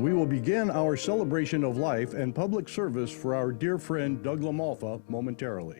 We will begin our celebration of life and public service for our dear friend Doug LaMalfa momentarily.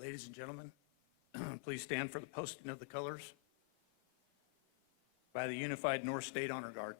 Ladies and gentlemen, please stand for the posting of the colors by the Unified North State Honor Guard.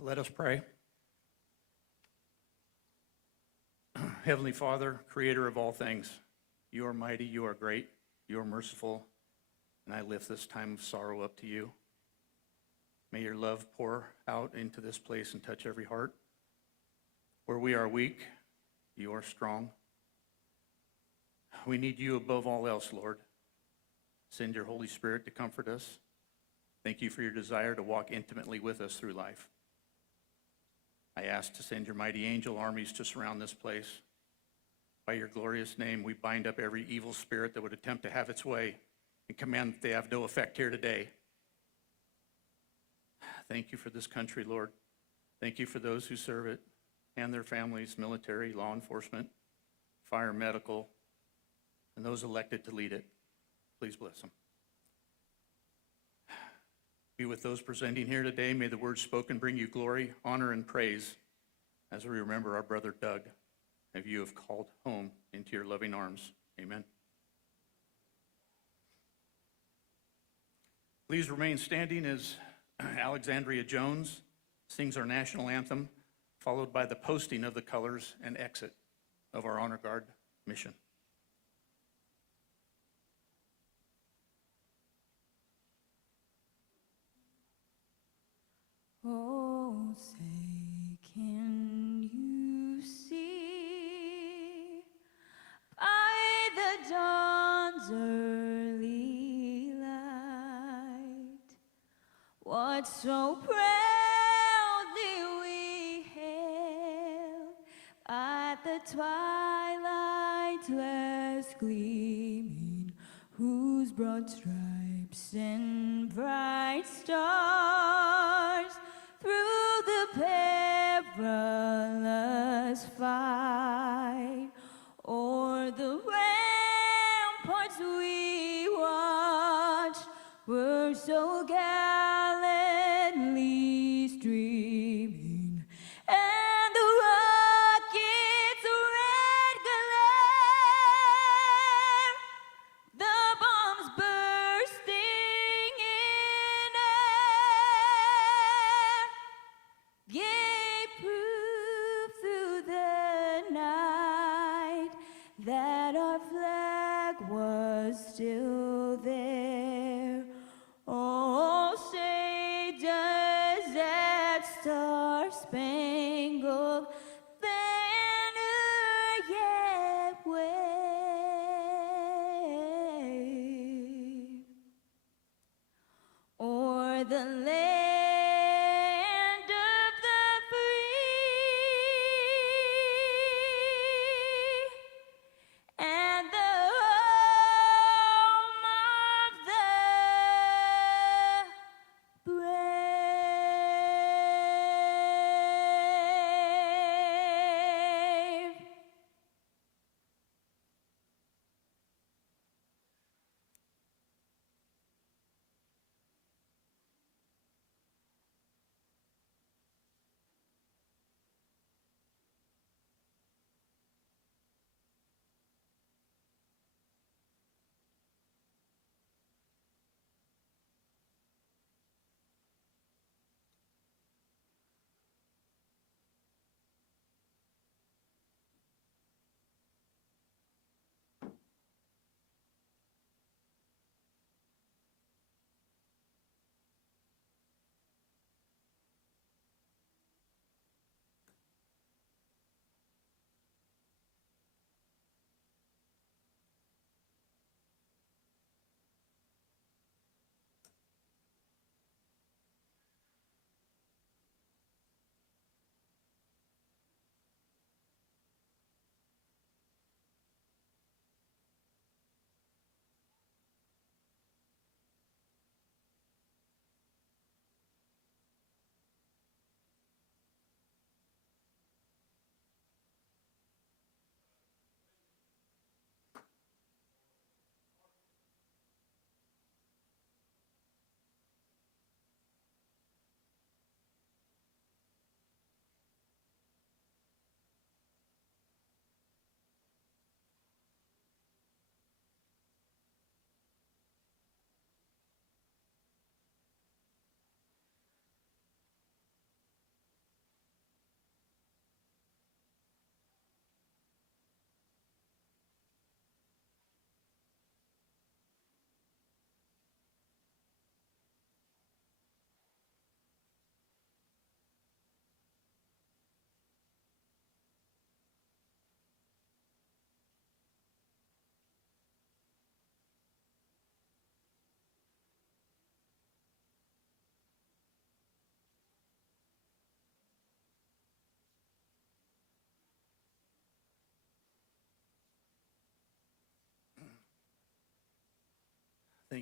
Let us pray. Heavenly Father, creator of all things, you are mighty, you are great, you are merciful, and I lift this time of sorrow up to you. May your love pour out into this place and touch every heart. Where we are weak, you are strong. We need you above all else, Lord. Send your Holy Spirit to comfort us. Thank you for your desire to walk intimately with us through life. I ask to send your mighty angel armies to surround this place. By your glorious name, we bind up every evil spirit that would attempt to have its way and command that they have no effect here today. Thank you for this country, Lord. Thank you for those who serve it and their families, military, law enforcement, fire, medical, and those elected to lead it. Please bless them. Be with those presenting here today. May the words spoken bring you glory, honor, and praise as we remember our brother Doug, whom you have called home into your loving arms. Amen. Please remain standing as Alexandria Jones sings our national anthem, followed by the posting of the colors and exit of our Honor Guard mission. Oh, say, can you see by the dawn's early light what so proudly we hailed at the twilight's last gleaming, whose broad stripes and bright stars through the perilous fight o'er the ramparts we watched were so gallantly streaming, and the rocket's red glare, the bombs bursting in air, gave proof through the night that our flag was still there. Oh, say does that star-spangled banner yet wave o'er the land of the free and the home of the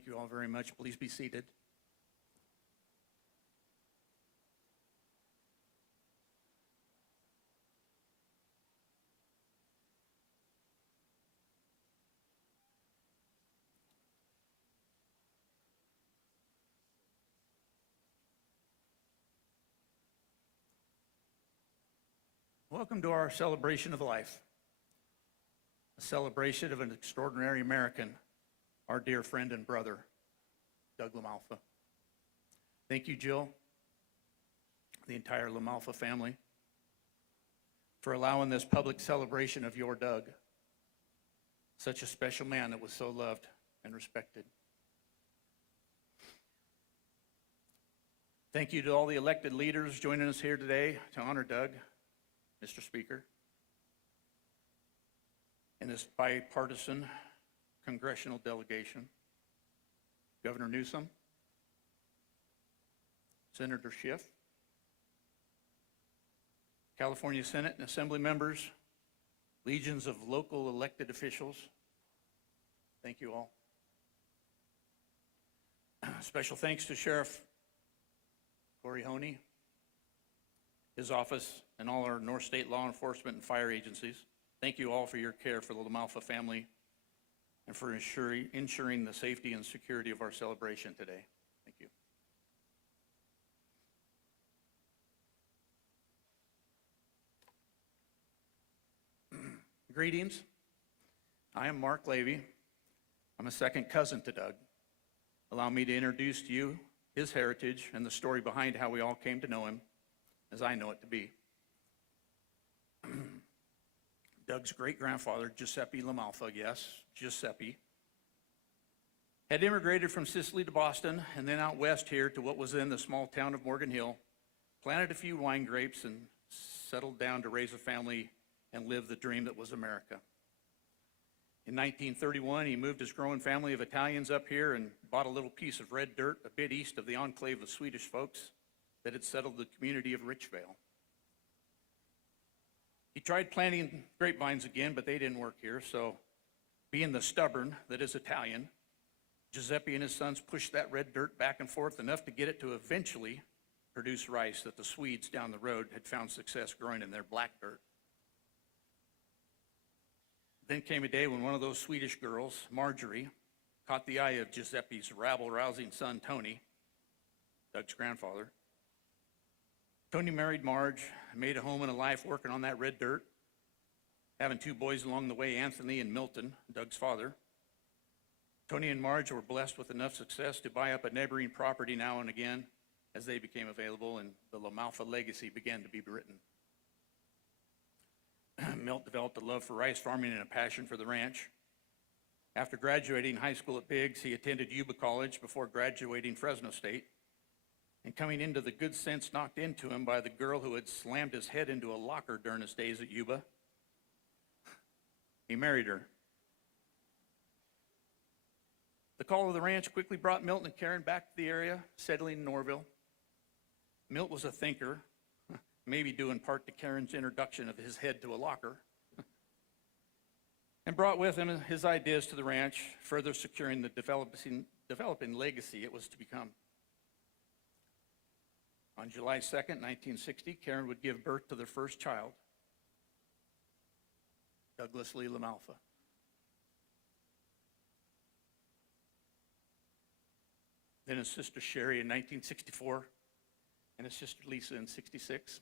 Thank you all very much. Please be seated. Welcome to our celebration of life, a celebration of an extraordinary American, our dear friend and brother, Doug LaMalfa. Thank you, Jill, the entire LaMalfa family, for allowing this public celebration of your Doug, such a special man that was so loved and respected. Thank you to all the elected leaders joining us here today to honor Doug, Mr. Speaker, in this bipartisan congressional delegation. Governor Newsom, Senator Schiff, California Senate and Assembly members, legions of local elected officials, thank you all. Special thanks to Sheriff Corey Honey, his office, and all our North State law enforcement and fire agencies. Thank you all for your care for the LaMalfa family and for ensuring the safety and security of our celebration today. Thank you. Greetings. I am Mark Levy. I'm a second cousin to Doug. Allow me to introduce to you his heritage and the story behind how we all came to know him, as I know it to be. Doug's great-grandfather, Giuseppe LaMalfa, yes, Giuseppe, had immigrated from Sicily to Boston and then out west here to what was then the small town of Morgan Hill, planted a few wine grapes and settled down to raise a family and live the dream that was America. In 1931, he moved his growing family of Italians up here and bought a little piece of red dirt a bit east of the enclave of Swedish folks that had settled the community of Richvale. He tried planting grapevines again, but they didn't work here, so being the stubborn that is Italian, Giuseppe and his sons pushed that red dirt back and forth enough to get it to eventually produce rice that the Swedes down the road had found success growing in their black dirt. Then came a day when one of those Swedish girls, Marjorie, caught the eye of Giuseppe's rabble-rousing son, Tony, Doug's grandfather. Tony married Marge, made a home and a life working on that red dirt, having two boys along the way, Anthony and Milton, Doug's father. Tony and Marge were blessed with enough success to buy up a neighboring property now and again as they became available, and the LaMalfa legacy began to be written. Milt developed a love for rice farming and a passion for the ranch. After graduating high school at Biggs, he attended Yuba College before graduating Fresno State. And coming into the good sense knocked into him by the girl who had slammed his head into a locker during his days at Yuba, he married her. The call of the ranch quickly brought Milton and Karen back to the area, settling in Norville. Milt was a thinker, maybe due in part to Karen's introduction of his head to a locker, and brought with him his ideas to the ranch, further securing the developing legacy it was to become. On July 2nd, 1960, Karen would give birth to their first child, Douglas Lee LaMalfa. Then his sister Sherry in 1964, and his sister Lisa in 66.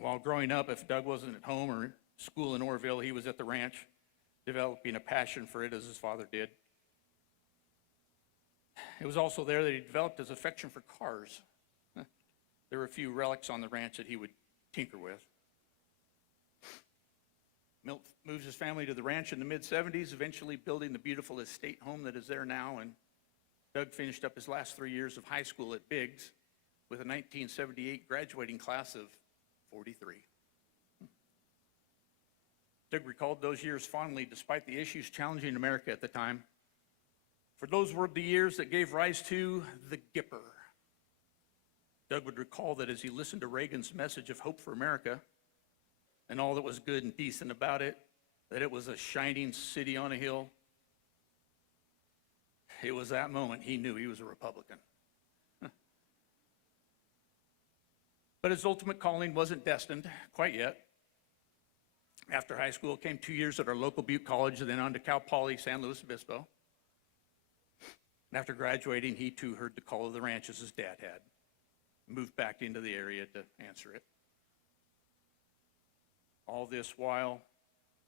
While growing up, if Doug wasn't at home or school in Orville, he was at the ranch, developing a passion for it as his father did. It was also there that he developed his affection for cars. There were a few relics on the ranch that he would tinker with. Milt moves his family to the ranch in the mid-'70s, eventually building the beautiful estate home that is there now, and Doug finished up his last 3 years of high school at Biggs with a 1978 graduating class of 43. Doug recalled those years fondly despite the issues challenging America at the time. For those were the years that gave rise to the Gipper. Doug would recall that as he listened to Reagan's message of hope for America and all that was good and decent about it, that it was a shining city on a hill, it was that moment he knew he was a Republican. But his ultimate calling wasn't destined quite yet. After high school, came 2 years at our local Butte College and then on to Cal Poly San Luis Obispo. And after graduating, he too heard the call of the ranch as his dad had. Moved back into the area to answer it. All this while,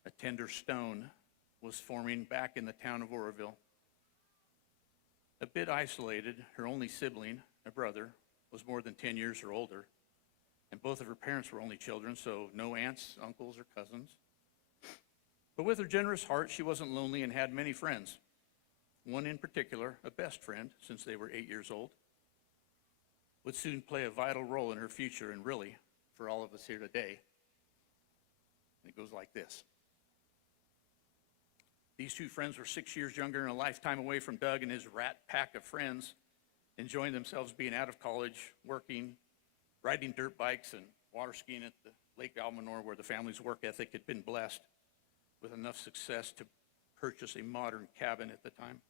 a tender stone was forming back in the town of Oroville. A bit isolated, her only sibling, a brother, was more than 10 years or older, and both of her parents were only children, so no aunts, uncles, or cousins. But with her generous heart, she wasn't lonely and had many friends. One in particular, a best friend, since they were 8 years old, would soon play a vital role in her future and really, for all of us here today. And it goes like this. These two friends were 6 years younger and a lifetime away from Doug and his rat pack of friends, enjoying themselves being out of college, working, riding dirt bikes, and water skiing at the Lake Almanor, where the family's work ethic had been blessed with enough success to purchase a modern cabin at the time.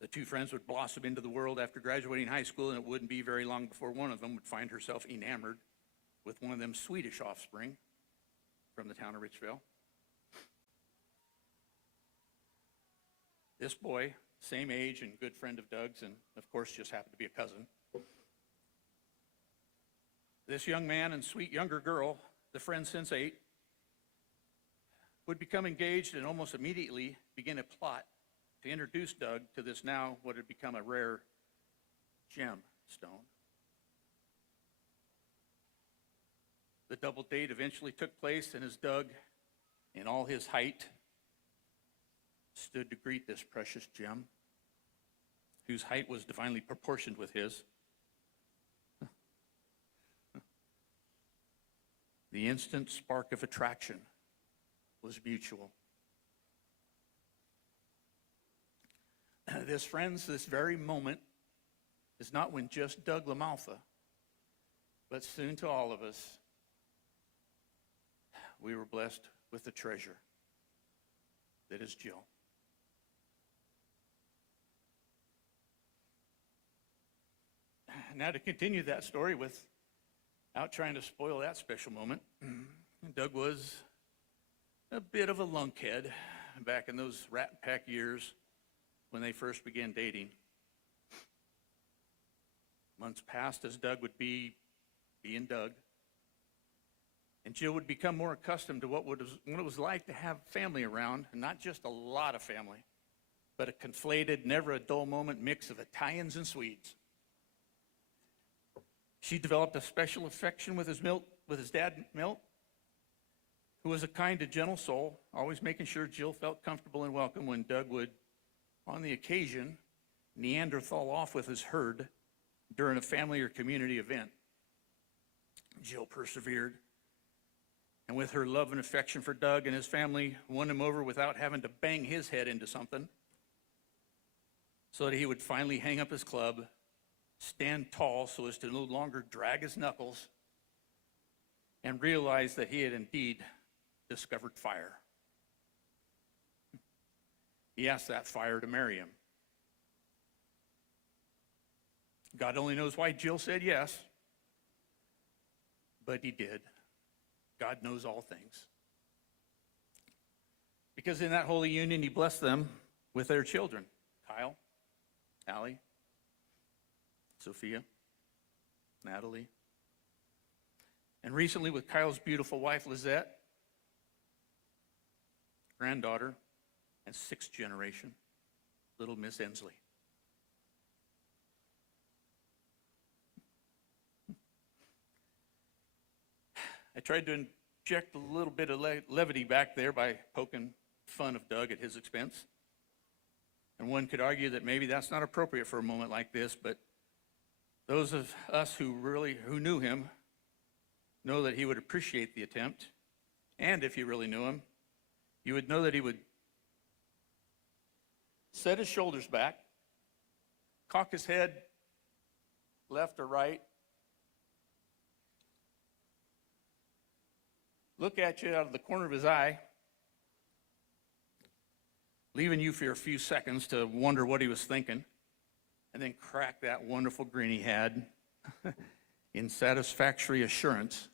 The two friends would blossom into the world after graduating high school, and it wouldn't be very long before one of them would find herself enamored with one of them Swedish offspring from the town of Richville. This boy, same age and good friend of Doug's, and of course just happened to be a cousin. This young man and sweet younger girl, the friend since 8, would become engaged and almost immediately begin a plot to introduce Doug to this now what had become a rare gemstone. The double date eventually took place, and as Doug, in all his height, stood to greet this precious gem, whose height was divinely proportioned with his, the instant spark of attraction was mutual. This, friends, this very moment is not when just Doug LaMalfa, but soon to all of us, we were blessed with the treasure that is Jill. Now to continue that story without trying to spoil that special moment, Doug was a bit of a lunkhead back in those rat pack years when they first began dating. Months passed as Doug would be being Doug, and Jill would become more accustomed to what it was like to have family around, and not just a lot of family, but a conflated, never a dull moment mix of Italians and Swedes. She developed a special affection with his dad, Milt, who was a kind and gentle soul, always making sure Jill felt comfortable and welcome when Doug would, on the occasion, Neanderthal off with his herd during a family or community event. Jill persevered, and with her love and affection for Doug and his family, won him over without having to bang his head into something, so that he would finally hang up his club, stand tall so as to no longer drag his knuckles, and realize that he had indeed discovered fire. He asked that fire to marry him. God only knows why Jill said yes, but he did. God knows all things. Because in that holy union, he blessed them with their children, Kyle, Allie, Sophia, Natalie, and recently with Kyle's beautiful wife, Lizette, granddaughter, and sixth generation, little Miss Ensley. I tried to inject a little bit of levity back there by poking fun of Doug at his expense. And one could argue that maybe that's not appropriate for a moment like this, but those of us who knew him know that he would appreciate the attempt. And if you really knew him, you would know that he would set his shoulders back, cock his head left or right, look at you out of the corner of his eye, leaving you for a few seconds to wonder what he was thinking, and then crack that wonderful grin he had in satisfactory assurance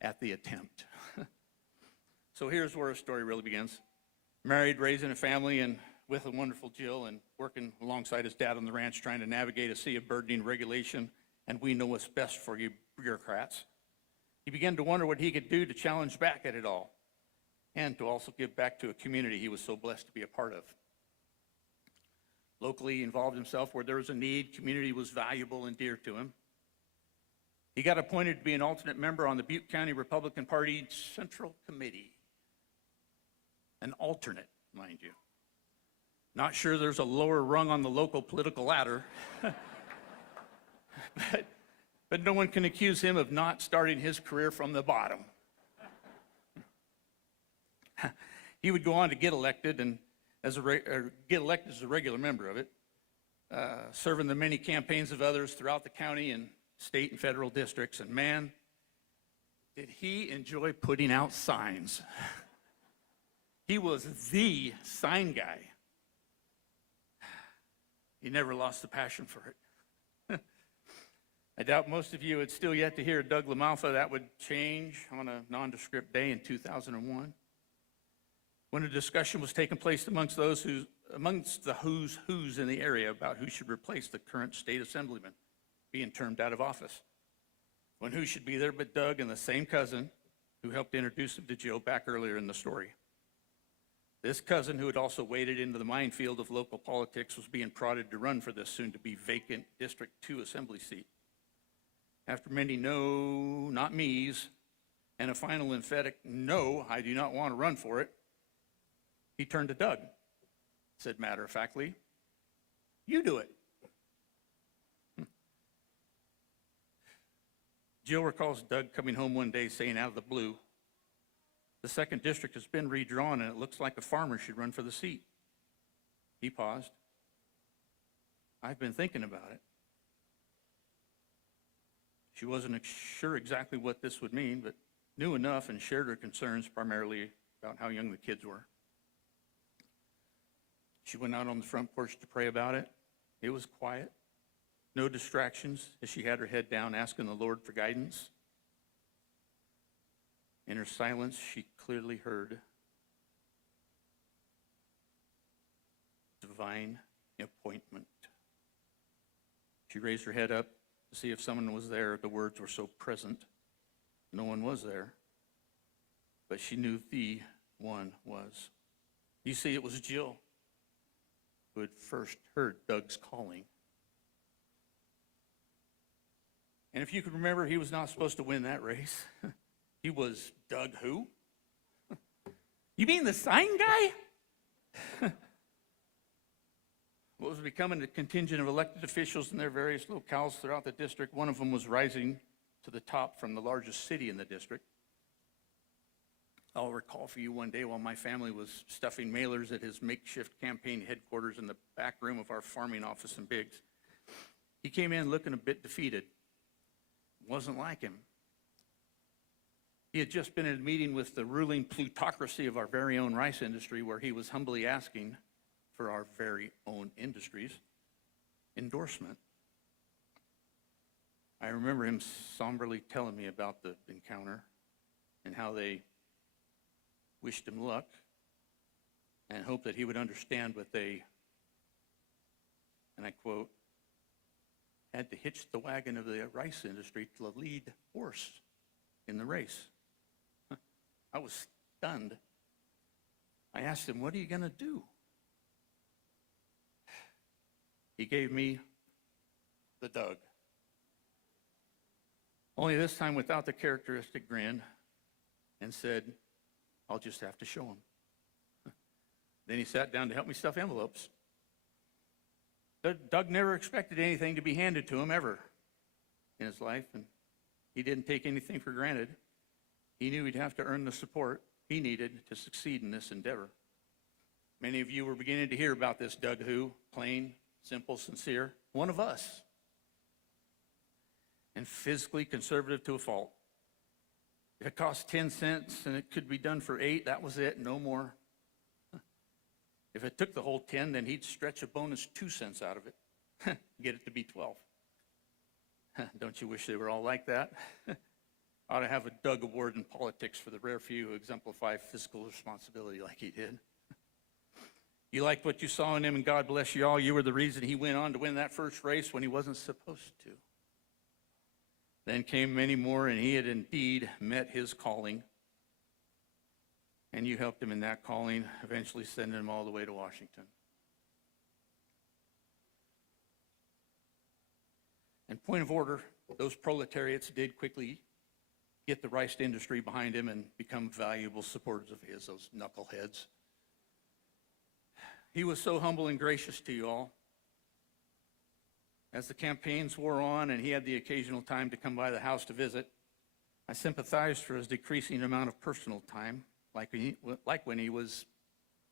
at the attempt. So here's where our story really begins. Married, raising a family, and with a wonderful Jill, and working alongside his dad on the ranch, trying to navigate a sea of burdening regulation, and we know what's best for you bureaucrats. He began to wonder what he could do to challenge back at it all, and to also give back to a community he was so blessed to be a part of. Locally, he involved himself where there was a need, community was valuable and dear to him. He got appointed to be an alternate member on the Butte County Republican Party Central Committee. An alternate, mind you. Not sure there's a lower rung on the local political ladder, but no one can accuse him of not starting his career from the bottom. He would go on to get elected, and get elected as a regular member of it, serving the many campaigns of others throughout the county and state and federal districts. And man, did he enjoy putting out signs. He was the sign guy. He never lost the passion for it. I doubt most of you had still yet to hear Doug LaMalfa. That would change on a nondescript day in 2001, when a discussion was taking place amongst the who's in the area about who should replace the current state assemblyman being termed out of office. When who should be there but Doug and the same cousin who helped introduce him to Jill back earlier in the story. This cousin, who had also waded into the minefield of local politics, was being prodded to run for this soon-to-be vacant District 2 assembly seat. After many no, not me's, and a final emphatic no, I do not want to run for it, he turned to Doug, said matter-of-factly, "You do it." Jill recalls Doug coming home one day saying out of the blue, "The second district has been redrawn and it looks like a farmer should run for the seat." He paused. "I've been thinking about it." She wasn't sure exactly what this would mean, but knew enough and shared her concerns primarily about how young the kids were. She went out on the front porch to pray about it. It was quiet, no distractions, as she had her head down, asking the Lord for guidance. In her silence, she clearly heard divine appointment. She raised her head up to see if someone was there. The words were so present. No one was there, but she knew the one was. You see, it was Jill who had first heard Doug's calling. And if you can remember, he was not supposed to win that race. He was Doug who? You mean the sign guy? What was becoming a contingent of elected officials in their various locales throughout the district. One of them was rising to the top from the largest city in the district. I'll recall for you one day while my family was stuffing mailers at his makeshift campaign headquarters in the back room of our farming office in Biggs. He came in looking a bit defeated. Wasn't like him. He had just been in a meeting with the ruling plutocracy of our very own rice industry, where he was humbly asking for our very own industry's endorsement. I remember him somberly telling me about the encounter and how they wished him luck and hoped that he would understand, but they, and I quote, had to hitch the wagon of the rice industry to the lead horse in the race. I was stunned. I asked him, "What are you going to do?" He gave me the Doug. Only this time without the characteristic grin, and said, "I'll just have to show him." Then he sat down to help me stuff envelopes. Doug never expected anything to be handed to him ever in his life, and he didn't take anything for granted. He knew he'd have to earn the support he needed to succeed in this endeavor. Many of you were beginning to hear about this Doug who, plain, simple, sincere, one of us, and physically conservative to a fault. If it cost 10 cents and it could be done for 8, that was it, no more. If it took the whole 10, then he'd stretch a bonus 2 cents out of it, get it to be 12. Don't you wish they were all like that? Ought to have a Doug Award in politics for the rare few who exemplify fiscal responsibility like he did. You liked what you saw in him, and God bless you all. You were the reason he went on to win that first race when he wasn't supposed to. Then came many more, and he had indeed met his calling. And you helped him in that calling, eventually sending him all the way to Washington. And point of order, those proletariats did quickly get the rice industry behind him and become valuable supporters of his, those knuckleheads. He was so humble and gracious to you all. As the campaigns wore on and he had the occasional time to come by the house to visit, I sympathized for his decreasing amount of personal time, like when he was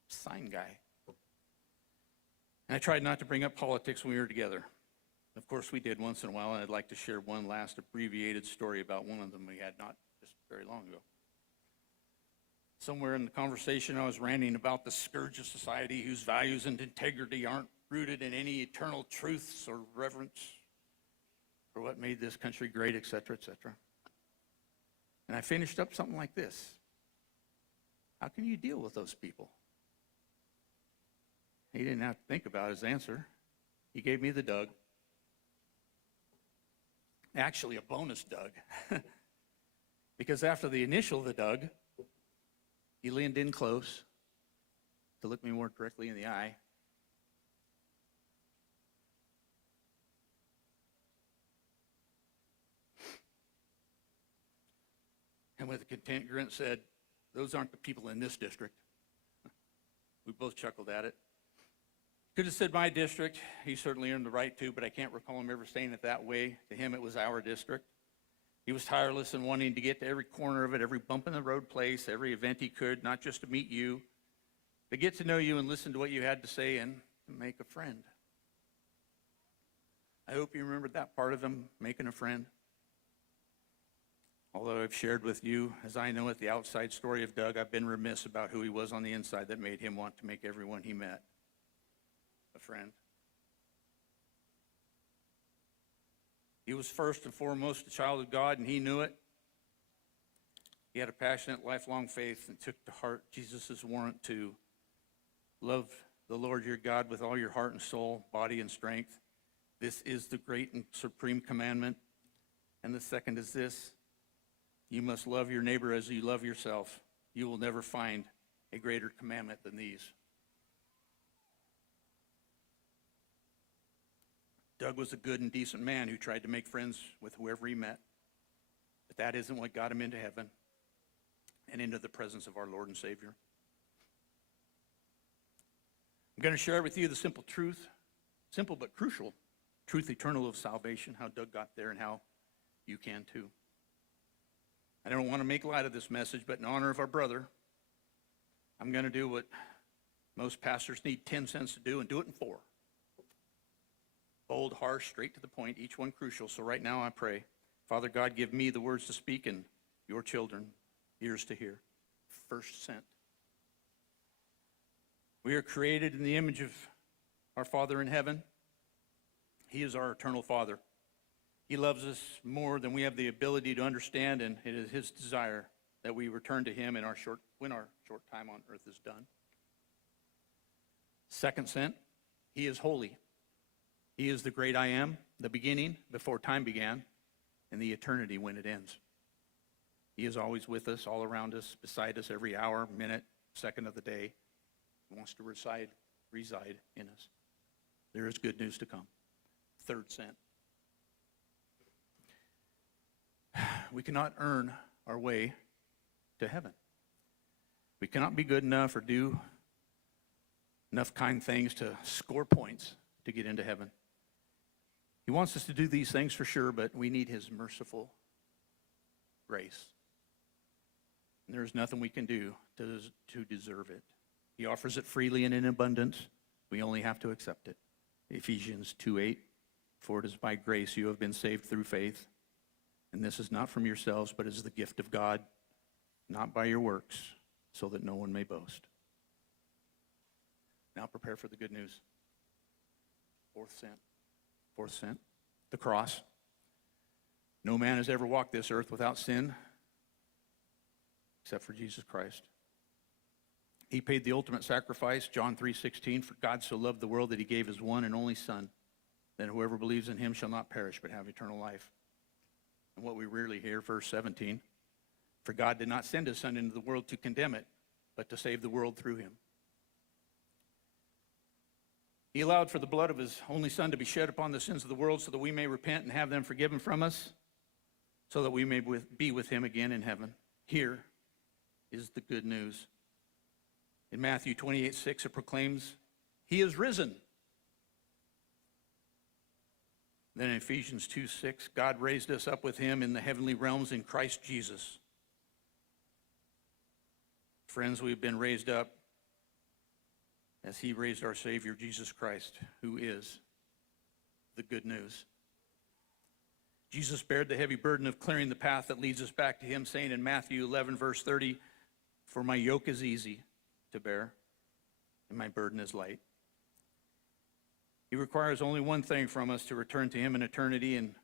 sign guy. And I tried not to bring up politics when we were together. Of course, we did once in a while, and I'd like to share one last abbreviated story about one of them we had not just very long ago. Somewhere in the conversation, I was ranting about the scourge of society whose values and integrity aren't rooted in any eternal truths or reverence for what made this country great, et cetera, et cetera. And I finished up something like this. How can you deal with those people? He didn't have to think about his answer. He gave me the Doug. Actually, a bonus Doug. Because after the initial the Doug, he leaned in close to look me more directly in the eye. And with a content grin said, "Those aren't the people in this district." We both chuckled at it. Could have said my district. He certainly earned the right to, but I can't recall him ever saying it that way. To him, it was our district. He was tireless in wanting to get to every corner of it, every bump in the road place, every event he could, not just to meet you, but get to know you and listen to what you had to say and to make a friend. I hope you remembered that part of him, making a friend. Although I've shared with you, as I know it, the outside story of Doug, I've been remiss about who he was on the inside that made him want to make everyone he met a friend. He was first and foremost a child of God, and he knew it. He had a passionate, lifelong faith and took to heart Jesus' warrant to love the Lord your God with all your heart and soul, body and strength. This is the great and supreme commandment. And the second is this: you must love your neighbor as you love yourself. You will never find a greater commandment than these. Doug was a good and decent man who tried to make friends with whoever he met. But that isn't what got him into heaven and into the presence of our Lord and Savior. I'm going to share with you the simple truth, simple but crucial truth eternal of salvation, how Doug got there and how you can too. I don't want to make light of this message, but in honor of our brother, I'm going to do what most pastors need 10 cents to do and do it in 4. Bold, harsh, straight to the point, each one crucial. So right now I pray, Father God, give me the words to speak and your children ears to hear. First sent. We are created in the image of our Father in heaven. He is our eternal Father. He loves us more than we have the ability to understand, and it is his desire that we return to him when our short time on earth is done. Second sent, he is holy. He is the great I am, the beginning, before time began, and the eternity when it ends. He is always with us, all around us, beside us every hour, minute, second of the day. He wants to reside in us. There is good news to come. Third sent. We cannot earn our way to heaven. We cannot be good enough or do enough kind things to score points to get into heaven. He wants us to do these things for sure, but we need his merciful grace. And there's nothing we can do to deserve it. He offers it freely and in abundance. We only have to accept it. Ephesians 2:8, for it is by grace you have been saved through faith. And this is not from yourselves, but is the gift of God, not by your works, so that no one may boast. Now prepare for the good news. Fourth sin, the cross. No man has ever walked this earth without sin, except for Jesus Christ. He paid the ultimate sacrifice, John 3:16, for God so loved the world that he gave his one and only Son, that whoever believes in him shall not perish but have eternal life. And what we rarely hear, verse 17, for God did not send his Son into the world to condemn it, but to save the world through him. He allowed for the blood of his only Son to be shed upon the sins of the world so that we may repent and have them forgiven from us, so that we may be with him again in heaven. Here is the good news. In Matthew 28:6, it proclaims, he is risen. Then in Ephesians 2:6, God raised us up with him in the heavenly realms in Christ Jesus. Friends, we've been raised up as he raised our Savior, Jesus Christ, who is the good news. Jesus bared the heavy burden of clearing the path that leads us back to him, saying in Matthew 11, verse 30, for my yoke is easy to bear, and my burden is light. He requires only one thing from us to return to him in eternity, and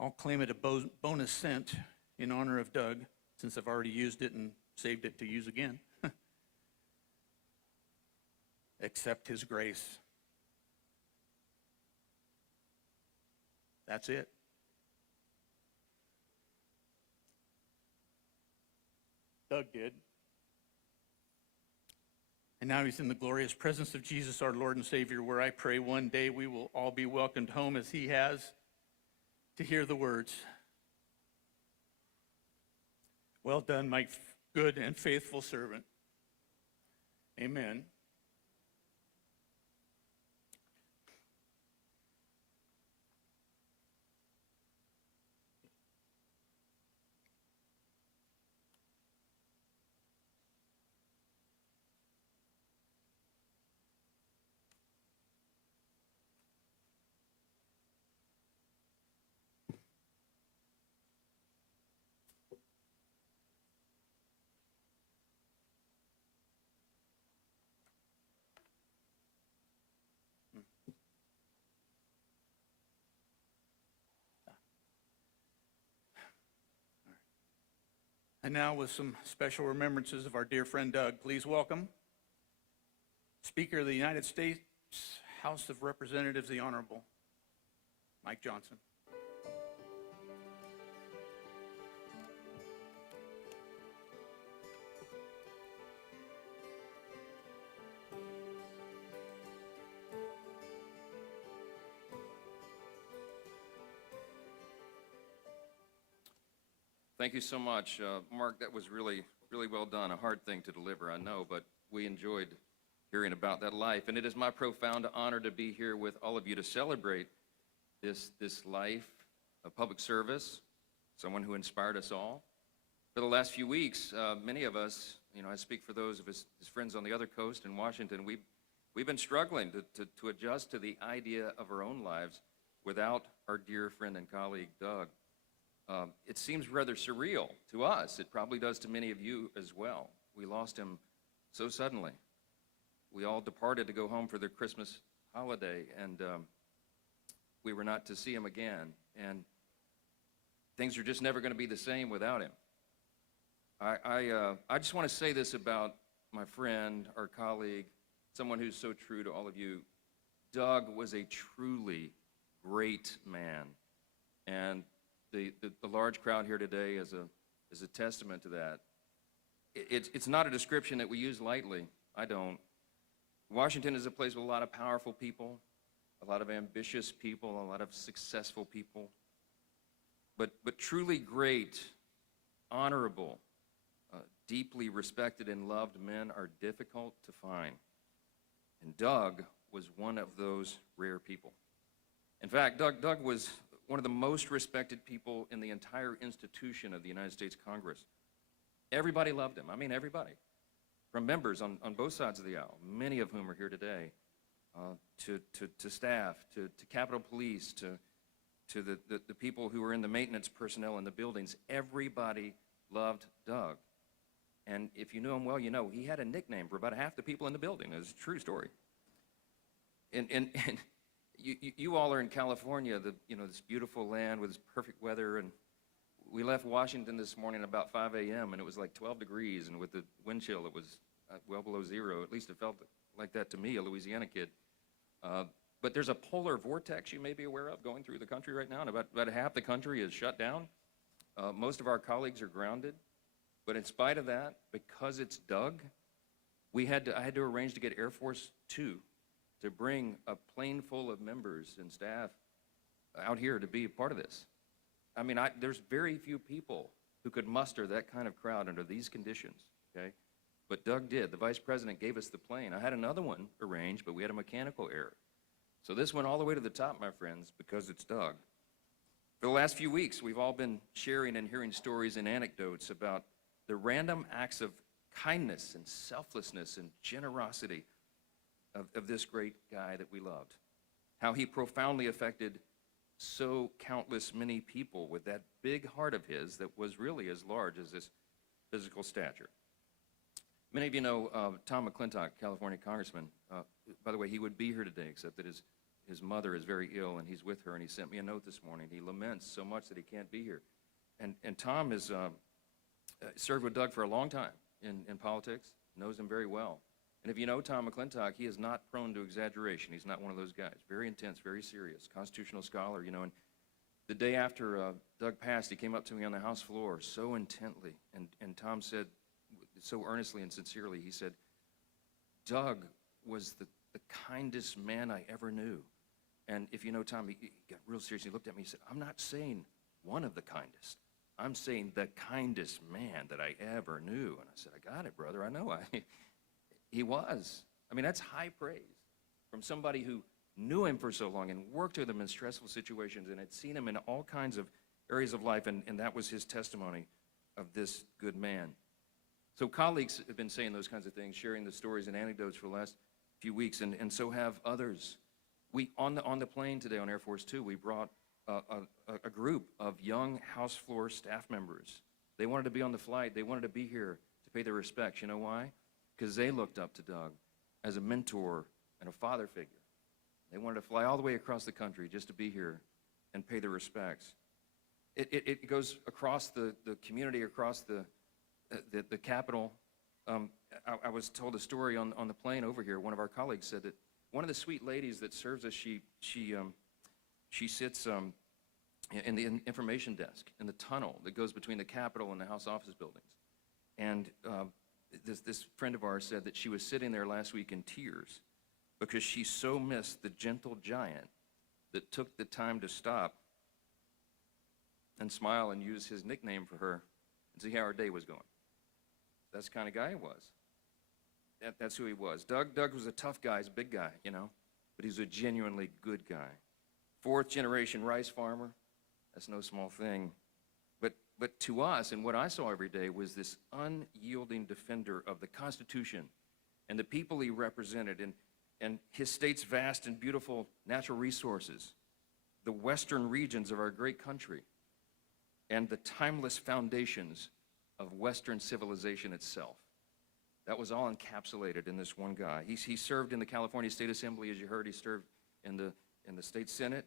I'll claim it a bonus cent in honor of Doug, since I've already used it and saved it to use again. Accept his grace. That's it. Doug did. And now he's in the glorious presence of Jesus, our Lord and Savior, where I pray one day we will all be welcomed home as he has, to hear the words, well done, my good and faithful servant. Amen. And now with some special remembrances of our dear friend Doug, please welcome Speaker of the United States House of Representatives, the Honorable Mike Johnson. Thank you so much. Mark, that was really well done. A hard thing to deliver, I know, but we enjoyed hearing about that life. And it is my profound honor to be here with all of you to celebrate this life of public service, someone who inspired us all. For the last few weeks, many of us, I speak for those of his friends on the other coast in Washington, we've been struggling to adjust to the idea of our own lives without our dear friend and colleague, Doug. It seems rather surreal to us. It probably does to many of you as well. We lost him so suddenly. We all departed to go home for the Christmas holiday, and we were not to see him again. And things are just never going to be the same without him. I just want to say this about my friend, our colleague, someone who's so true to all of you. Doug was a truly great man, and the large crowd here today is a testament to that. It's not a description that we use lightly. I don't. Washington is a place with a lot of powerful people, a lot of ambitious people, a lot of successful people. But truly great, honorable, deeply respected and loved men are difficult to find. And Doug was one of those rare people. In fact, Doug was one of the most respected people in the entire institution of the United States Congress. Everybody loved him. I mean, everybody. From members on both sides of the aisle, many of whom are here today, to staff, to Capitol Police, to the people who were in the maintenance personnel in the buildings. Everybody loved Doug. And if you knew him well, you know he had a nickname for about half the people in the building. It's a true story. And you all are in California, this beautiful land with this perfect weather. And we left Washington this morning about 5 a.m. and it was like 12 degrees. And with the wind chill, it was well below zero. At least it felt like that to me, a Louisiana kid. But there's a polar vortex you may be aware of going through the country right now, and about half the country is shut down. Most of our colleagues are grounded. But in spite of that, because it's Doug, I had to arrange to get Air Force 2 to bring a plane full of members and staff out here to be a part of this. I mean, there's very few people who could muster that kind of crowd under these conditions, okay? But Doug did. The vice president gave us the plane. I had another one arranged, but we had a mechanical error. So this went all the way to the top, my friends, because it's Doug. For the last few weeks, we've all been sharing and hearing stories and anecdotes about the random acts of kindness and selflessness and generosity of this great guy that we loved. How he profoundly affected so countless many people with that big heart of his that was really as large as his physical stature. Many of you know Tom McClintock, California congressman. By the way, he would be here today, except that his mother is very ill, and he's with her, and he sent me a note this morning. He laments so much that he can't be here. And Tom has served with Doug for a long time in politics, knows him very well. And if you know Tom McClintock, he is not prone to exaggeration. He's not one of those guys. Very intense, very serious, constitutional scholar, you know. And the day after Doug passed, he came up to me on the House floor so intently, and Tom said, so earnestly and sincerely, he said, Doug was the kindest man I ever knew. And if you know Tom, he got real serious. He looked at me and said, I'm not saying one of the kindest. I'm saying the kindest man that I ever knew. And I said, I got it, brother. I know. He was. I mean, that's high praise from somebody who knew him for so long and worked with him in stressful situations and had seen him in all kinds of areas of life, and that was his testimony of this good man. So colleagues have been saying those kinds of things, sharing the stories and anecdotes for the last few weeks, and so have others. We on the plane today on Air Force 2, we brought a group of young House floor staff members. They wanted to be on the flight. They wanted to be here to pay their respects. You know why? Because they looked up to Doug as a mentor and a father figure. They wanted to fly all the way across the country just to be here and pay their respects. It goes across the community, across the Capitol. I was told a story on the plane over here. One of our colleagues said that one of the sweet ladies that serves us, she sits in the information desk in the tunnel that goes between the Capitol and the House office buildings. And this friend of ours said that she was sitting there last week in tears because she so missed the gentle giant that took the time to stop and smile and use his nickname for her and see how her day was going. That's the kind of guy he was. That's who he was. Doug was a tough guy. He's a big guy, you know, but he's a genuinely good guy. Fourth generation rice farmer. That's no small thing. But to us, and what I saw every day, was this unyielding defender of the Constitution and the people he represented, and his state's vast and beautiful natural resources, the western regions of our great country, and the timeless foundations of Western civilization itself. That was all encapsulated in this one guy. He served in the California State Assembly, as you heard. He served in the State Senate,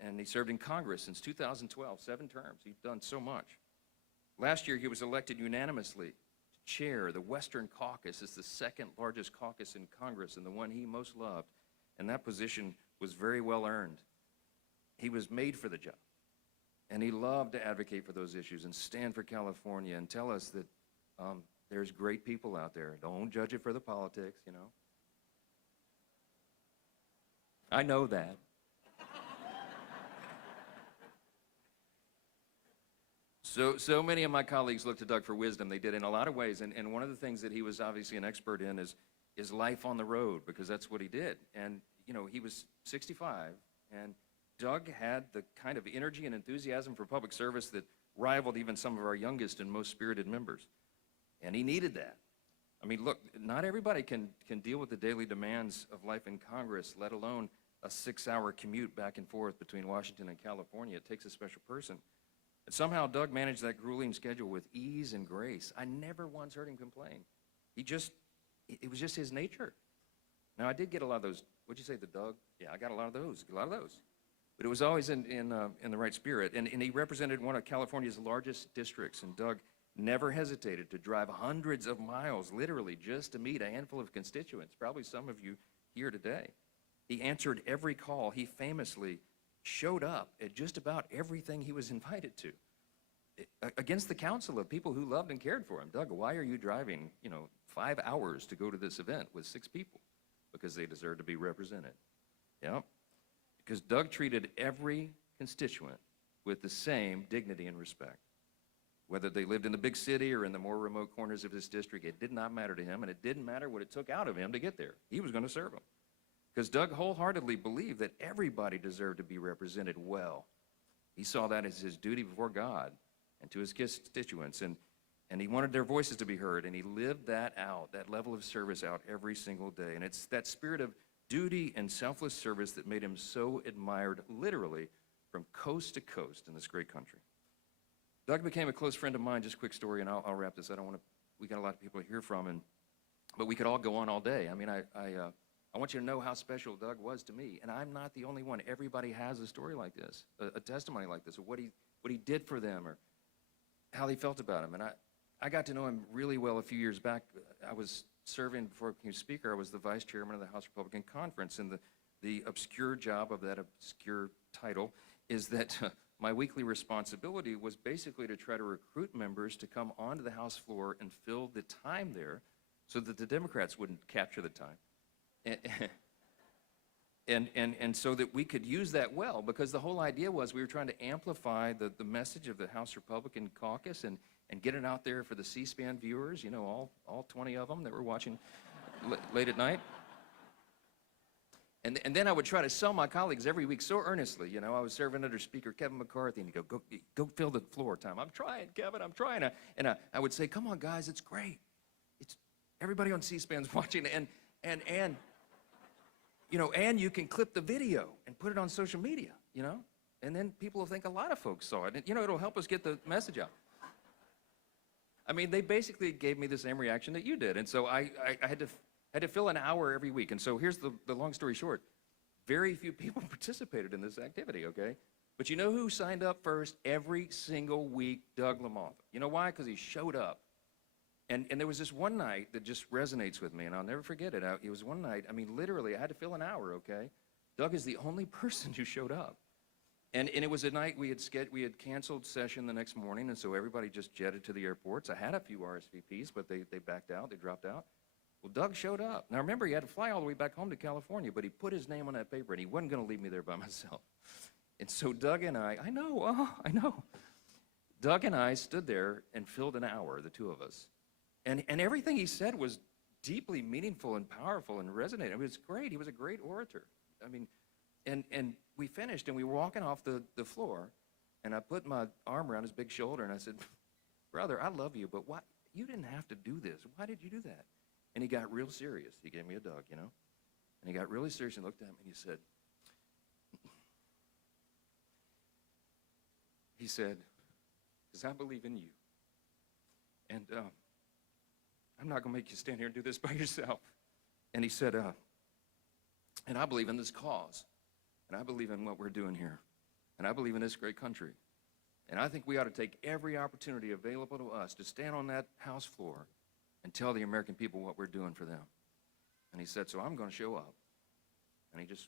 and he served in Congress since 2012, 7 terms. He's done so much. Last year, he was elected unanimously to chair the Western Caucus. It's the second largest caucus in Congress and the one he most loved, and that position was very well earned. He was made for the job, and he loved to advocate for those issues and stand for California and tell us that there's great people out there. Don't judge it for the politics, you know. I know that. So many of my colleagues looked to Doug for wisdom. They did in a lot of ways, and one of the things that he was obviously an expert in is life on the road, because that's what he did. And, you know, he was 65, and Doug had the kind of energy and enthusiasm for public service that rivaled even some of our youngest and most spirited members. And he needed that. I mean, look, not everybody can deal with the daily demands of life in Congress, let alone a 6-hour commute back and forth between Washington and California. It takes a special person. And somehow Doug managed that grueling schedule with ease and grace. I never once heard him complain. It was just his nature. Now, I did get a lot of those, what'd you say, the Doug? Yeah, I got a lot of those. But it was always in the right spirit. And he represented one of California's largest districts, and Doug never hesitated to drive hundreds of miles, literally, just to meet a handful of constituents, probably some of you here today. He answered every call. He famously showed up at just about everything he was invited to, against the counsel of people who loved and cared for him. Doug, why are you driving, 5 hours to go to this event with 6 people? Because they deserve to be represented. Yeah. Because Doug treated every constituent with the same dignity and respect. Whether they lived in the big city or in the more remote corners of his district, it did not matter to him, and it didn't matter what it took out of him to get there. He was going to serve them. Because Doug wholeheartedly believed that everybody deserved to be represented well. He saw that as his duty before God and to his constituents, and he wanted their voices to be heard, and he lived that out, that level of service out every single day. And it's that spirit of duty and selfless service that made him so admired, literally, from coast to coast in this great country. Doug became a close friend of mine. Just a quick story, and I'll wrap this. We got a lot of people to hear from, but we could all go on all day. I mean, I want you to know how special Doug was to me, and I'm not the only one. Everybody has a story like this, a testimony like this, of what he did for them or how they felt about him. And I got to know him really well a few years back. I was serving before I became speaker. I was the vice chairman of the House Republican Conference, and the obscure job of that obscure title is that my weekly responsibility was basically to try to recruit members to come onto the House floor and fill the time there so that the Democrats wouldn't capture the time. And so that we could use that well, because the whole idea was we were trying to amplify the message of the House Republican caucus and get it out there for the C-SPAN viewers, all 20 of them that were watching late at night. And then I would try to sell my colleagues every week so earnestly. I was serving under Speaker Kevin McCarthy, and he'd go fill the floor time. I'm trying, Kevin, I'm trying. And I would say, come on, guys, it's great. It's everybody on C-SPAN's watching, and you can clip the video and put it on social media, and then people will think a lot of folks saw it. And, it'll help us get the message out. I mean, they basically gave me the same reaction that you did. And so I had to fill an hour every week. And so here's the long story short. Very few people participated in this activity, okay? But you know who signed up first every single week? Doug LaMalfa. You know why? Because he showed up. And there was this one night that just resonates with me, and I'll never forget it. It was one night, literally, I had to fill an hour, okay? Doug is the only person who showed up. And it was a night we had canceled session the next morning, and so everybody just jetted to the airports. I had a few RSVPs, but they backed out, they dropped out. Well, Doug showed up. Now remember, he had to fly all the way back home to California, but he put his name on that paper, and he wasn't going to leave me there by myself. And so Doug and I know. Doug and I stood there and filled an hour, the two of us. And everything he said was deeply meaningful and powerful and resonated. It was great. He was a great orator. And we finished, and we were walking off the floor, and I put my arm around his big shoulder, and I said, brother, I love you, but why? You didn't have to do this. Why did you do that? And he got real serious. He gave me a Doug, And he got really serious and looked at me, and he said, because I believe in you. And I'm not going to make you stand here and do this by yourself. And he said, and I believe in this cause. And I believe in what we're doing here. And I believe in this great country. And I think we ought to take every opportunity available to us to stand on that House floor and tell the American people what we're doing for them. And he said, so I'm going to show up. And he just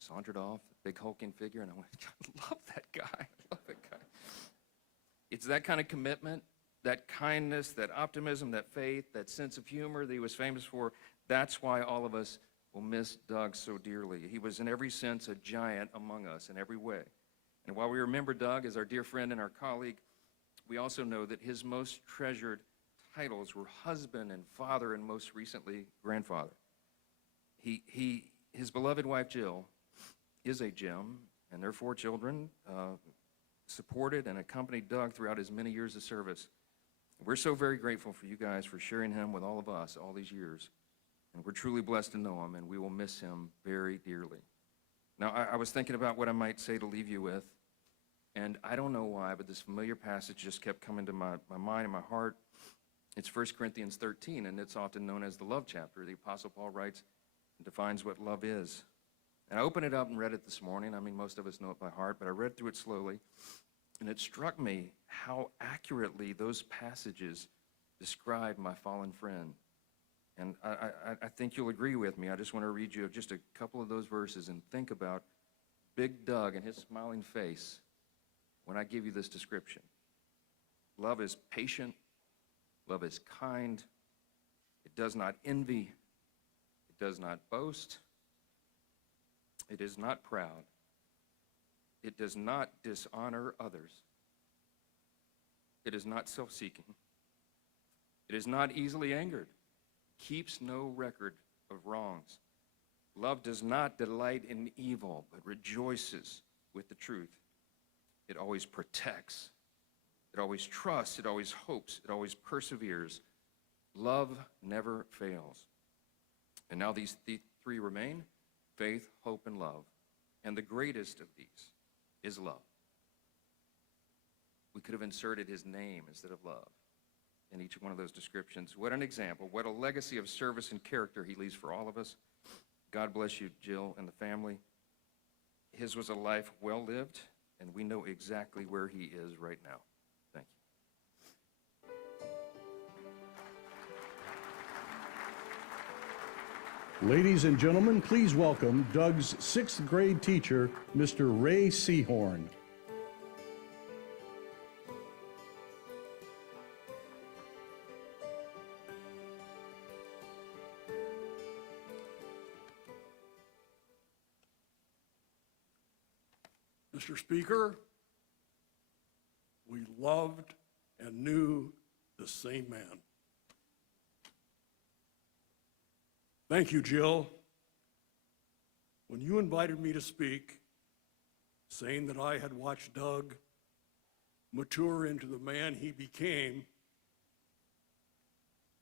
sauntered off, big hulking figure, and I went, I love that guy. I love that guy. It's that kind of commitment, that kindness, that optimism, that faith, that sense of humor that he was famous for. That's why all of us will miss Doug so dearly. He was in every sense a giant among us in every way. And while we remember Doug as our dear friend and our colleague, we also know that his most treasured titles were husband and father and most recently grandfather. His beloved wife Jill is a gem, and their 4 children supported and accompanied Doug throughout his many years of service. We're so very grateful for you guys for sharing him with all of us all these years. And we're truly blessed to know him, and we will miss him very dearly. Now, I was thinking about what I might say to leave you with. And I don't know why, but this familiar passage just kept coming to my mind and my heart. It's 1 Corinthians 13, and it's often known as the love chapter. The Apostle Paul writes and defines what love is. And I opened it up and read it this morning. I mean, most of us know it by heart, but I read through it slowly, and it struck me how accurately those passages describe my fallen friend. And I think you'll agree with me. I just want to read you just a couple of those verses and think about Big Doug and his smiling face when I give you this description. Love is patient. Love is kind. It does not envy. It does not boast. It is not proud. It does not dishonor others. It is not self-seeking. It is not easily angered. Keeps no record of wrongs. Love does not delight in evil, but rejoices with the truth. It always protects. It always trusts. It always hopes. It always perseveres. Love never fails. And now these three remain: faith, hope, and love. And the greatest of these is love. We could have inserted his name instead of love in each one of those descriptions. What an example. What a legacy of service and character he leaves for all of us. God bless you, Jill, and the family. His was a life well lived, and we know exactly where he is right now. Thank you. Ladies and gentlemen, please welcome Doug's 6th grade teacher, Mr. Ray Seahorn. Mr. Speaker, we loved and knew the same man. Thank you, Jill. When you invited me to speak, saying that I had watched Doug mature into the man he became,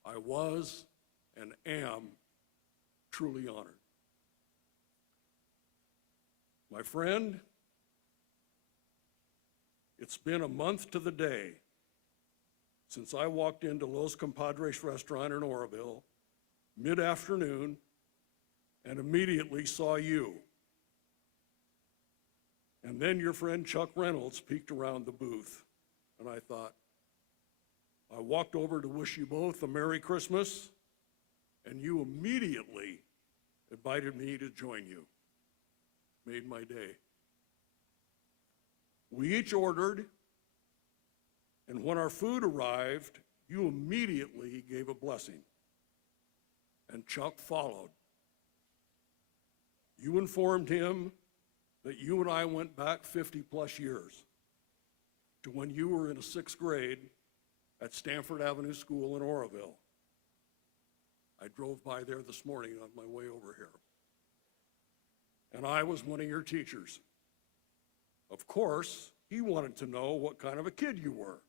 I was and am truly honored. My friend, it's been a month to the day since I walked into Los Compadres restaurant in Oroville mid-afternoon and immediately saw you. And then your friend Chuck Reynolds peeked around the booth, and I thought, I walked over to wish you both a Merry Christmas, and you immediately invited me to join you. Made my day. We each ordered, and when our food arrived, you immediately gave a blessing, and Chuck followed. You informed him that you and I went back 50 plus years to when you were in a 6th grade at Stanford Avenue School in Oroville. I drove by there this morning on my way over here, and I was one of your teachers. Of course, he wanted to know what kind of a kid you were.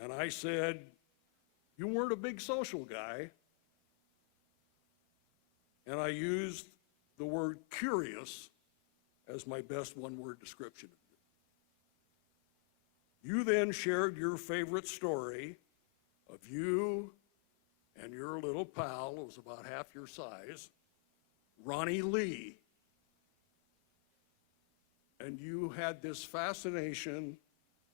And I said, you weren't a big social guy. And I used the word curious as my best one-word description of you. You then shared your favorite story of you and your little pal, who was about half your size, Ronnie Lee. And you had this fascination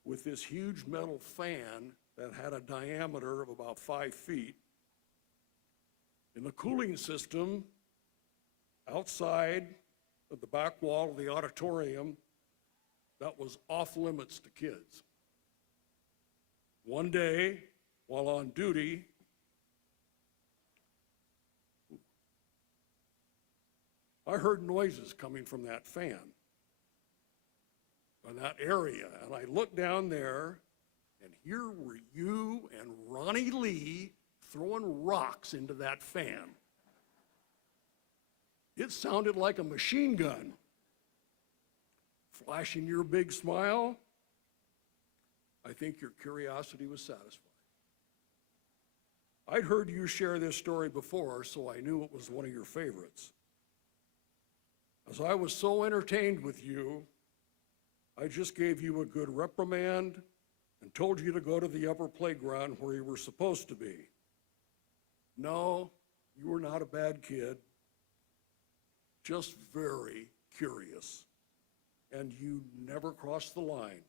with this huge metal fan that had a diameter of about 5 feet. In the cooling system outside of the back wall of the auditorium, that was off limits to kids. One day, while on duty, I heard noises coming from that fan, in that area, and I looked down there, and here were you and Ronnie Lee throwing rocks into that fan. It sounded like a machine gun. Flashing your big smile, I think your curiosity was satisfied. I'd heard you share this story before, so I knew it was one of your favorites. As I was so entertained with you, I just gave you a good reprimand and told you to go to the upper playground where you were supposed to be. No, you were not a bad kid, just very curious. And you never crossed the line.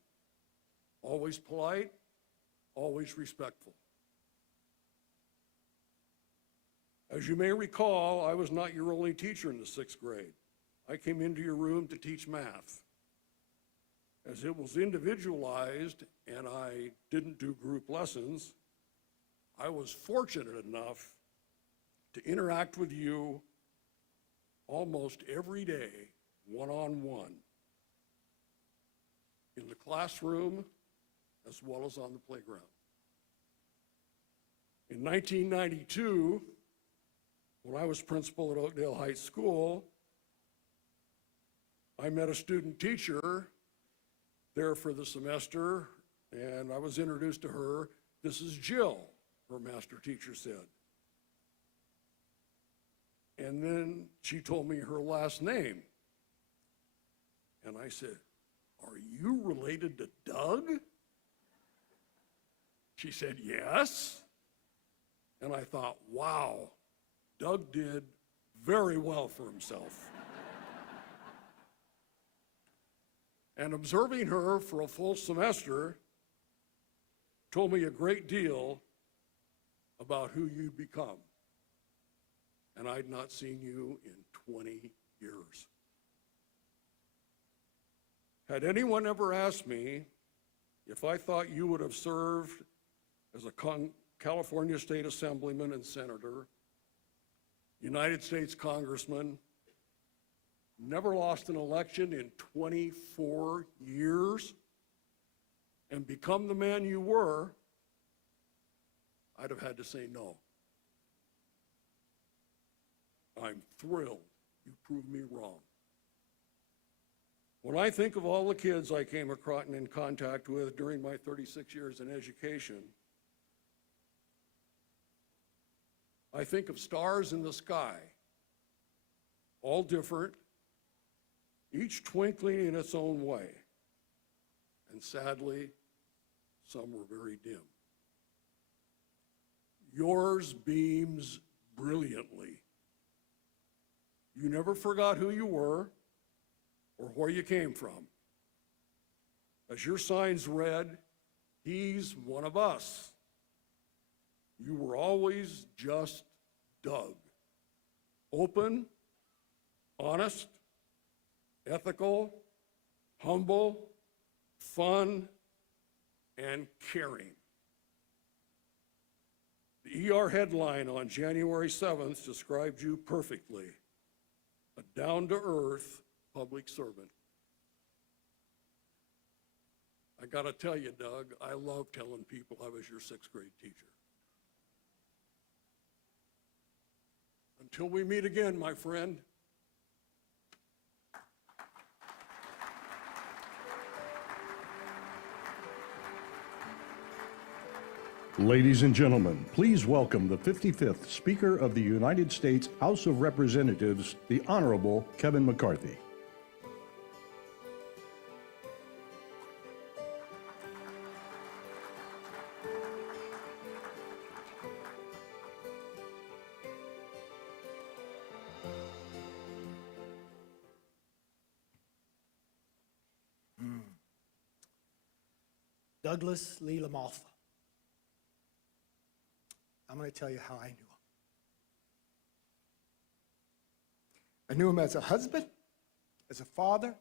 Always polite, always respectful. As you may recall, I was not your only teacher in the 6th grade. I came into your room to teach math. As it was individualized and I didn't do group lessons, I was fortunate enough to interact with you almost every day, one-on-one, in the classroom as well as on the playground. In 1992, when I was principal at Oakdale Heights School, I met a student teacher there for the semester, and I was introduced to her. This is Jill, her master teacher said. And then she told me her last name. And I said, "Are you related to Doug?" She said, "Yes." And I thought, wow, Doug did very well for himself. And observing her for a full semester told me a great deal about who you'd become. And I'd not seen you in 20 years. Had anyone ever asked me if I thought you would have served as a California State Assemblyman and Senator, United States Congressman, never lost an election in 24 years, and become the man you were, I'd have had to say no. I'm thrilled you proved me wrong. When I think of all the kids I came across and in contact with during my 36 years in education, I think of stars in the sky, all different, each twinkling in its own way. And sadly, some were very dim. Yours beams brilliantly. You never forgot who you were or where you came from. As your signs read, he's one of us. You were always just Doug. Open, honest, ethical, humble, fun, and caring. The ER headline on January 7th described you perfectly: a down-to-earth public servant. I gotta tell you, Doug, I love telling people I was your 6th grade teacher. Until we meet again, my friend. Ladies and gentlemen, please welcome the 55th Speaker of the United States House of Representatives, the Honorable Kevin McCarthy. Douglas Lee LaMalfa. I'm going to tell you how I knew him. I knew him as a husband, as a father,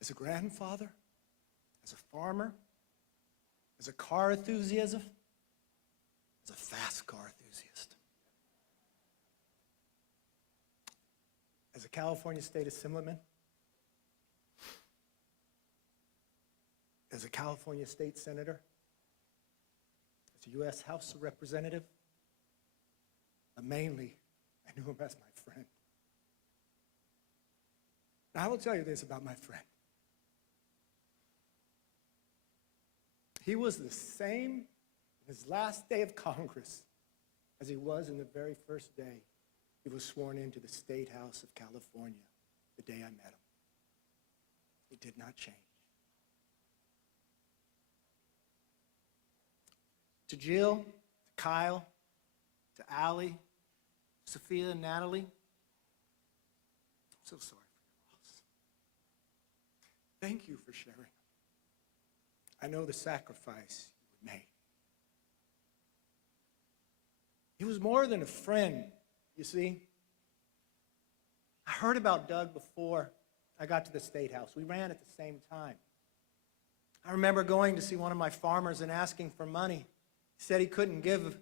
as a grandfather, as a farmer, as a car enthusiast, as a fast car enthusiast, as a California State Assemblyman, as a California State Senator, as a U.S. House of Representative, but mainly, I knew him as my friend. Now, I will tell you this about my friend. He was the same in his last day of Congress as he was in the very first day he was sworn into the State House of California, the day I met him. It did not change. To Jill, to Kyle, to Allie, Sophia and Natalie, I'm so sorry for your loss. Thank you for sharing. I know the sacrifice you made. He was more than a friend, you see. I heard about Doug before I got to the State House. We ran at the same time. I remember going to see one of my farmers and asking for money. He said he couldn't give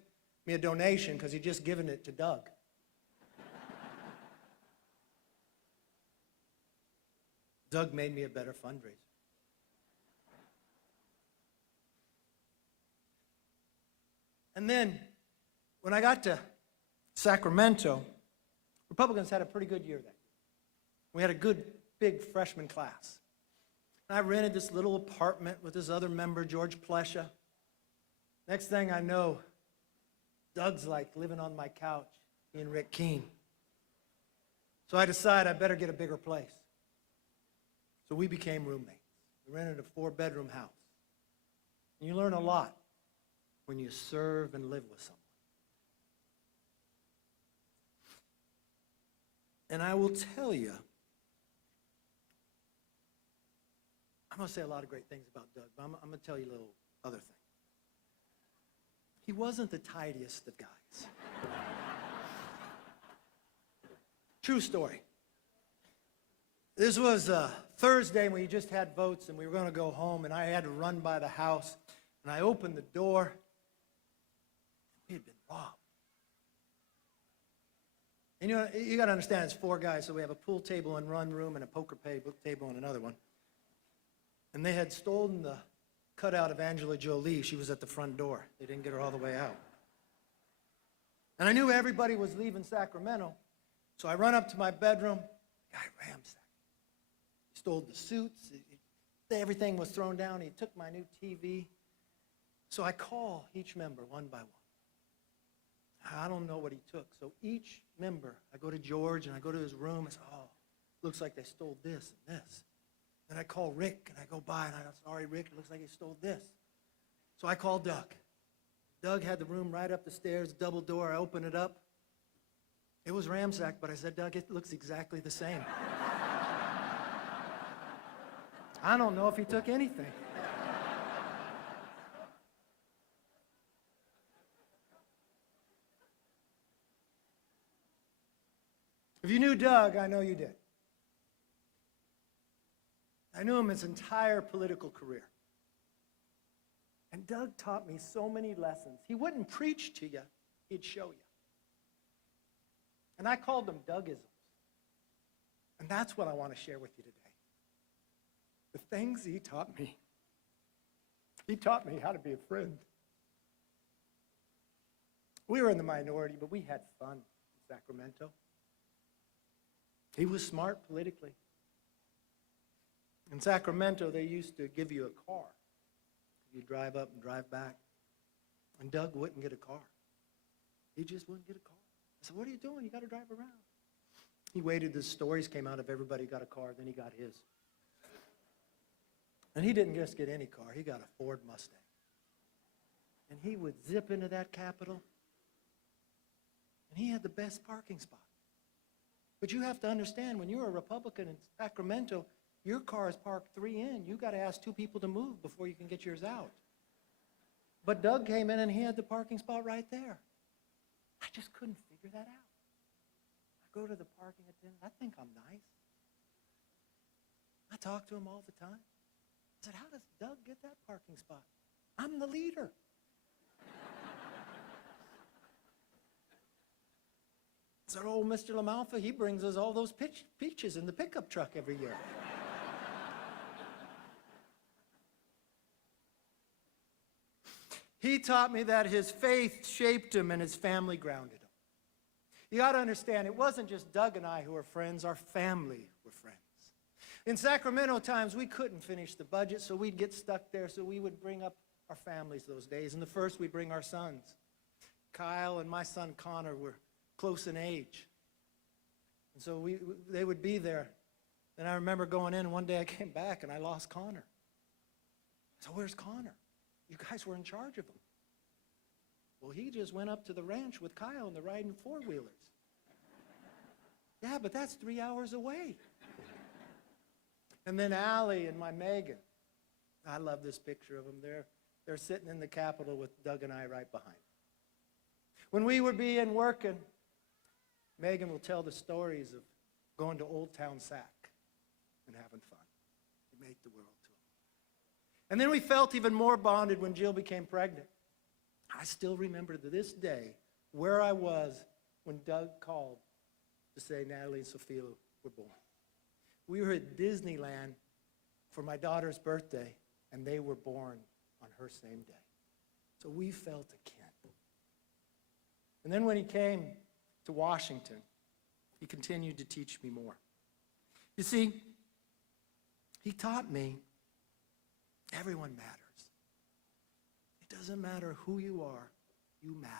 me a donation because he'd just given it to Doug. Doug made me a better fundraiser. And then, when I got to Sacramento, Republicans had a pretty good year then. We had a good, big freshman class. And I rented this little apartment with this other member, George Plesha. Next thing I know, Doug's like living on my couch, he and Rick Keene. So I decided I better get a bigger place. So we became roommates. We rented a 4-bedroom house. And you learn a lot when you serve and live with someone. And I will tell you, I'm going to say a lot of great things about Doug, but I'm going to tell you a little other thing. He wasn't the tidiest of guys. True story. This was Thursday when we just had votes and we were going to go home, and I had to run by the house, and I opened the door. We had been robbed. And you got to understand, it's 4 guys, so we have a pool table in one room and a poker table in another one. And they had stolen the cutout of Angela Jolie. She was at the front door. They didn't get her all the way out. And I knew everybody was leaving Sacramento, so I run up to my bedroom. Guy ransacked. He stole the suits. Everything was thrown down. He took my new TV. So I call each member one by one. I don't know what he took. So each member, I go to George and I go to his room. I say, oh, looks like they stole this and this. Then I call Rick and I go by and I go, sorry, Rick, it looks like he stole this. So I call Doug. Doug had the room right up the stairs, double door. I open it up. It was ransacked, but I said, Doug, it looks exactly the same. I don't know if he took anything. If you knew Doug, I know you did. I knew him his entire political career. And Doug taught me so many lessons. He wouldn't preach to you, he'd show you. And I called them Dougisms. And that's what I want to share with you today. The things he taught me. He taught me how to be a friend. We were in the minority, but we had fun in Sacramento. He was smart politically. In Sacramento, they used to give you a car. You drive up and drive back. And Doug wouldn't get a car. He just wouldn't get a car. I said, what are you doing? You got to drive around. He waited till the stories came out of everybody got a car, then he got his. And he didn't just get any car. He got a Ford Mustang. And he would zip into that Capitol. And he had the best parking spot. But you have to understand, when you're a Republican in Sacramento, your car is parked 3 in. You got to ask 2 people to move before you can get yours out. But Doug came in and he had the parking spot right there. I just couldn't figure that out. I go to the parking attendant. I think I'm nice. I talk to him all the time. I said, how does Doug get that parking spot? I'm the leader. So old Mr. LaMalfa, he brings us all those peaches in the pickup truck every year. He taught me that his faith shaped him and his family grounded him. You got to understand, it wasn't just Doug and I who were friends, our family were friends. In Sacramento times, we couldn't finish the budget, so we'd get stuck there, so we would bring up our families those days. And the first, we'd bring our sons. Kyle and my son Connor were close in age. And so they would be there. And I remember going in, and one day I came back, and I lost Connor. So where's Connor? You guys were in charge of him. Well, he just went up to the ranch with Kyle, and they're riding four-wheelers. Yeah, but that's 3 hours away. And then Allie and my Megan. I love this picture of them. They're sitting in the Capitol with Doug and I right behind them. When we would be in working, Megan will tell the stories of going to Old Town Sac and having fun. It made the world to them. And then we felt even more bonded when Jill became pregnant. I still remember to this day where I was when Doug called to say Natalie and Sophia were born. We were at Disneyland for my daughter's birthday, and they were born on her same day. So we felt akin. And then when he came to Washington, he continued to teach me more. You see, he taught me everyone matters. It doesn't matter who you are, you matter.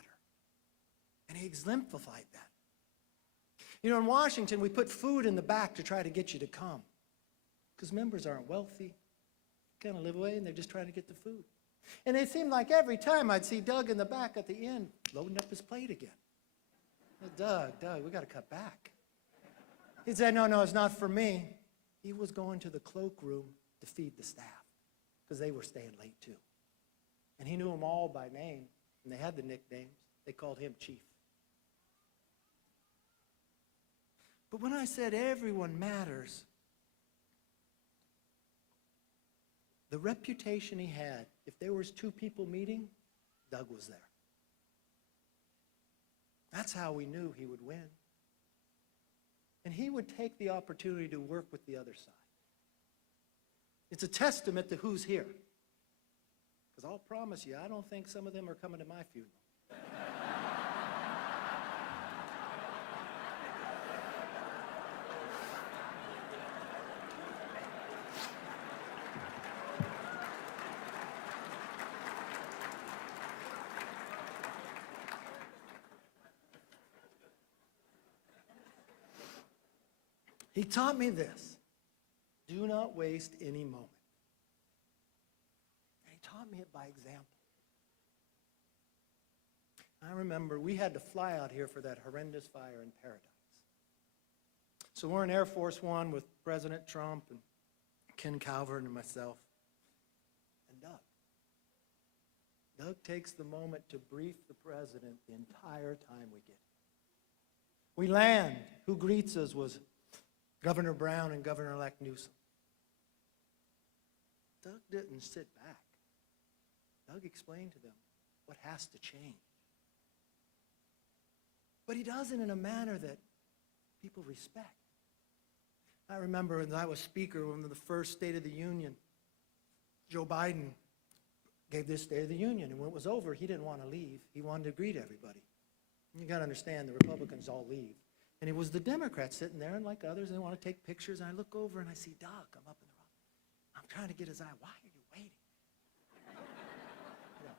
And he exemplified that. You know, in Washington, we put food in the back to try to get you to come. Because members aren't wealthy. Kind of live away, and they're just trying to get the food. And it seemed like every time I'd see Doug in the back at the end, loading up his plate again. Well, Doug, we got to cut back. He'd say, no, it's not for me. He was going to the cloakroom to feed the staff, because they were staying late too. And he knew them all by name, and they had the nicknames. They called him Chief. But when I said everyone matters, the reputation he had, if there was two people meeting, Doug was there. That's how we knew he would win. And he would take the opportunity to work with the other side. It's a testament to who's here. Because I'll promise you, I don't think some of them are coming to my funeral. He taught me this: do not waste any moment. And he taught me it by example. I remember we had to fly out here for that horrendous fire in Paradise. So we're in Air Force One with President Trump and Ken Calvert and myself and Doug. Doug takes the moment to brief the president the entire time we get here. We land. Who greets us was Governor Brown and Governor-elect Newsom. Doug didn't sit back. Doug explained to them what has to change. But he does it in a manner that people respect. I remember when I was speaker when the first State of the Union, Joe Biden gave this State of the Union, and when it was over, he didn't want to leave. He wanted to greet everybody. And you got to understand, the Republicans all leave. And it was the Democrats sitting there, and like others, they want to take pictures. And I look over and I see Doug come up in the row. I'm trying to get his eye. Why are you waiting? You know,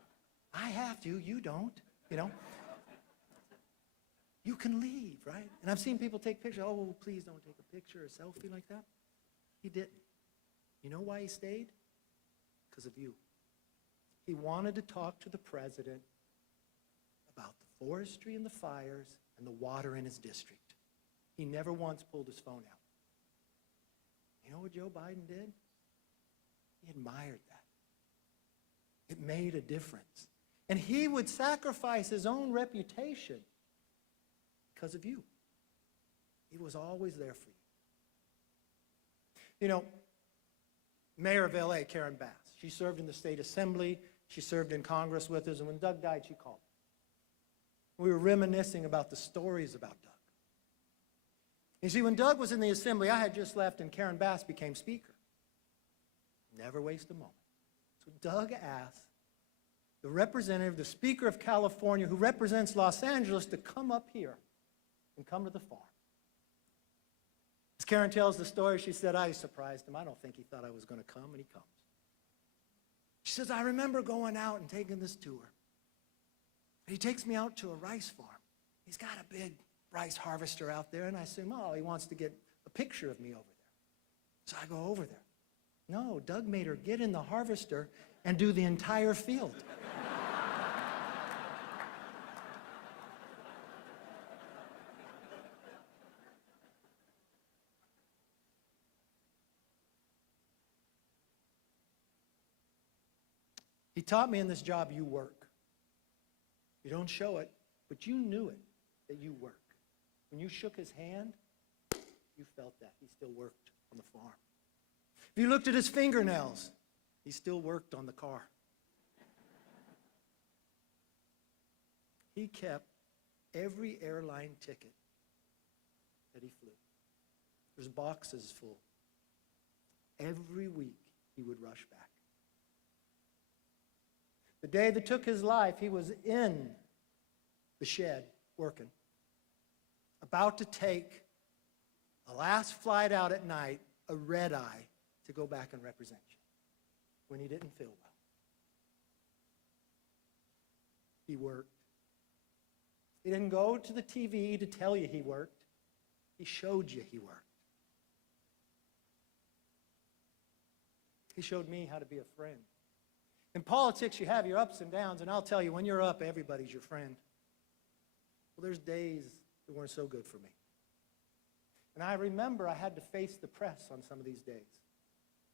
I have to. You don't. You know. You can leave, right? And I've seen people take pictures. Oh, well, please don't take a picture or a selfie like that. He didn't. You know why he stayed? Because of you. He wanted to talk to the president about the forestry and the fires and the water in his district. He never once pulled his phone out. You know what Joe Biden did? He admired that. It made a difference. And he would sacrifice his own reputation because of you. He was always there for you. You know, Mayor of LA, Karen Bass, she served in the state assembly. She served in Congress with us. And when Doug died, she called. We were reminiscing about the stories about Doug. You see, when Doug was in the assembly, I had just left and Karen Bass became speaker. Never waste a moment. So Doug asked the representative, the Speaker of California, who represents Los Angeles, to come up here and come to the farm. As Karen tells the story, she said, I surprised him. I don't think he thought I was going to come, and he comes. She says, I remember going out and taking this tour. He takes me out to a rice farm. He's got a big rice harvester out there, and I assume, oh, he wants to get a picture of me over there. So I go over there. No, Doug made her get in the harvester and do the entire field. He taught me in this job, you work. You don't show it, but you knew it, that you work. When you shook his hand, you felt that. He still worked on the farm. If you looked at his fingernails, he still worked on the car. He kept every airline ticket that he flew. There's boxes full. Every week, he would rush back. The day that took his life, he was in the shed working, about to take a last flight out at night, a red eye, to go back and represent you when he didn't feel well. He worked. He didn't go to the TV to tell you he worked. He showed you he worked. He showed me how to be a friend. In politics, you have your ups and downs, and I'll tell you, when you're up, everybody's your friend. Well, there's days that weren't so good for me. And I remember I had to face the press on some of these days.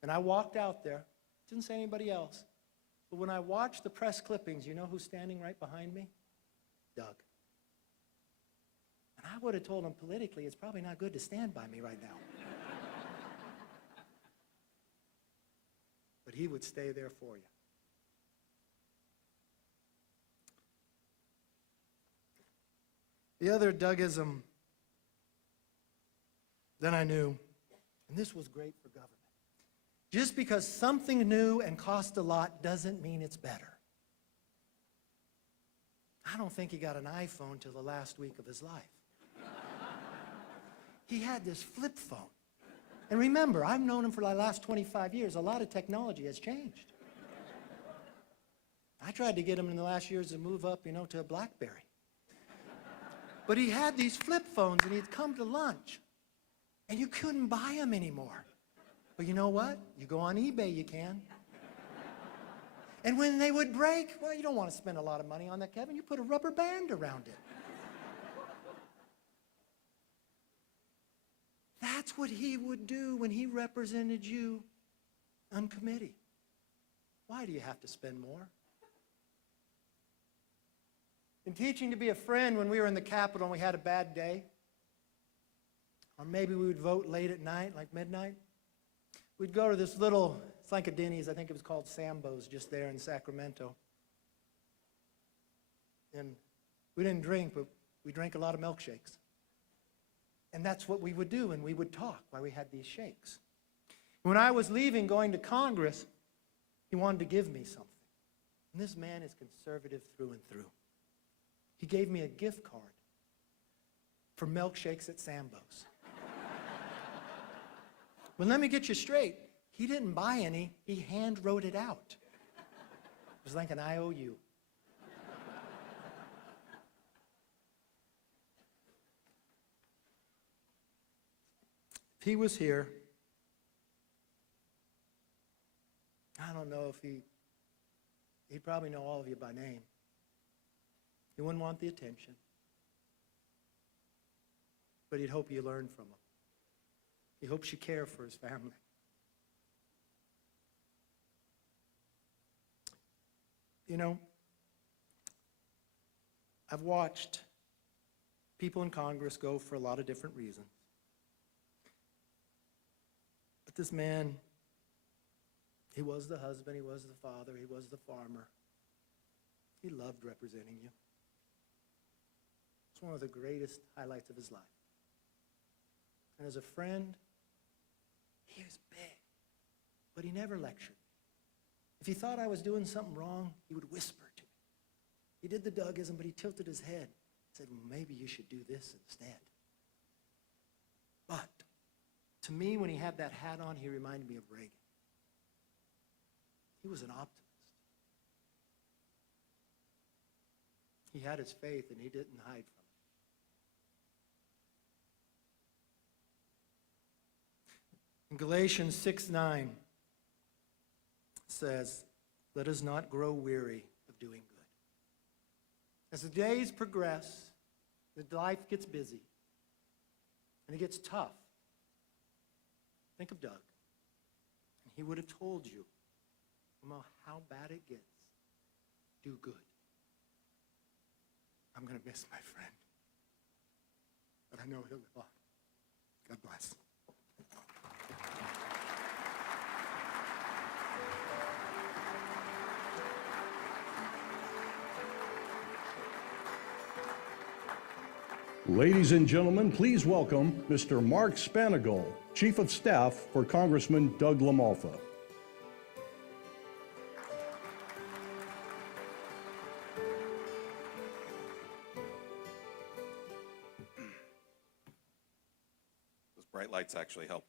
And I walked out there, didn't say anybody else, but when I watched the press clippings, you know who's standing right behind me? Doug. And I would have told him politically, it's probably not good to stand by me right now. But he would stay there for you. The other Dougism that I knew, and this was great for government, just because something new and cost a lot doesn't mean it's better. I don't think he got an iPhone till the last week of his life. He had this flip phone. And remember, I've known him for the last 25 years. A lot of technology has changed. I tried to get him in the last years to move up, to a BlackBerry. But he had these flip phones, and he'd come to lunch, and you couldn't buy them anymore. But you know what? You go on eBay, you can. And when they would break, well, you don't want to spend a lot of money on that, Kevin. You put a rubber band around it. That's what he would do when he represented you on committee. Why do you have to spend more? In teaching to be a friend, when we were in the Capitol and we had a bad day, or maybe we would vote late at night, like midnight, we'd go to this little, it's like a Denny's, I think it was called Sambo's, just there in Sacramento. And we didn't drink, but we drank a lot of milkshakes. And that's what we would do, and we would talk while we had these shakes. When I was leaving, going to Congress, he wanted to give me something. And this man is conservative through and through. He gave me a gift card for milkshakes at Sambo's. Well, let me get you straight. He didn't buy any. He hand wrote it out. It was like an IOU. If he was here, I don't know if he'd probably know all of you by name. He wouldn't want the attention. But he'd hope you learn from him. He hopes you care for his family. I've watched people in Congress go for a lot of different reasons. But this man, he was the husband, he was the father, he was the farmer. He loved representing you. It's one of the greatest highlights of his life. And as a friend, he was big, but he never lectured. If he thought I was doing something wrong, he would whisper to me. He did the Dougism, but he tilted his head. Said, well, maybe you should do this instead. But to me, when he had that hat on, he reminded me of Reagan. He was an optimist. He had his faith, and he didn't hide from In Galatians 6:9 says, "Let us not grow weary of doing good." As the days progress, the life gets busy, and it gets tough. Think of Doug. And he would have told you, no matter how bad it gets, do good. I'm going to miss my friend, but I know he'll live on. God bless. Ladies and gentlemen, please welcome Mr. Mark Spanigal, Chief of Staff for Congressman Doug LaMalfa. Those bright lights actually help.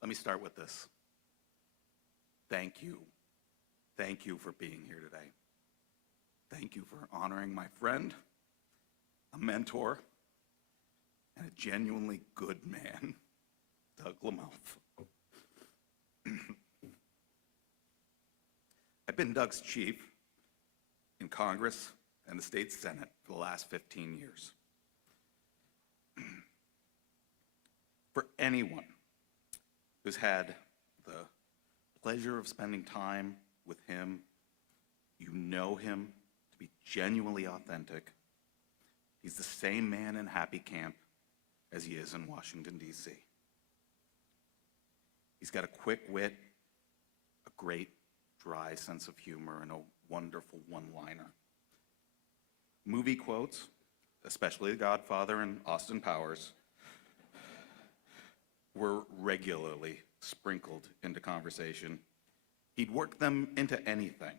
Let me start with this. Thank you. Thank you for being here today. Thank you for honoring my friend, a mentor, and a genuinely good man, Doug LaMalfa. I've been Doug's chief in Congress and the state Senate for the last 15 years. For anyone who's had the pleasure of spending time with him, you know him to be genuinely authentic. He's the same man in Happy Camp as he is in Washington, D.C. He's got a quick wit, a great dry sense of humor, and a wonderful one-liner. Movie quotes, especially The Godfather and Austin Powers, were regularly sprinkled into conversation. He'd work them into anything.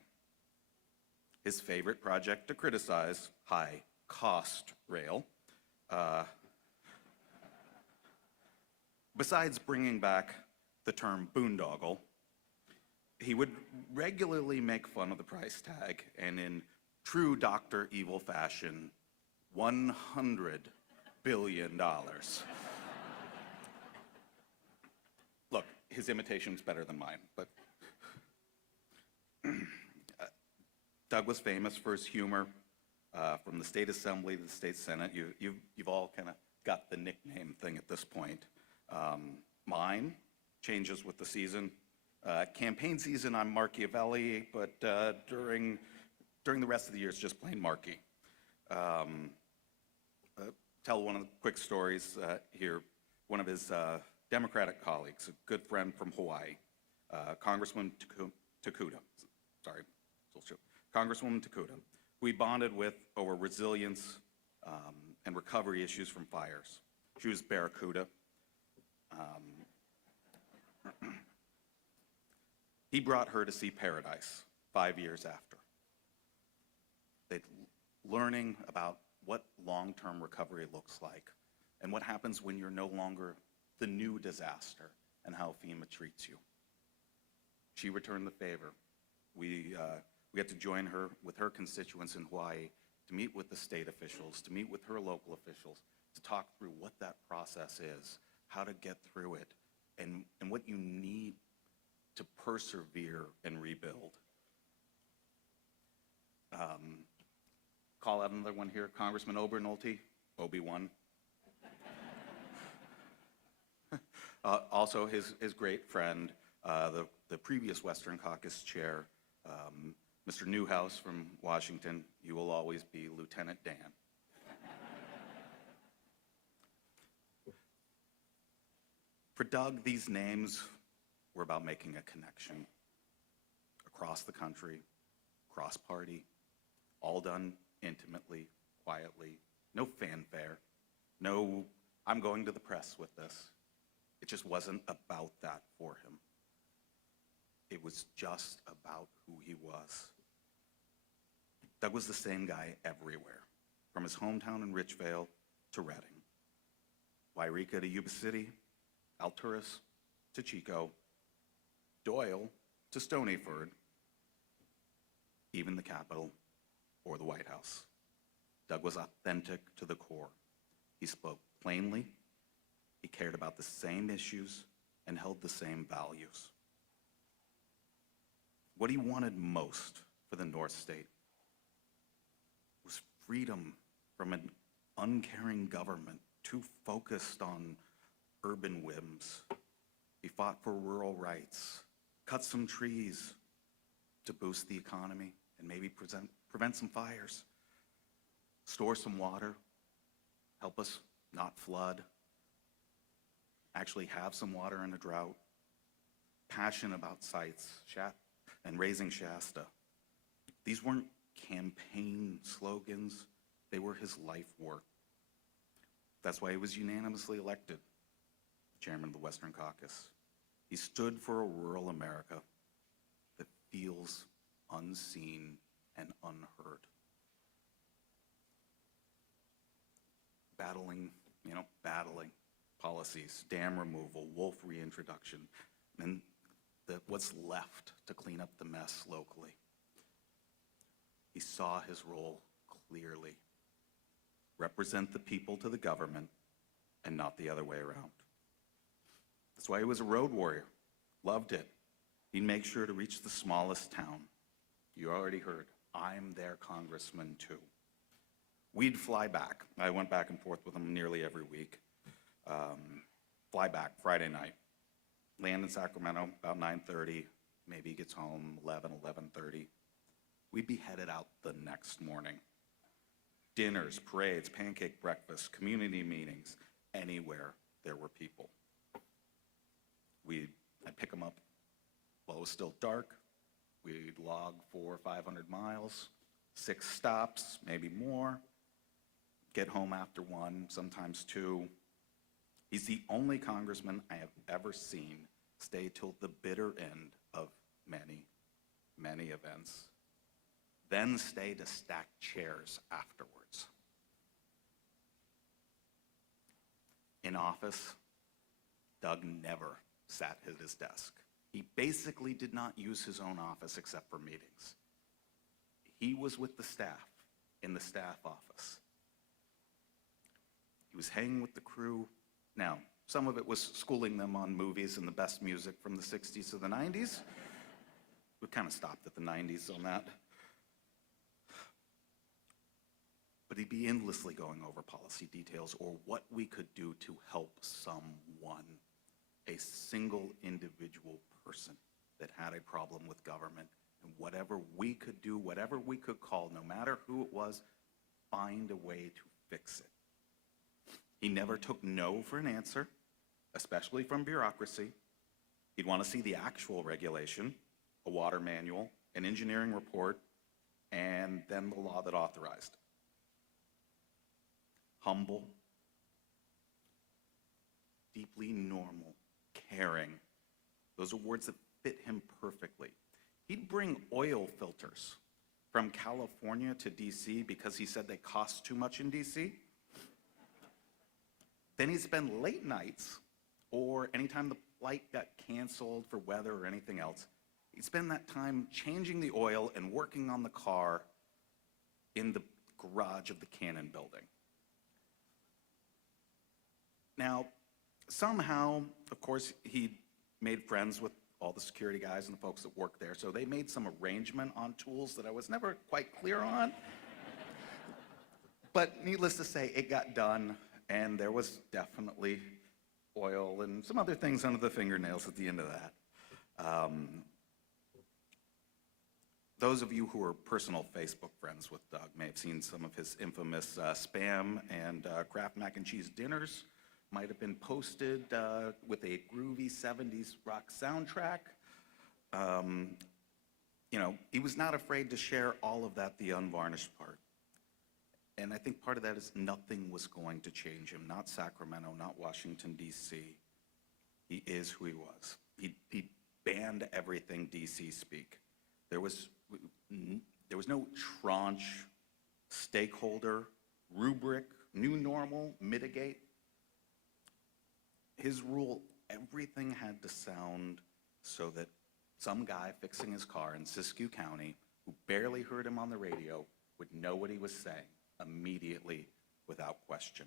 His favorite project to criticize, high-cost rail. Besides bringing back the term boondoggle, he would regularly make fun of the price tag, and in true Dr. Evil fashion, $100 billion. Look, his imitation's better than mine, but Doug was famous for his humor, from the state assembly to the state senate. You've all kind of got the nickname thing at this point. Mine changes with the season. Campaign season, I'm Machiavelli, but during the rest of the year, it's just plain Markey. Tell one of the quick stories here. One of his Democratic colleagues, a good friend from Hawaii, Congressman Takuda, Congresswoman Takuda, who he bonded with over resilience and recovery issues from fires. She was Barracuda. He brought her to see paradise 5 years after. Learning about what long-term recovery looks like and what happens when you're no longer the new disaster and how FEMA treats you. She returned the favor. We got to join her with her constituents in Hawaii to meet with the state officials, to meet with her local officials, to talk through what that process is, how to get through it, and what you need to persevere and rebuild. Call out another one here, Congressman Obernolte, Obi-Wan. Also his great friend, the previous Western Caucus chair, Mr. Newhouse from Washington. You will always be Lieutenant Dan. For Doug, these names were about making a connection across the country, cross-party, all done intimately, quietly, no fanfare, no, I'm going to the press with this. It just wasn't about that for him. It was just about who he was. Doug was the same guy everywhere, from his hometown in Richvale to Reading, Wairika to Yuba City, Alturas to Chico, Doyle to Stonyford, even the Capitol or the White House. Doug was authentic to the core. He spoke plainly, he cared about the same issues, and held the same values. What he wanted most for the North State was freedom from an uncaring government too focused on urban whims. He fought for rural rights, cut some trees to boost the economy and maybe prevent some fires, store some water, help us not flood, actually have some water in a drought, passion about sites and raising Shasta. These weren't campaign slogans, they were his life work. That's why he was unanimously elected chairman of the Western Caucus. He stood for a rural America that feels unseen and unheard. Battling policies, dam removal, wolf reintroduction, and what's left to clean up the mess locally. He saw his role clearly. Represent the people to the government and not the other way around. That's why he was a road warrior, loved it. He'd make sure to reach the smallest town. You already heard, I'm their congressman too. We'd fly back. I went back and forth with him nearly every week. Fly back Friday night. Land in Sacramento about 9:30. Maybe he gets home 11:30. We'd be headed out the next morning. Dinners, parades, pancake breakfasts, community meetings, anywhere there were people. I'd pick them up while it was still dark. We'd log 400 or 500 miles, 6 stops, maybe more. Get home after 1, sometimes 2. He's the only congressman I have ever seen stay till the bitter end of many, many events, then stay to stack chairs afterwards. In office, Doug never sat at his desk. He basically did not use his own office except for meetings. He was with the staff in the staff office. He was hanging with the crew. Now, some of it was schooling them on movies and the best music from the 60s to the 90s. We kind of stopped at the 90s on that. But he'd be endlessly going over policy details or what we could do to help someone, a single individual person that had a problem with government. And whatever we could do, whatever we could call, no matter who it was, find a way to fix it. He never took no for an answer, especially from bureaucracy. He'd want to see the actual regulation, a water manual, an engineering report, and then the law that authorized it. Humble, deeply normal, caring. Those are words that fit him perfectly. He'd bring oil filters from California to DC because he said they cost too much in DC. Then he'd spend late nights, or anytime the flight got canceled for weather or anything else, he'd spend that time changing the oil and working on the car in the garage of the Cannon building. Now, somehow, of course, he made friends with all the security guys and the folks that worked there, so they made some arrangement on tools that I was never quite clear on. But needless to say, it got done, and there was definitely oil and some other things under the fingernails at the end of that. Those of you who are personal Facebook friends with Doug may have seen some of his infamous Spam and Kraft mac and cheese dinners. Might have been posted with a groovy 70s rock soundtrack. He was not afraid to share all of that, the unvarnished part. And I think part of that is nothing was going to change him, not Sacramento, not Washington, D.C. He is who he was. He banned everything D.C. speak. There was no tranche, stakeholder, rubric, new normal, mitigate. His rule, everything had to sound so that some guy fixing his car in Siskiyou County who barely heard him on the radio would know what he was saying. immediately without question.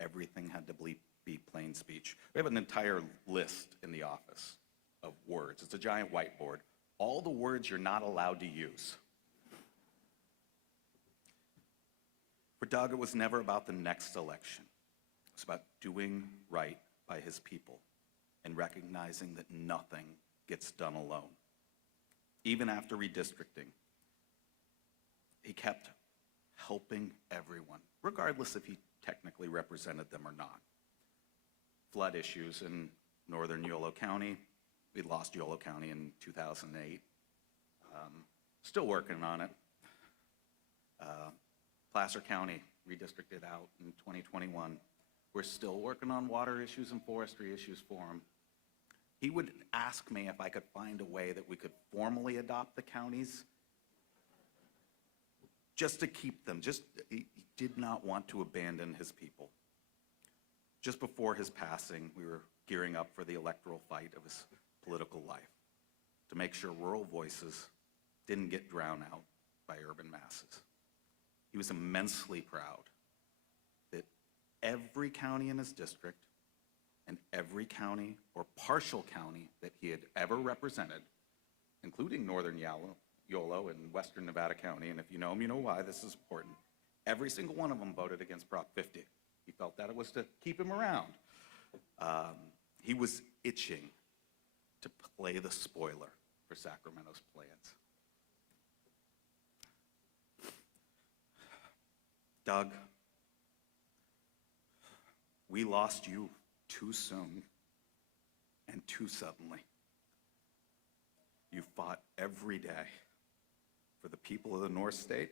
Everything had to be plain speech. We have an entire list in the office of words. It's a giant whiteboard. All the words you're not allowed to use. For Doug, it was never about the next election. It was about doing right by his people and recognizing that nothing gets done alone. Even after redistricting, he kept helping everyone, regardless if he technically represented them or not. Flood issues in northern Yolo County. We lost Yolo County in 2008. Still working on it. Placer County redistricted out in 2021. We're still working on water issues and forestry issues for him. He would ask me if I could find a way that we could formally adopt the counties just to keep them. He did not want to abandon his people. Just before his passing, we were gearing up for the electoral fight of his political life to make sure rural voices didn't get drowned out by urban masses. He was immensely proud that every county in his district and every county or partial county that he had ever represented, including northern Yolo and western Nevada County, and if you know him, you know why this is important, every single one of them voted against Prop 50. He felt that it was to keep him around. He was itching to play the spoiler for Sacramento's plans. Doug, we lost you too soon and too suddenly. You fought every day for the people of the North State.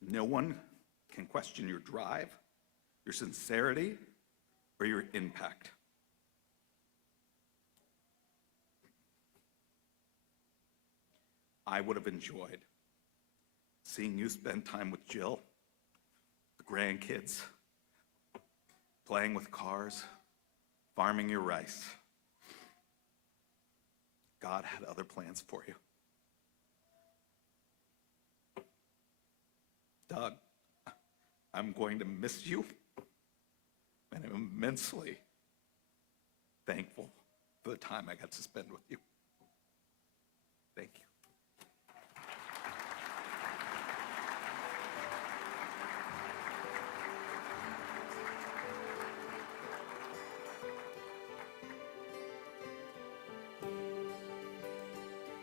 No one can question your drive, your sincerity, or your impact. I would have enjoyed seeing you spend time with Jill, the grandkids, playing with cars, farming your rice. God had other plans for you. Doug, I'm going to miss you, and I'm immensely thankful for the time I got to spend with you. Thank you.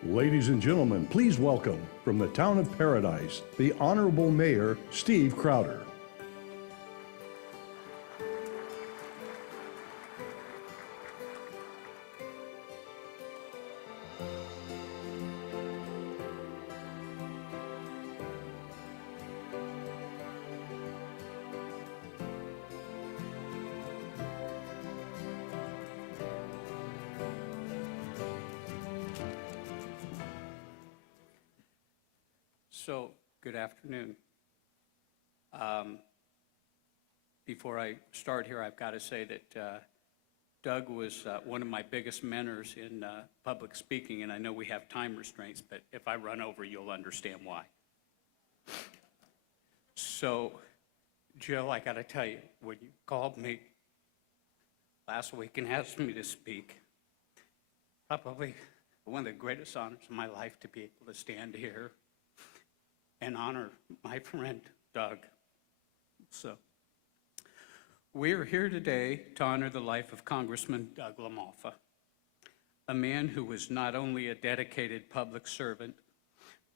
Ladies and gentlemen, please welcome from the town of Paradise, the Honorable Mayor, Steve Crowder. So, good afternoon. Before I start here, I've got to say that Doug was one of my biggest mentors in public speaking, and I know we have time restraints, but if I run over, you'll understand why. So, Jill, I got to tell you, when you called me last week and asked me to speak, probably one of the greatest honors of my life to be able to stand here and honor my friend, Doug. So, we're here today to honor the life of Congressman Doug LaMalfa, a man who was not only a dedicated public servant,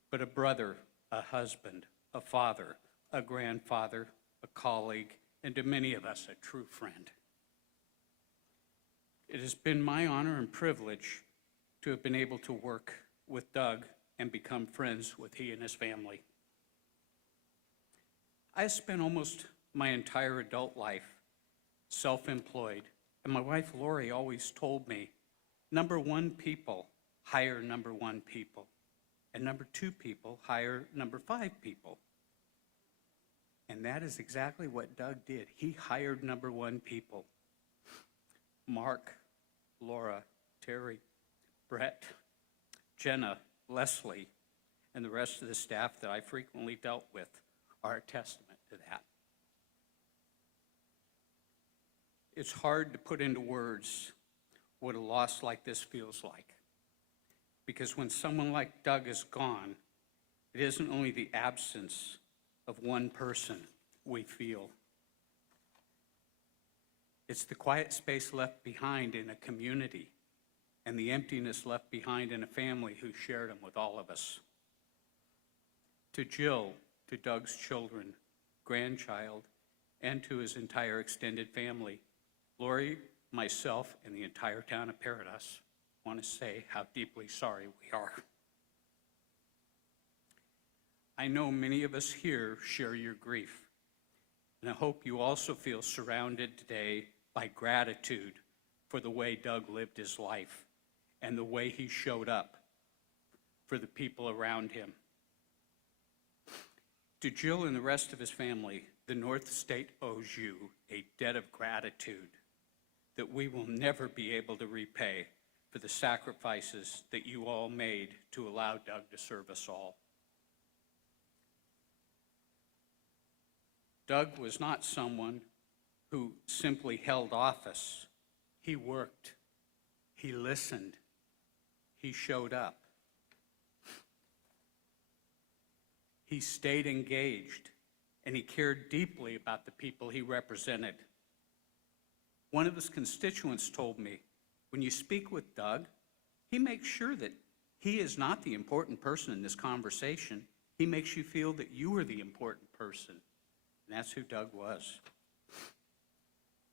but a brother, a husband, a father, a grandfather, a colleague, and to many of us, a true friend. It has been my honor and privilege to have been able to work with Doug and become friends with he and his family. I spent almost my entire adult life self-employed, and my wife Lori always told me, number one people hire number one people, and number two people hire number five people. And that is exactly what Doug did. He hired number one people. Mark, Laura, Terry, Brett, Jenna, Leslie, and the rest of the staff that I frequently dealt with are a testament to that. It's hard to put into words what a loss like this feels like. Because when someone like Doug is gone, it isn't only the absence of one person we feel. It's the quiet space left behind in a community and the emptiness left behind in a family who shared him with all of us. To Jill, to Doug's children, grandchild, and to his entire extended family, Lori, myself, and the entire town of Paradise want to say how deeply sorry we are. I know many of us here share your grief, and I hope you also feel surrounded today by gratitude for the way Doug lived his life and the way he showed up for the people around him. To Jill and the rest of his family, the North State owes you a debt of gratitude that we will never be able to repay for the sacrifices that you all made to allow Doug to serve us all. Doug was not someone who simply held office. He worked, he listened, he showed up. He stayed engaged, and he cared deeply about the people he represented. One of his constituents told me, when you speak with Doug, he makes sure that he is not the important person in this conversation. He makes you feel that you are the important person. And that's who Doug was.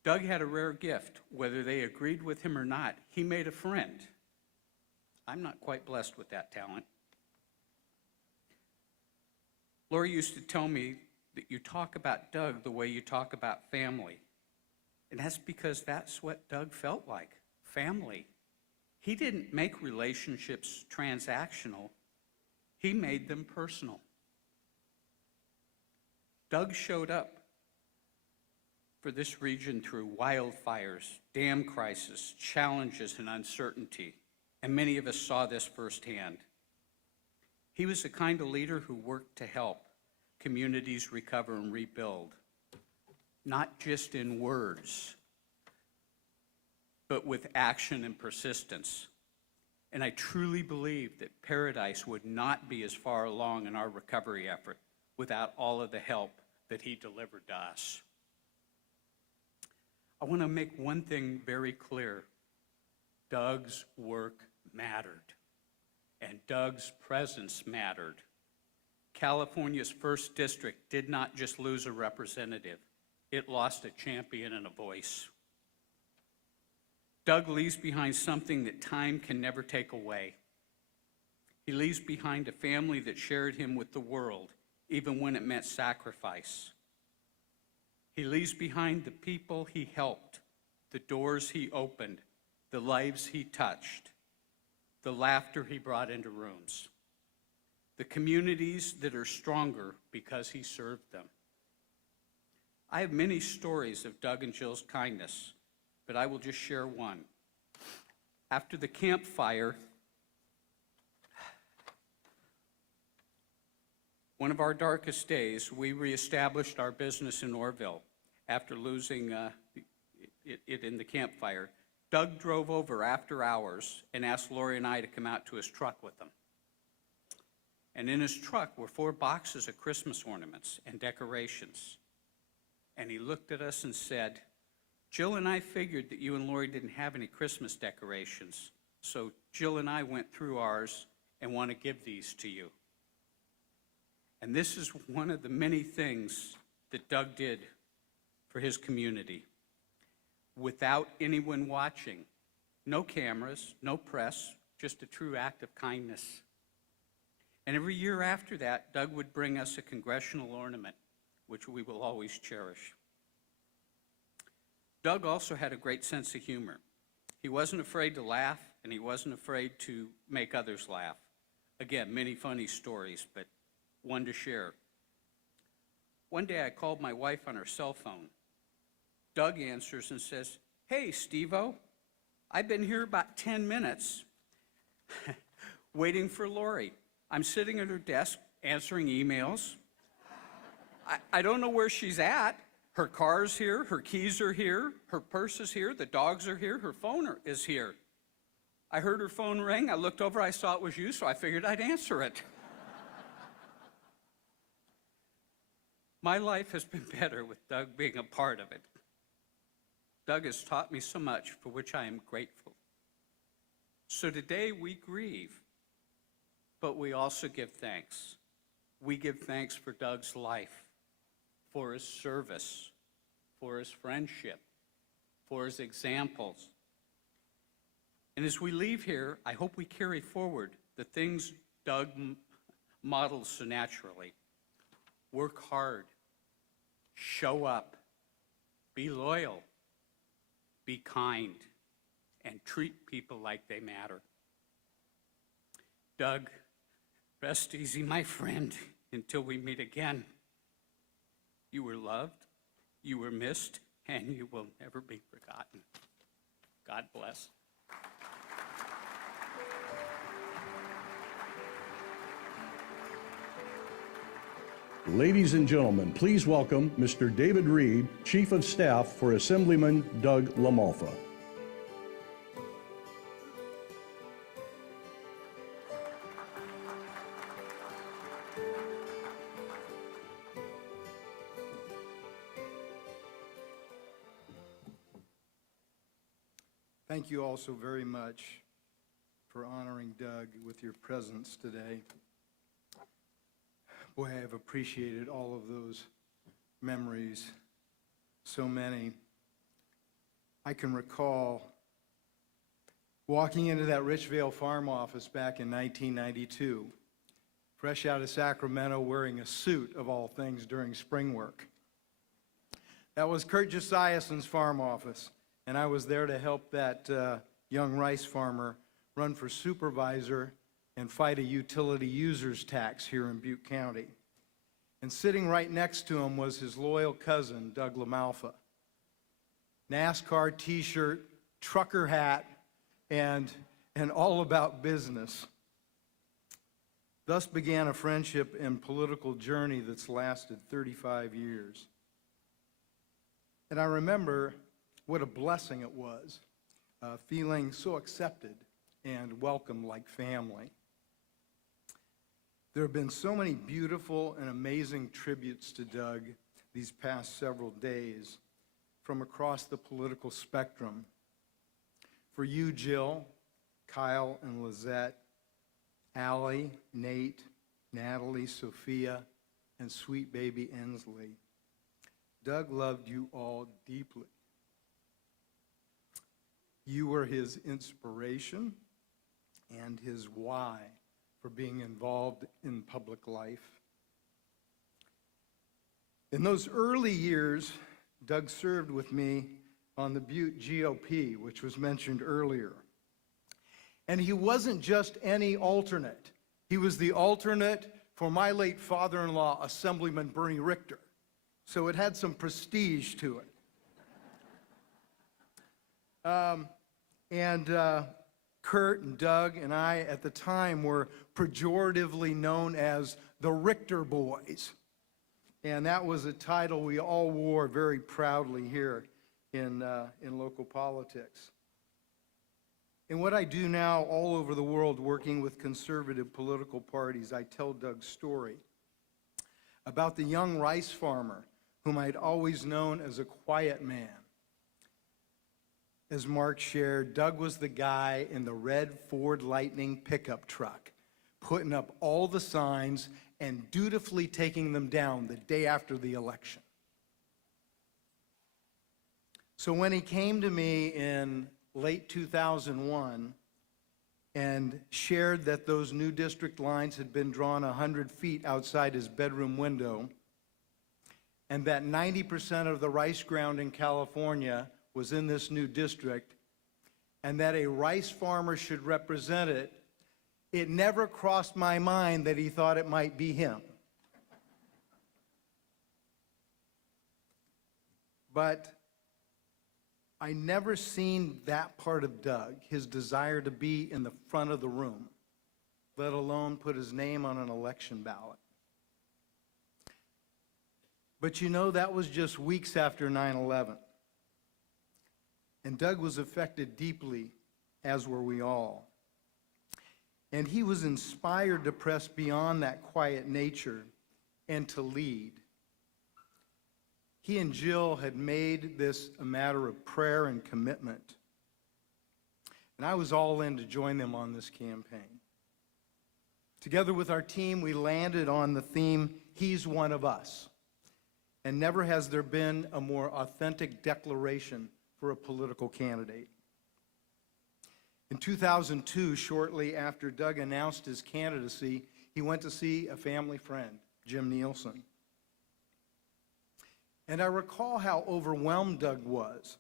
Doug had a rare gift. Whether they agreed with him or not, he made a friend. I'm not quite blessed with that talent. Lori used to tell me that you talk about Doug the way you talk about family. And that's because that's what Doug felt like, family. He didn't make relationships transactional. He made them personal. Doug showed up for this region through wildfires, dam crisis, challenges, and uncertainty. And many of us saw this firsthand. He was the kind of leader who worked to help communities recover and rebuild, not just in words, but with action and persistence. And I truly believe that Paradise would not be as far along in our recovery effort without all of the help that he delivered to us. I want to make one thing very clear. Doug's work mattered, and Doug's presence mattered. California's 1st District did not just lose a representative, it lost a champion and a voice. Doug leaves behind something that time can never take away. He leaves behind a family that shared him with the world, even when it meant sacrifice. He leaves behind the people he helped, the doors he opened, the lives he touched, the laughter he brought into rooms, the communities that are stronger because he served them. I have many stories of Doug and Jill's kindness, but I will just share one. After the campfire, one of our darkest days, we reestablished our business in Orville after losing it in the campfire. Doug drove over after hours and asked Lori and I to come out to his truck with him. And in his truck were 4 boxes of Christmas ornaments and decorations. And he looked at us and said, Jill and I figured that you and Lori didn't have any Christmas decorations, so Jill and I went through ours and want to give these to you. And this is one of the many things that Doug did for his community. Without anyone watching, no cameras, no press, just a true act of kindness. And every year after that, Doug would bring us a Congressional ornament, which we will always cherish. Doug also had a great sense of humor. He wasn't afraid to laugh, and he wasn't afraid to make others laugh. Again, many funny stories, but one to share. One day I called my wife on her cell phone. Doug answers and says, "Hey, Steve-O, I've been here about 10 minutes waiting for Lori. I'm sitting at her desk answering emails. I don't know where she's at. Her car's here, her keys are here, her purse is here, the dogs are here, her phone is here. I heard her phone ring, I looked over, I saw it was you, so I figured I'd answer it. My life has been better with Doug being a part of it. Doug has taught me so much, for which I am grateful. So today we grieve, but we also give thanks. We give thanks for Doug's life, for his service, for his friendship, for his examples. And as we leave here, I hope we carry forward the things Doug models so naturally. Work hard, show up, be loyal, be kind, and treat people like they matter. Doug, rest easy, my friend, until we meet again. You were loved, you were missed, and you will never be forgotten. God bless. Ladies and gentlemen, please welcome Mr. David Reed, Chief of Staff for Assemblyman Doug LaMalfa. Thank you all so very much for honoring Doug with your presence today. Boy, I have appreciated all of those memories, so many. I can recall walking into that Richvale farm office back in 1992, fresh out of Sacramento, wearing a suit of all things during spring work. That was Kurt Josiason's farm office, and I was there to help that young rice farmer run for supervisor and fight a utility users tax here in Butte County. And sitting right next to him was his loyal cousin, Doug LaMalfa. NASCAR t-shirt, trucker hat, and all about business. Thus began a friendship and political journey that's lasted 35 years. And I remember what a blessing it was, feeling so accepted and welcomed like family. There have been so many beautiful and amazing tributes to Doug these past several days from across the political spectrum. For you, Jill, Kyle and Lizette, Allie, Nate, Natalie, Sophia, and sweet baby Ensley, Doug loved you all deeply. You were his inspiration and his why for being involved in public life. In those early years, Doug served with me on the Butte GOP, which was mentioned earlier. And he wasn't just any alternate. He was the alternate for my late father-in-law, Assemblyman Bernie Richter. So it had some prestige to it. Kurt and Doug and I at the time were pejoratively known as the Richter Boys. And that was a title we all wore very proudly here in local politics. And what I do now all over the world working with conservative political parties, I tell Doug's story about the young rice farmer whom I'd always known as a quiet man. As Mark shared, Doug was the guy in the red Ford Lightning pickup truck, putting up all the signs and dutifully taking them down the day after the election. So when he came to me in late 2001 and shared that those new district lines had been drawn 100 feet outside his bedroom window, and that 90% of the rice ground in California was in this new district, and that a rice farmer should represent it, it never crossed my mind that he thought it might be him. But I never seen that part of Doug, his desire to be in the front of the room, let alone put his name on an election ballot. But you know, that was just weeks after 9/11. And Doug was affected deeply, as were we all. And he was inspired to press beyond that quiet nature and to lead. He and Jill had made this a matter of prayer and commitment. And I was all in to join them on this campaign. Together with our team, we landed on the theme, "He's one of us." And never has there been a more authentic declaration for a political candidate. In 2002, shortly after Doug announced his candidacy, he went to see a family friend, Jim Nielsen. And I recall how overwhelmed Doug was.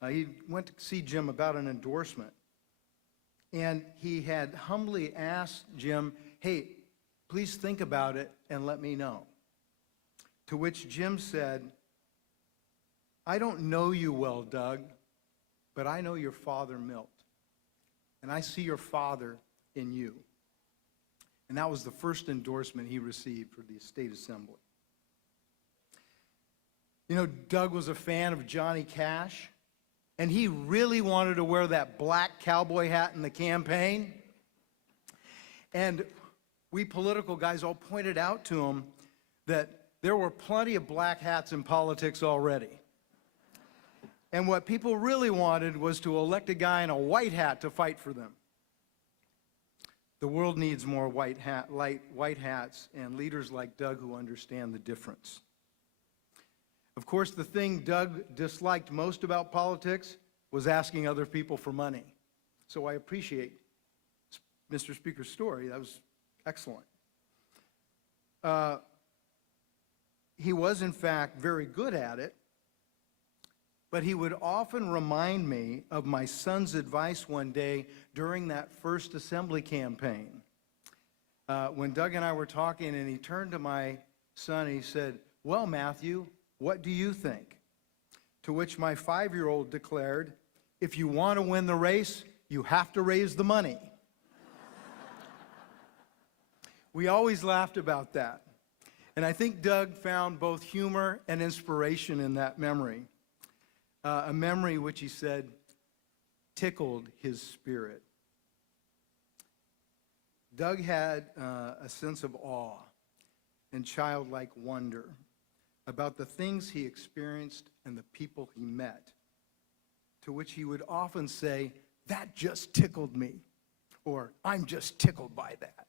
He went to see Jim about an endorsement. And he had humbly asked Jim, "Hey, please think about it and let me know." To which Jim said, "I don't know you well, Doug, but I know your father, Milt. And I see your father in you." And that was the first endorsement he received for the state assembly. You know, Doug was a fan of Johnny Cash, and he really wanted to wear that black cowboy hat in the campaign. And we political guys all pointed out to him that there were plenty of black hats in politics already. And what people really wanted was to elect a guy in a white hat to fight for them. The world needs more white hats and leaders like Doug who understand the difference. Of course, the thing Doug disliked most about politics was asking other people for money. So I appreciate Mr. Speaker's story. That was excellent. He was, in fact, very good at it, but he would often remind me of my son's advice one day during that first assembly campaign. When Doug and I were talking, and he turned to my son, and he said, "Well, Matthew, what do you think?" To which my 5-year-old declared, "If you want to win the race, you have to raise the money." We always laughed about that. And I think Doug found both humor and inspiration in that memory. A memory which he said tickled his spirit. Doug had a sense of awe and childlike wonder about the things he experienced and the people he met, to which he would often say, "That just tickled me," or "I'm just tickled by that."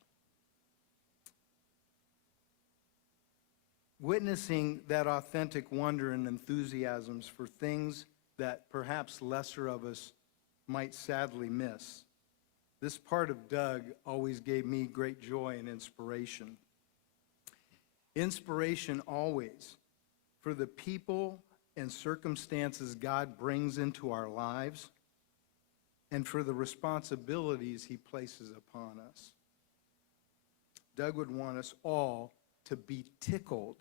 Witnessing that authentic wonder and enthusiasms for things that perhaps lesser of us might sadly miss, this part of Doug always gave me great joy and inspiration. Inspiration always for the people and circumstances God brings into our lives and for the responsibilities he places upon us. Doug would want us all to be tickled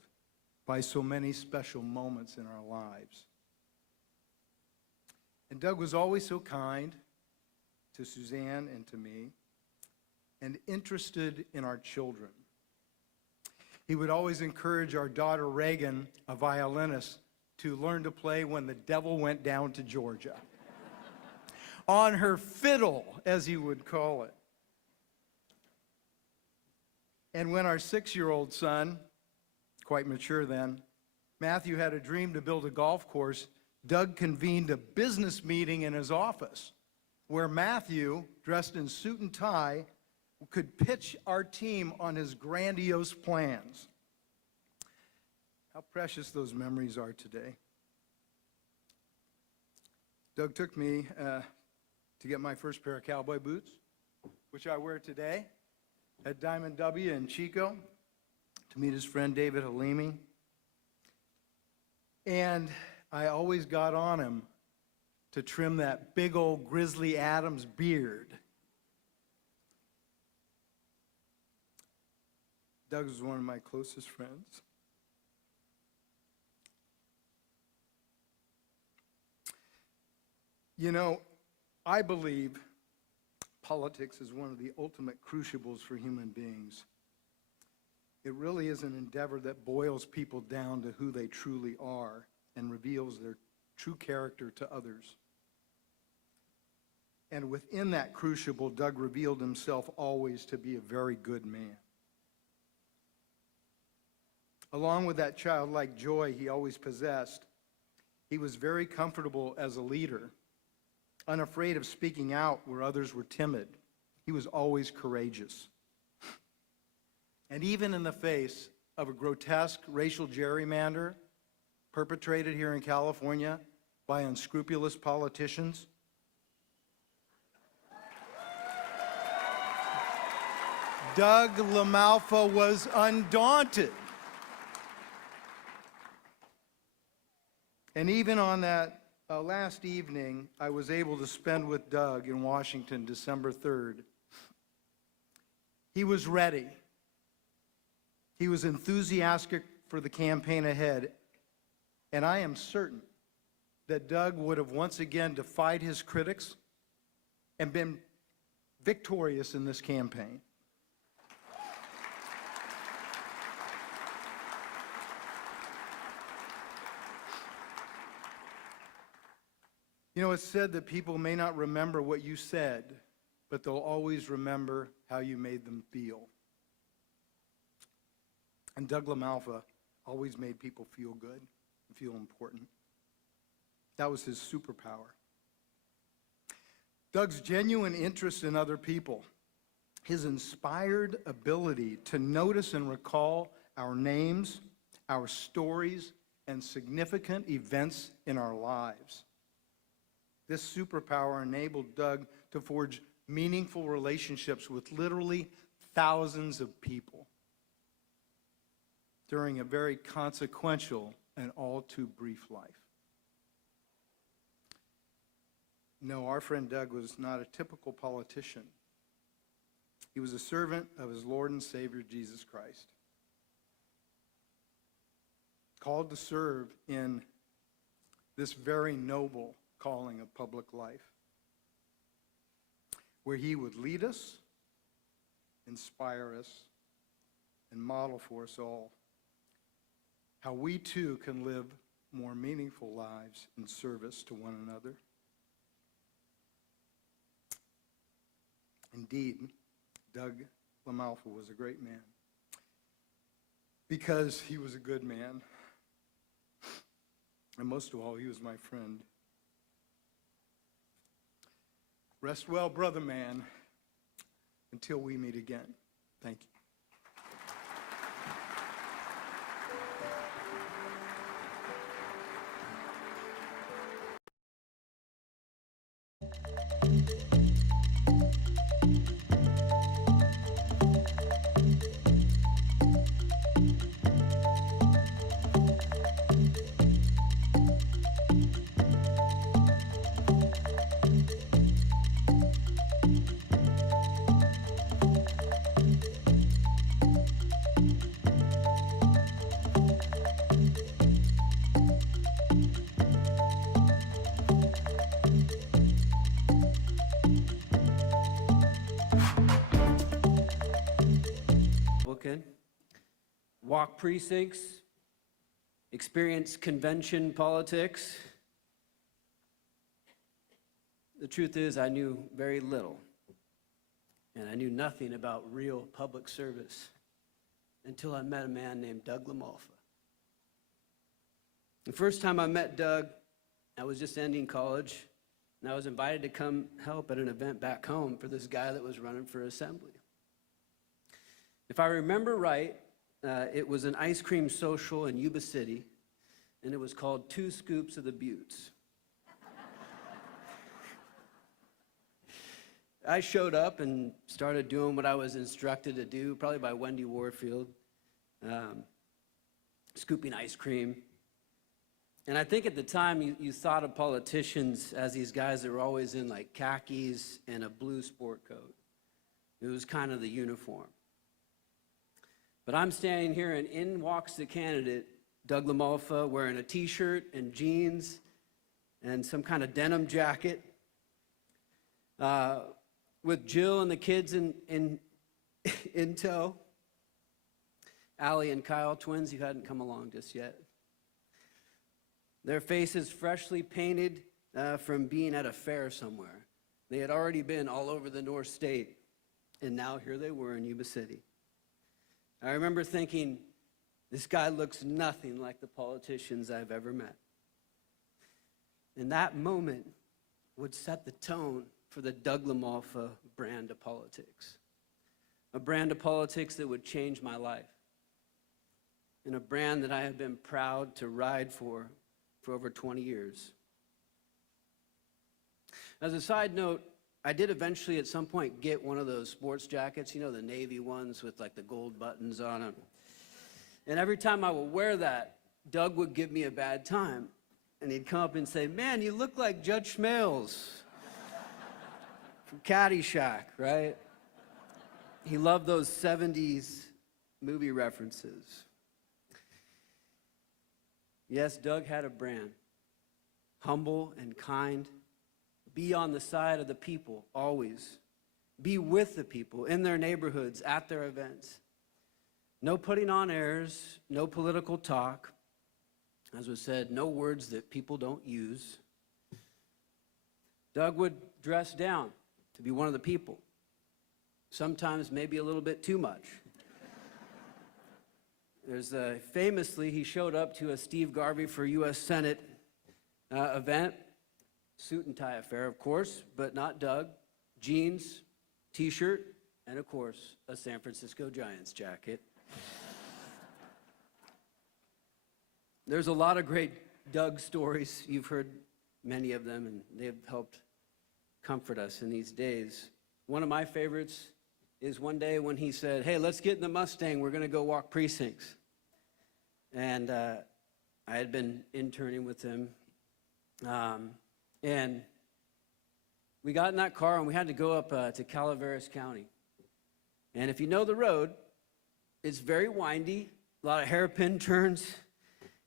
by so many special moments in our lives. And Doug was always so kind to Suzanne and to me, and interested in our children. He would always encourage our daughter Reagan, a violinist, to learn to play When the Devil Went Down to Georgia. On her fiddle, as he would call it. And when our 6-year-old son, quite mature then, Matthew had a dream to build a golf course, Doug convened a business meeting in his office where Matthew, dressed in suit and tie, could pitch our team on his grandiose plans. How precious those memories are today. Doug took me to get my first pair of cowboy boots, which I wear today, at Diamond W in Chico, to meet his friend David Halimi. And I always got on him to trim that big old Grizzly Adams beard. Doug was one of my closest friends. You know, I believe politics is one of the ultimate crucibles for human beings. It really is an endeavor that boils people down to who they truly are and reveals their true character to others. And within that crucible, Doug revealed himself always to be a very good man. Along with that childlike joy he always possessed, he was very comfortable as a leader, unafraid of speaking out where others were timid. He was always courageous. And even in the face of a grotesque racial gerrymander perpetrated here in California by unscrupulous politicians, Doug LaMalfa was undaunted. And even on that last evening I was able to spend with Doug in Washington, December 3rd, he was ready. He was enthusiastic for the campaign ahead, and I am certain that Doug would have once again defied his critics and been victorious in this campaign. You know, it's said that people may not remember what you said, but they'll always remember how you made them feel. And Doug LaMalfa always made people feel good and feel important. That was his superpower. Doug's genuine interest in other people, his inspired ability to notice and recall our names, our stories, and significant events in our lives. This superpower enabled Doug to forge meaningful relationships with literally thousands of people during a very consequential and all too brief life. No, our friend Doug was not a typical politician. He was a servant of his Lord and Savior, Jesus Christ, called to serve in this very noble calling of public life, where he would lead us, inspire us, and model for us all how we too can live more meaningful lives in service to one another. Indeed, Doug LaMalfa was a great man because he was a good man, and most of all, he was my friend. Rest well, brother man, until we meet again. Thank you. Walk precincts, experience convention politics. The truth is, I knew very little, and I knew nothing about real public service until I met a man named Doug LaMalfa. The first time I met Doug, I was just ending college, and I was invited to come help at an event back home for this guy that was running for assembly. If I remember right, it was an ice cream social in Yuba City, and it was called 2 Scoops of the Buttes. I showed up and started doing what I was instructed to do, probably by Wendy Warfield, scooping ice cream. And I think at the time you thought of politicians as these guys that were always in like khakis and a blue sport coat. It was kind of the uniform. But I'm standing here, and in walks the candidate, Doug LaMalfa, wearing a t-shirt and jeans and some kind of denim jacket, with Jill and the kids in tow. Allie and Kyle, twins who hadn't come along just yet. Their faces freshly painted from being at a fair somewhere. They had already been all over the North State, and now here they were in Yuba City. I remember thinking, this guy looks nothing like the politicians I've ever met. And that moment would set the tone for the Doug LaMalfa brand of politics. A brand of politics that would change my life. And a brand that I have been proud to ride for over 20 years. As a side note, I did eventually at some point get one of those sports jackets, you know, the navy ones with like the gold buttons on them. And every time I would wear that, Doug would give me a bad time. And he'd come up and say, man, you look like Judge Schmales from Caddyshack, right? He loved those 70s movie references. Yes, Doug had a brand. Humble and kind. Be on the side of the people, always. Be with the people, in their neighborhoods, at their events. No putting on airs, no political talk. As was said, no words that people don't use. Doug would dress down to be one of the people. Sometimes maybe a little bit too much. Famously, he showed up to a Steve Garvey for U.S. Senate event. Suit and tie affair, of course, but not Doug. Jeans, t-shirt, and of course, a San Francisco Giants jacket. There's a lot of great Doug stories. You've heard many of them, and they've helped comfort us in these days. One of my favorites is one day when he said, hey, let's get in the Mustang. We're going to go walk precincts. And I had been interning with him. And we got in that car, and we had to go up to Calaveras County. And if you know the road, it's very windy, a lot of hairpin turns.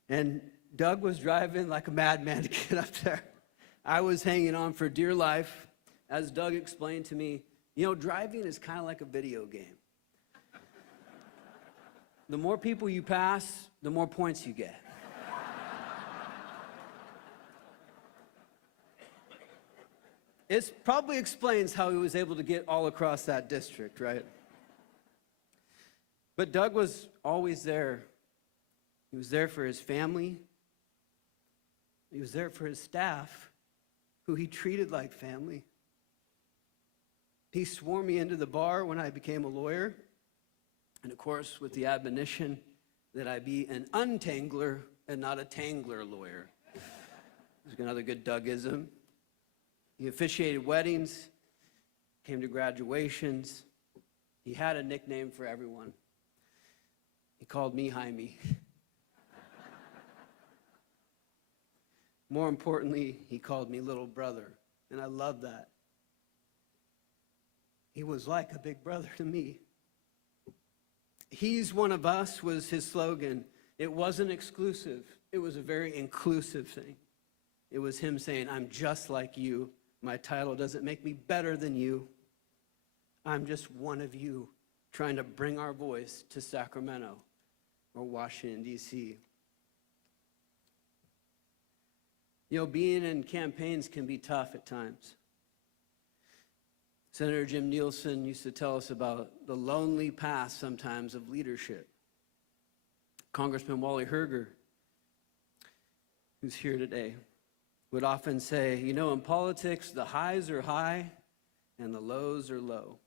And Doug was driving like a madman to get up there. I was hanging on for dear life. As Doug explained to me, you know, driving is kind of like a video game. The more people you pass, the more points you get. It probably explains how he was able to get all across that district, right? But Doug was always there. He was there for his family. He was there for his staff, who he treated like family. He swore me into the bar when I became a lawyer, and of course, with the admonition that I be an untangler and not a tangler lawyer. There's another good Dougism. He officiated weddings, came to graduations. He had a nickname for everyone. He called me Jaime. More importantly, he called me little brother, and I love that. He was like a big brother to me. He's one of us was his slogan. It wasn't exclusive. It was a very inclusive thing. It was him saying, I'm just like you. My title doesn't make me better than you. I'm just one of you trying to bring our voice to Sacramento or Washington, D.C. You know, being in campaigns can be tough at times. Senator Jim Nielsen used to tell us about the lonely path sometimes of leadership. Congressman Wally Herger, who's here today, would often say, you know, in politics, the highs are high and the lows are low.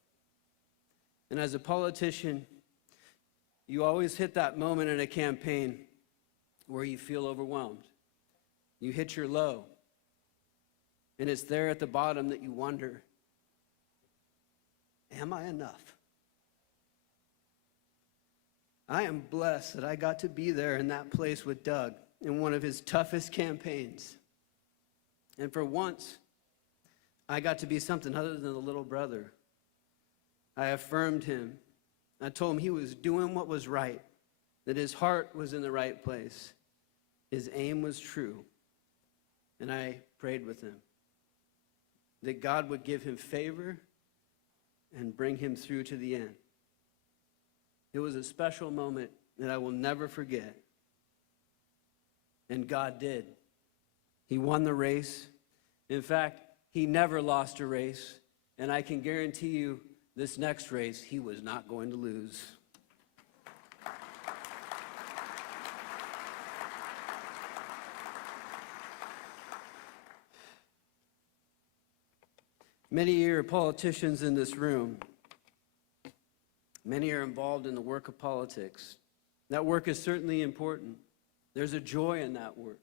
And as a politician, you always hit that moment in a campaign where you feel overwhelmed. You hit your low. And it's there at the bottom that you wonder, am I enough? I am blessed that I got to be there in that place with Doug in one of his toughest campaigns. And for once, I got to be something other than a little brother. I affirmed him. I told him he was doing what was right, that his heart was in the right place. His aim was true. And I prayed with him that God would give him favor and bring him through to the end. It was a special moment that I will never forget. And God did. He won the race. In fact, he never lost a race. And I can guarantee you this next race, he was not going to lose. Many are politicians in this room. Many are involved in the work of politics. That work is certainly important. There's a joy in that work.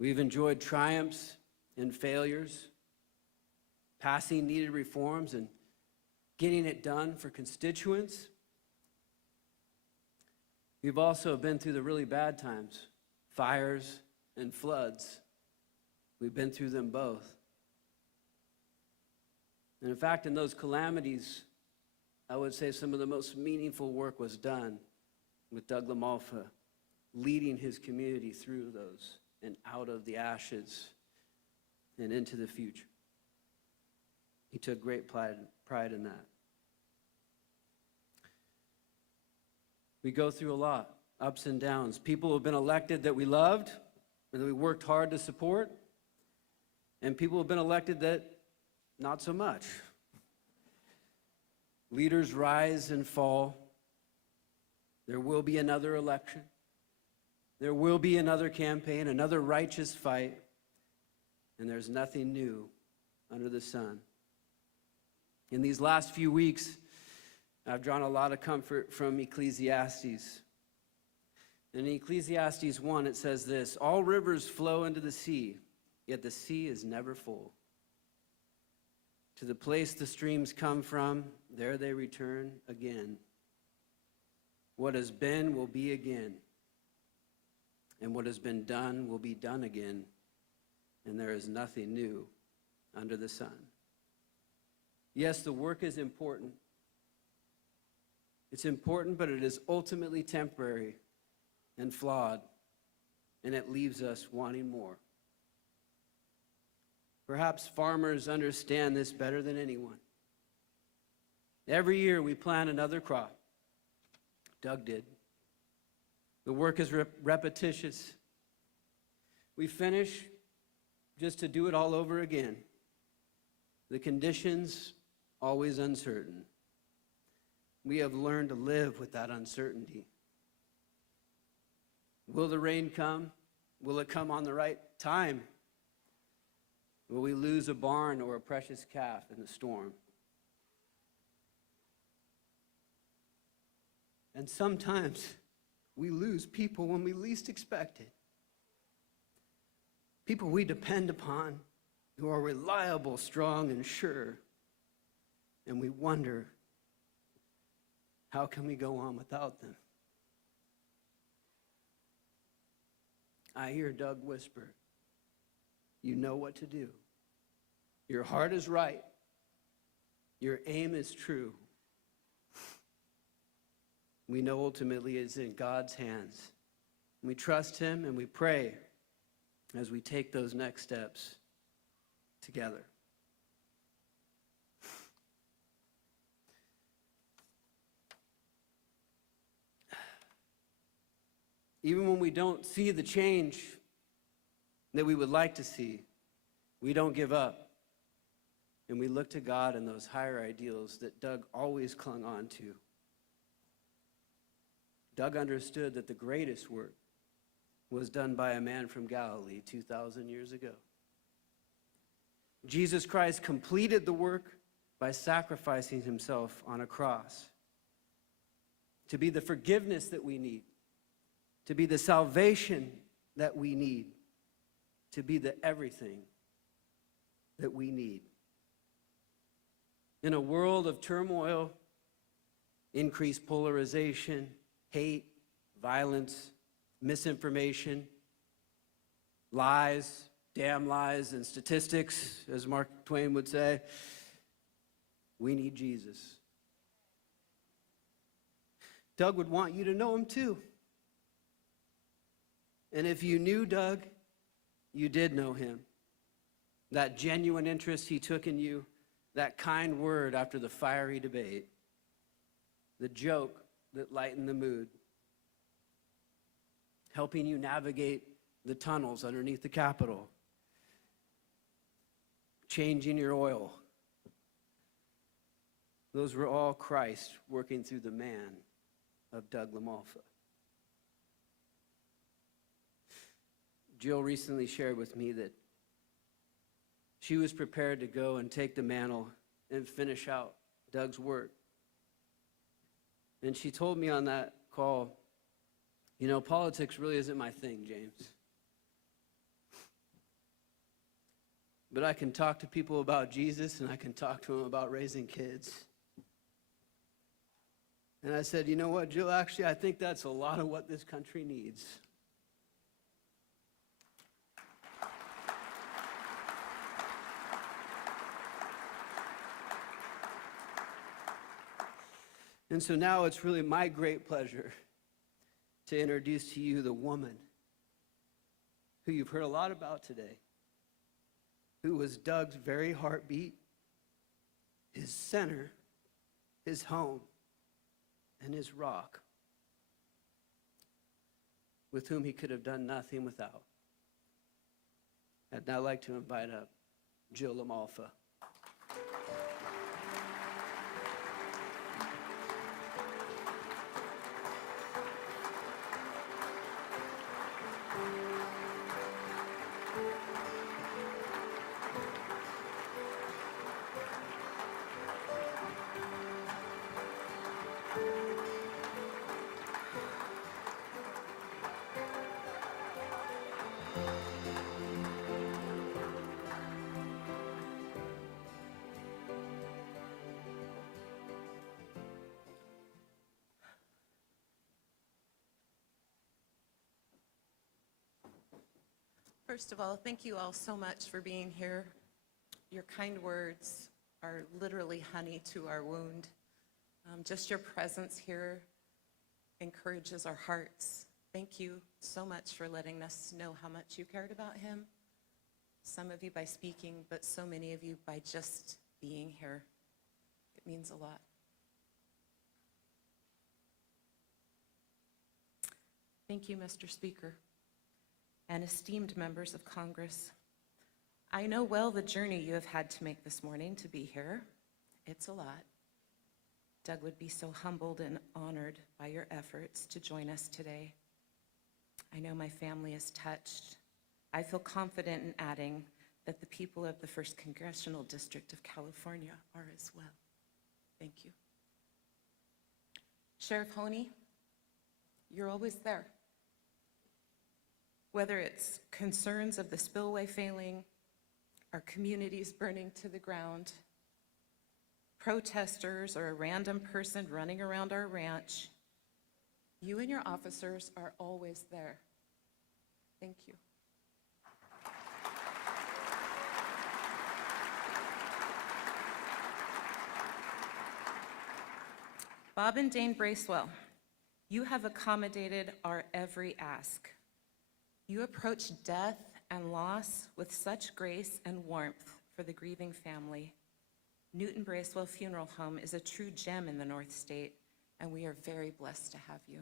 We've enjoyed triumphs and failures, passing needed reforms and getting it done for constituents. We've also been through the really bad times, fires and floods. We've been through them both. And in fact, in those calamities, I would say some of the most meaningful work was done with Doug LaMalfa, leading his community through those and out of the ashes and into the future. He took great pride in that. We go through a lot, ups and downs. People have been elected that we loved and that we worked hard to support, and people have been elected that not so much. Leaders rise and fall. There will be another election. There will be another campaign, another righteous fight, and there's nothing new under the sun. In these last few weeks, I've drawn a lot of comfort from Ecclesiastes. In Ecclesiastes 1, it says this: "All rivers flow into the sea, yet the sea is never full. To the place the streams come from, there they return again. What has been will be again, and what has been done will be done again, and there is nothing new under the sun." Yes, the work is important. It's important, but it is ultimately temporary and flawed, and it leaves us wanting more. Perhaps farmers understand this better than anyone. Every year we plant another crop. Doug did. The work is repetitious. We finish just to do it all over again. The conditions always uncertain. We have learned to live with that uncertainty. Will the rain come? Will it come on the right time? Will we lose a barn or a precious calf in the storm? And sometimes we lose people when we least expect it. People we depend upon, who are reliable, strong, and sure. And we wonder, how can we go on without them? I hear Doug whisper, "You know what to do. Your heart is right. Your aim is true." We know ultimately it's in God's hands. We trust him and we pray as we take those next steps together. Even when we don't see the change that we would like to see, we don't give up. And we look to God and those higher ideals that Doug always clung on to. Doug understood that the greatest work was done by a man from Galilee 2,000 years ago. Jesus Christ completed the work by sacrificing himself on a cross to be the forgiveness that we need, to be the salvation that we need, to be the everything that we need. In a world of turmoil, increased polarization, hate, violence, misinformation, lies, damn lies, and statistics, as Mark Twain would say, we need Jesus. Doug would want you to know him too. And if you knew Doug, you did know him. That genuine interest he took in you, that kind word after the fiery debate, the joke that lightened the mood, helping you navigate the tunnels underneath the Capitol, changing your oil. Those were all Christ working through the man of Doug LaMalfa. Jill recently shared with me that she was prepared to go and take the mantle and finish out Doug's work. And she told me on that call, you know, politics really isn't my thing, James. But I can talk to people about Jesus, and I can talk to them about raising kids. And I said, you know what, Jill, actually, I think that's a lot of what this country needs. And so now it's really my great pleasure to introduce to you the woman who you've heard a lot about today, who was Doug's very heartbeat, his center, his home, and his rock, with whom he could have done nothing without. I'd now like to invite up Jill LaMalfa. First of all, thank you all so much for being here. Your kind words are literally honey to our wound. Just your presence here encourages our hearts. Thank you so much for letting us know how much you cared about him. Some of you by speaking, but so many of you by just being here. It means a lot. Thank you, Mr. Speaker, and esteemed members of Congress. I know well the journey you have had to make this morning to be here. It's a lot. Doug would be so humbled and honored by your efforts to join us today. I know my family is touched. I feel confident in adding that the people of the 1st Congressional District of California are as well. Thank you. Sheriff Honey, you're always there. Whether it's concerns of the spillway failing, our communities burning to the ground, protesters, or a random person running around our ranch, you and your officers are always there. Thank you. Bob and Dane Bracewell, you have accommodated our every ask. You approach death and loss with such grace and warmth for the grieving family. Newton Bracewell Funeral Home is a true gem in the North State, and we are very blessed to have you.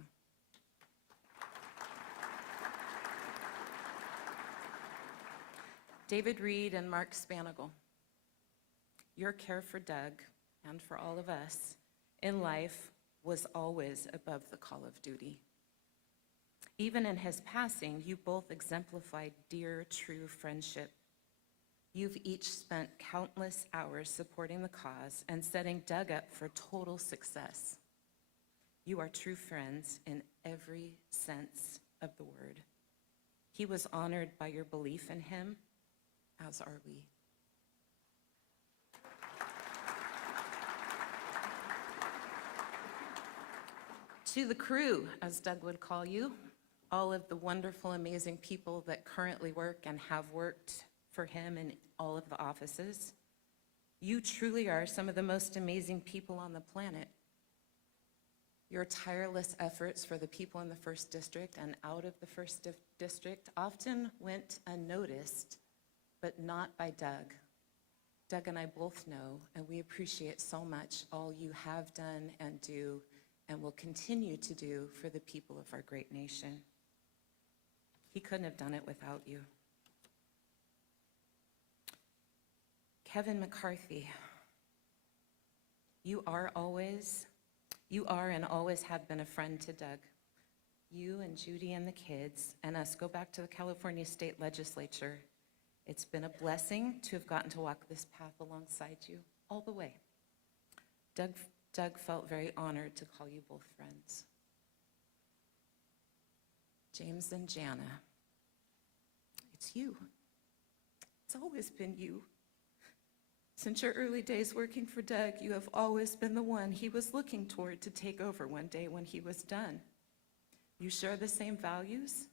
David Reed and Mark Spanigal, your care for Doug and for all of us in life was always above the call of duty. Even in his passing, you both exemplified dear, true friendship. You've each spent countless hours supporting the cause and setting Doug up for total success. You are true friends in every sense of the word. He was honored by your belief in him, as are we. To the crew, as Doug would call you, all of the wonderful, amazing people that currently work and have worked for him in all of the offices. You truly are some of the most amazing people on the planet. Your tireless efforts for the people in the 1st District and out of the 1st District often went unnoticed, but not by Doug. Doug and I both know, and we appreciate so much all you have done and do and will continue to do for the people of our great nation. He couldn't have done it without you. Kevin McCarthy, you are and always have been a friend to Doug. You and Judy and the kids and us go back to the California State Legislature. It's been a blessing to have gotten to walk this path alongside you all the way. Doug felt very honored to call you both friends. James and Jana, it's you. It's always been you. Since your early days working for Doug, you have always been the one he was looking toward to take over one day when he was done. You share the same values,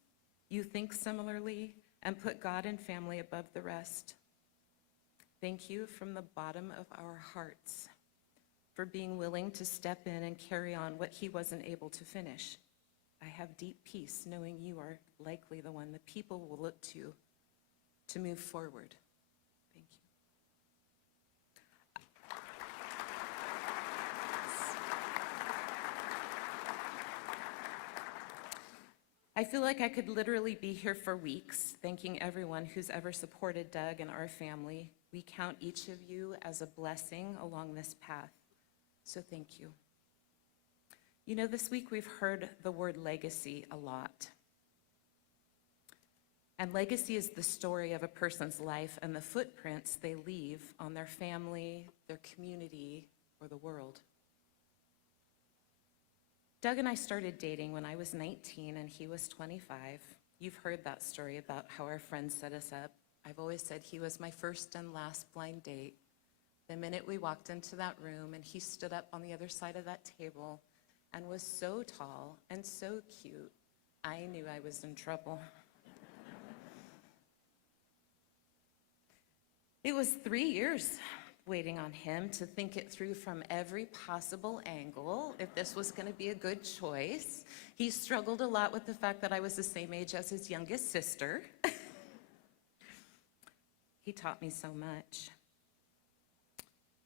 you think similarly, and put God and family above the rest. Thank you from the bottom of our hearts for being willing to step in and carry on what he wasn't able to finish. I have deep peace knowing you are likely the one the people will look to move forward. Thank you. I feel like I could literally be here for weeks, thanking everyone who's ever supported Doug and our family. We count each of you as a blessing along this path, so thank you. You know, this week we've heard the word legacy a lot. And legacy is the story of a person's life and the footprints they leave on their family, their community, or the world. Doug and I started dating when I was 19 and he was 25. You've heard that story about how our friends set us up. I've always said he was my first and last blind date. The minute we walked into that room and he stood up on the other side of that table and was so tall and so cute, I knew I was in trouble. It was 3 years waiting on him to think it through from every possible angle, if this was going to be a good choice. He struggled a lot with the fact that I was the same age as his youngest sister. He taught me so much.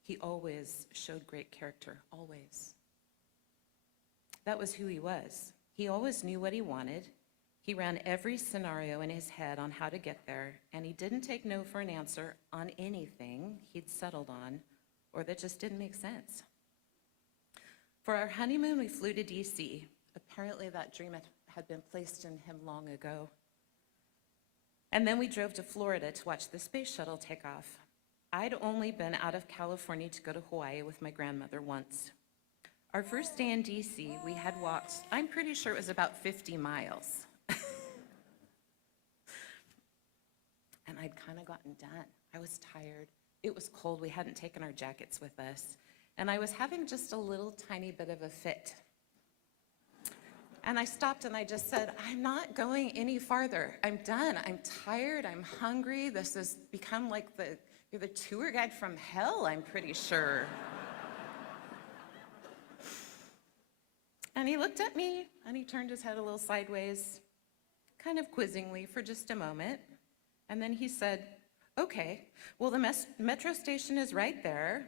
He always showed great character, always. That was who he was. He always knew what he wanted. He ran every scenario in his head on how to get there, and he didn't take no for an answer on anything he'd settled on or that just didn't make sense. For our honeymoon, we flew to DC. Apparently that dream had been placed in him long ago. And then we drove to Florida to watch the space shuttle take off. I'd only been out of California to go to Hawaii with my grandmother once. Our first day in DC, we had walked, I'm pretty sure it was about 50 miles. And I'd kind of gotten done. I was tired. It was cold. We hadn't taken our jackets with us. And I was having just a little tiny bit of a fit. And I stopped and I just said, I'm not going any farther. I'm done. I'm tired. I'm hungry. This has become like you're the tour guide from hell, I'm pretty sure. And he looked at me and he turned his head a little sideways, kind of quizzingly for just a moment. And then he said, okay, well, the metro station is right there.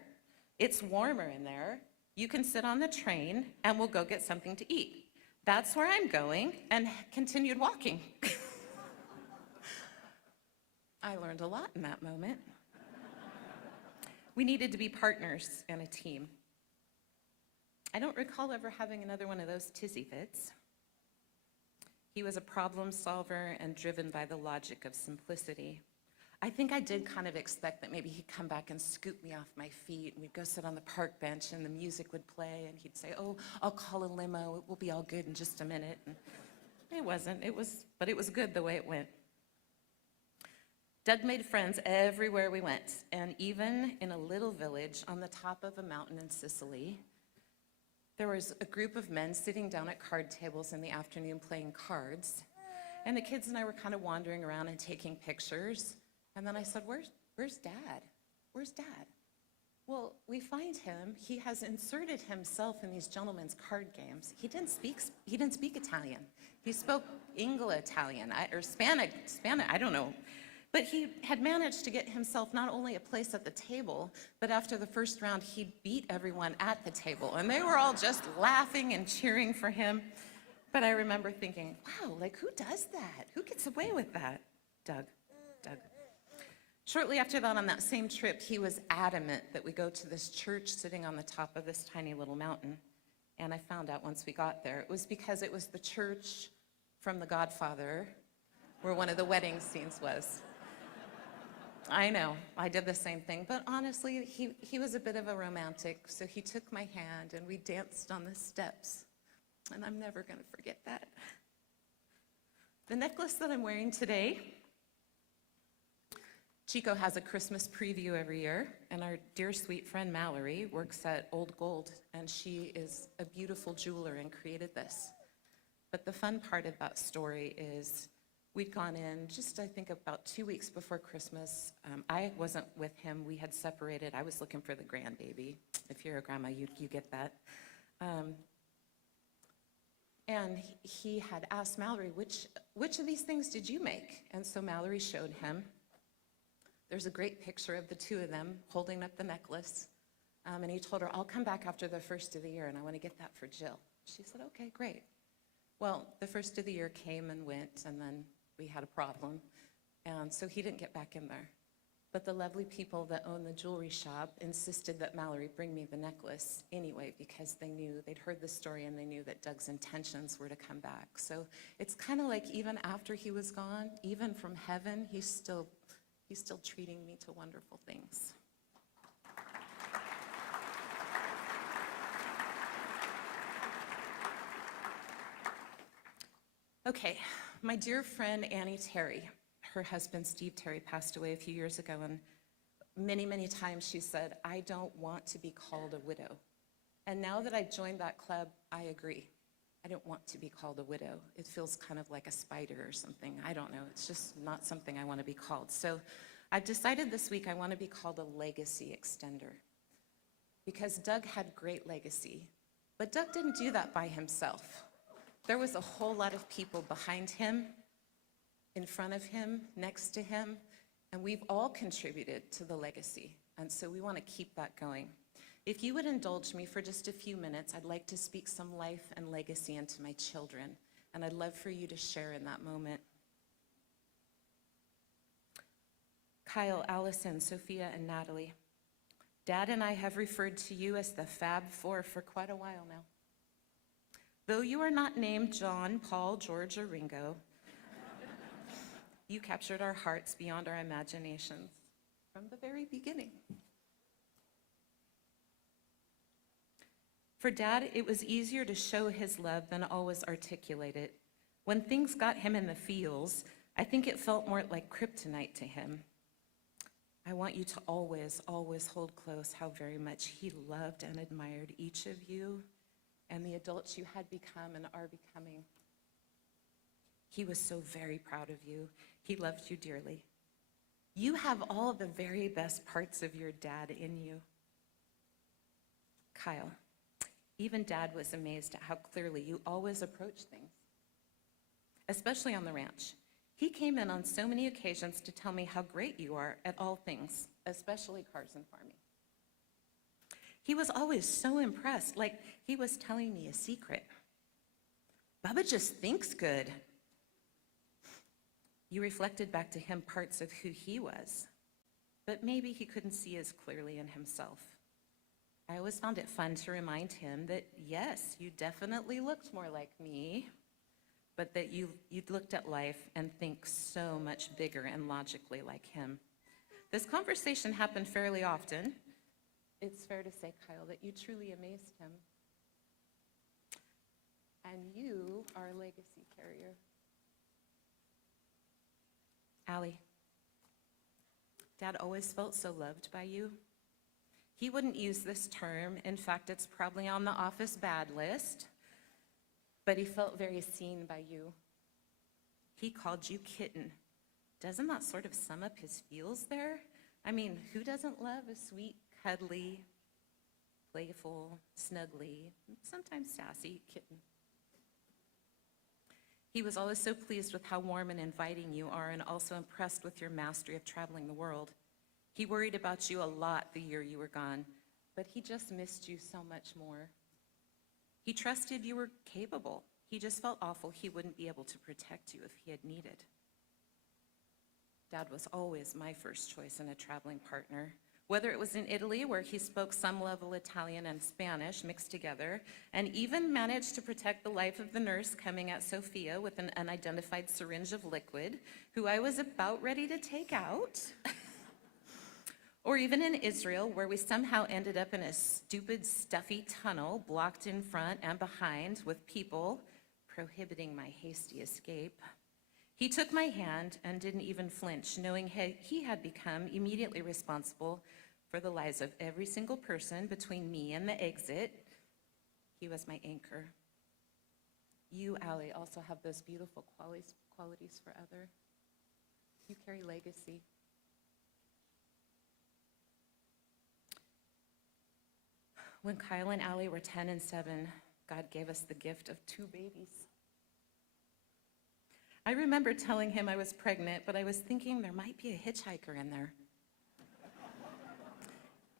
It's warmer in there. You can sit on the train and we'll go get something to eat. That's where I'm going, and continued walking. I learned a lot in that moment. We needed to be partners and a team. I don't recall ever having another one of those tizzy fits. He was a problem solver and driven by the logic of simplicity. I think I did kind of expect that maybe he'd come back and scoop me off my feet, and we'd go sit on the park bench, and the music would play, and he'd say, oh, I'll call a limo, it will be all good in just a minute. And it wasn't, but it was good the way it went. Doug made friends everywhere we went, and even in a little village on the top of a mountain in Sicily, there was a group of men sitting down at card tables in the afternoon playing cards, and the kids and I were kind of wandering around and taking pictures. And then I said, where's Dad? Where's Dad? Well, we find him. He has inserted himself in these gentlemen's card games. He didn't speak Italian. He spoke Italian or Spanish, I don't know. But he had managed to get himself not only a place at the table, but after the first round, he beat everyone at the table. And they were all just laughing and cheering for him. But I remember thinking, wow, like who does that? Who gets away with that? Doug. Shortly after that, on that same trip, he was adamant that we go to this church sitting on the top of this tiny little mountain. And I found out once we got there, it was because it was the church from The Godfather where one of the wedding scenes was. I know, I did the same thing, but honestly, he was a bit of a romantic, so he took my hand and we danced on the steps, and I'm never gonna forget that. The necklace that I'm wearing today, Chico has a Christmas preview every year, and our dear sweet friend Mallory works at Old Gold, and she is a beautiful jeweler and created this. But the fun part of that story is we'd gone in just, I think, about 2 weeks before Christmas. I wasn't with him. We had separated. I was looking for the grandbaby. If you're a grandma, you get that. And he had asked Mallory, which of these things did you make? And so Mallory showed him. There's a great picture of the two of them holding up the necklace. And he told her, I'll come back after the first of the year, and I want to get that for Jill. She said, okay, great. Well, the first of the year came and went, and then we had a problem, and so he didn't get back in there. But the lovely people that own the jewelry shop insisted that Mallory bring me the necklace anyway, because they knew, they'd heard the story and they knew that Doug's intentions were to come back. So it's kind of like even after he was gone, even from heaven, he's still treating me to wonderful things. Okay, my dear friend Annie Terry, her husband Steve Terry passed away a few years ago, and many, many times she said, I don't want to be called a widow. And now that I've joined that club, I agree. I don't want to be called a widow. It feels kind of like a spider or something. I don't know. It's just not something I want to be called. So I've decided this week I want to be called a legacy extender, because Doug had great legacy, but Doug didn't do that by himself. There was a whole lot of people behind him, in front of him, next to him, and we've all contributed to the legacy, and so we want to keep that going. If you would indulge me for just a few minutes, I'd like to speak some life and legacy into my children, and I'd love for you to share in that moment. Kyle, Allison, Sophia, and Natalie, Dad and I have referred to you as the Fab Four for quite a while now. Though you are not named John, Paul, George, or Ringo, you captured our hearts beyond our imaginations from the very beginning. For Dad, it was easier to show his love than always articulate it. When things got him in the feels, I think it felt more like kryptonite to him. I want you to always, always hold close how very much he loved and admired each of you and the adults you had become and are becoming. He was so very proud of you. He loved you dearly. You have all the very best parts of your dad in you. Kyle, even Dad was amazed at how clearly you always approach things, especially on the ranch. He came in on so many occasions to tell me how great you are at all things, especially cars and farming. He was always so impressed, like he was telling me a secret. Bubba just thinks good. You reflected back to him parts of who he was, but maybe he couldn't see as clearly in himself. I always found it fun to remind him that, yes, you definitely looked more like me, but that you'd looked at life and think so much bigger and logically like him. This conversation happened fairly often. It's fair to say, Kyle, that you truly amazed him. And you are a legacy carrier. Allie, Dad always felt so loved by you. He wouldn't use this term. In fact, it's probably on the office bad list. But he felt very seen by you. He called you kitten. Doesn't that sort of sum up his feels there? I mean, who doesn't love a sweet, cuddly, playful, snuggly, sometimes sassy kitten? He was always so pleased with how warm and inviting you are, and also impressed with your mastery of traveling the world. He worried about you a lot the year you were gone, but he just missed you so much more. He trusted you were capable. He just felt awful he wouldn't be able to protect you if he had needed. Dad was always my first choice in a traveling partner. Whether it was in Italy, where he spoke some level Italian and Spanish mixed together, and even managed to protect the life of the nurse coming at Sophia with an unidentified syringe of liquid, who I was about ready to take out. Or even in Israel, where we somehow ended up in a stupid, stuffy tunnel, blocked in front and behind with people prohibiting my hasty escape. He took my hand and didn't even flinch, knowing he had become immediately responsible for the lives of every single person between me and the exit. He was my anchor. You, Allie, also have those beautiful qualities for other. You carry legacy. When Kyle and Allie were 10 and 7, God gave us the gift of 2 babies. I remember telling him I was pregnant, but I was thinking there might be a hitchhiker in there.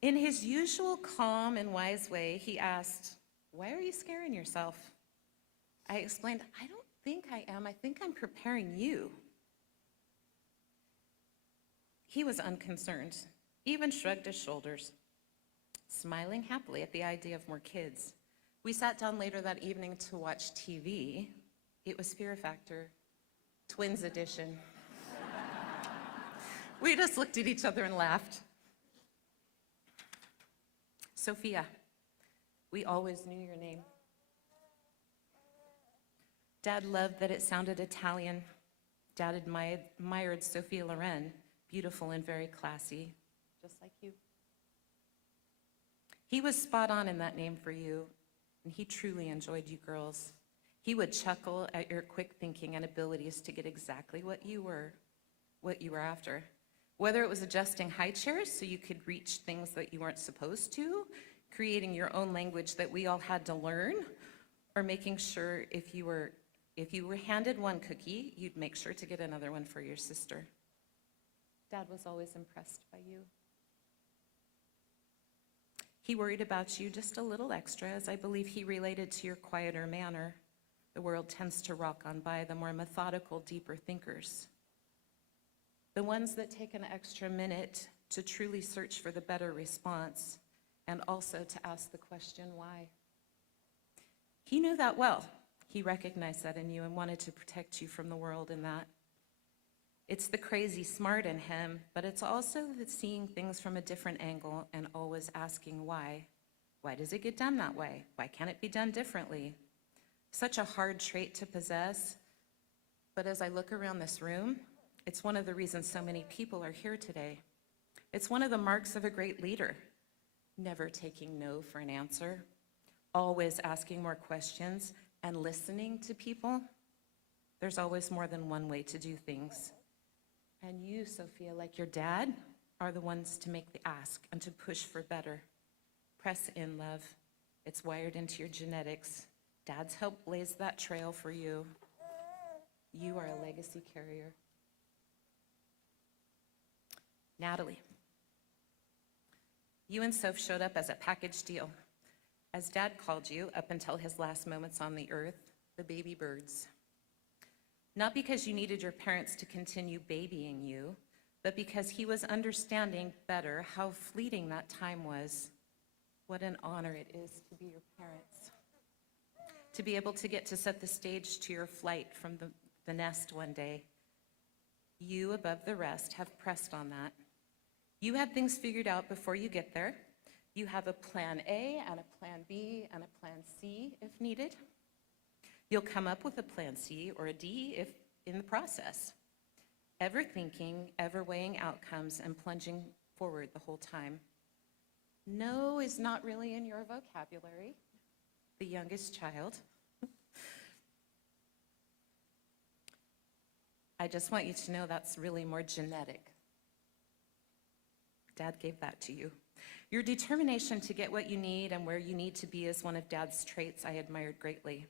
In his usual calm and wise way, he asked, "Why are you scaring yourself?" I explained, "I don't think I am. I think I'm preparing you." He was unconcerned, even shrugged his shoulders, smiling happily at the idea of more kids. We sat down later that evening to watch TV. It was Fear Factor, Twins Edition. We just looked at each other and laughed. Sophia, we always knew your name. Dad loved that it sounded Italian. Dad admired Sophia Loren, beautiful and very classy, just like you. He was spot on in that name for you, and he truly enjoyed you girls. He would chuckle at your quick thinking and abilities to get exactly what you were after. Whether it was adjusting high chairs so you could reach things that you weren't supposed to, creating your own language that we all had to learn, or making sure if you were handed one cookie, you'd make sure to get another one for your sister. Dad was always impressed by you. He worried about you just a little extra, as I believe he related to your quieter manner. The world tends to rock on by the more methodical, deeper thinkers. The ones that take an extra minute to truly search for the better response, and also to ask the question, why? He knew that well. He recognized that in you and wanted to protect you from the world in that. It's the crazy smart in him, but it's also the seeing things from a different angle and always asking why. Why does it get done that way? Why can't it be done differently? Such a hard trait to possess, but as I look around this room, it's one of the reasons so many people are here today. It's one of the marks of a great leader. Never taking no for an answer, always asking more questions and listening to people. There's always more than one way to do things. And you, Sophia, like your dad, are the ones to make the ask and to push for better. Press in, love. It's wired into your genetics. Dad's helped blaze that trail for you. You are a legacy carrier. Natalie, you and Soph showed up as a package deal. As Dad called you, up until his last moments on the earth, the baby birds. Not because you needed your parents to continue babying you, but because he was understanding better how fleeting that time was. What an honor it is to be your parents. To be able to get to set the stage to your flight from the nest one day. You, above the rest, have pressed on that. You had things figured out before you get there. You have a plan A and a plan B and a plan C if needed. You'll come up with a plan C or a D if in the process. Ever thinking, ever weighing outcomes and plunging forward the whole time. No is not really in your vocabulary, the youngest child. I just want you to know that's really more genetic. Dad gave that to you. Your determination to get what you need and where you need to be is one of Dad's traits I admired greatly.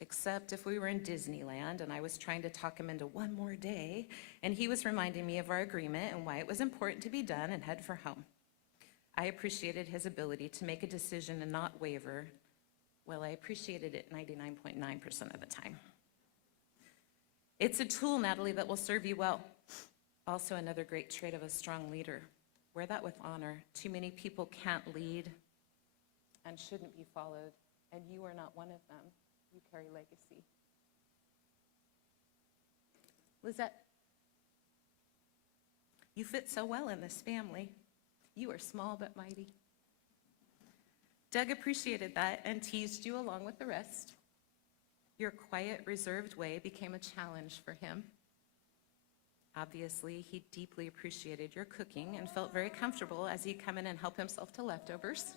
Except if we were in Disneyland and I was trying to talk him into one more day, and he was reminding me of our agreement and why it was important to be done and head for home. I appreciated his ability to make a decision and not waver, Well, I appreciated it 99.9% of the time. It's a tool, Natalie, that will serve you well. Also, another great trait of a strong leader. Wear that with honor. Too many people can't lead and shouldn't be followed, and you are not one of them. You carry legacy. Lizette, you fit so well in this family. You are small but mighty. Doug appreciated that and teased you along with the rest. Your quiet, reserved way became a challenge for him. Obviously, he deeply appreciated your cooking and felt very comfortable as he'd come in and help himself to leftovers.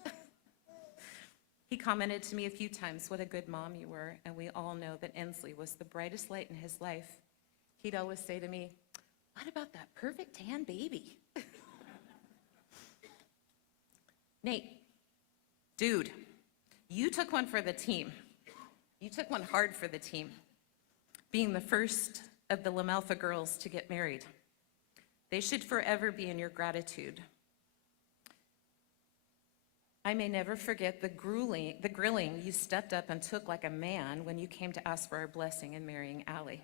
He commented to me a few times what a good mom you were, and we all know that Ensley was the brightest light in his life. He'd always say to me, "What about that perfect tan baby?" Nate, dude, you took one for the team. You took one hard for the team, being the first of the LaMalfa girls to get married. They should forever be in your gratitude. I may never forget the grilling you stepped up and took like a man when you came to ask for our blessing in marrying Allie.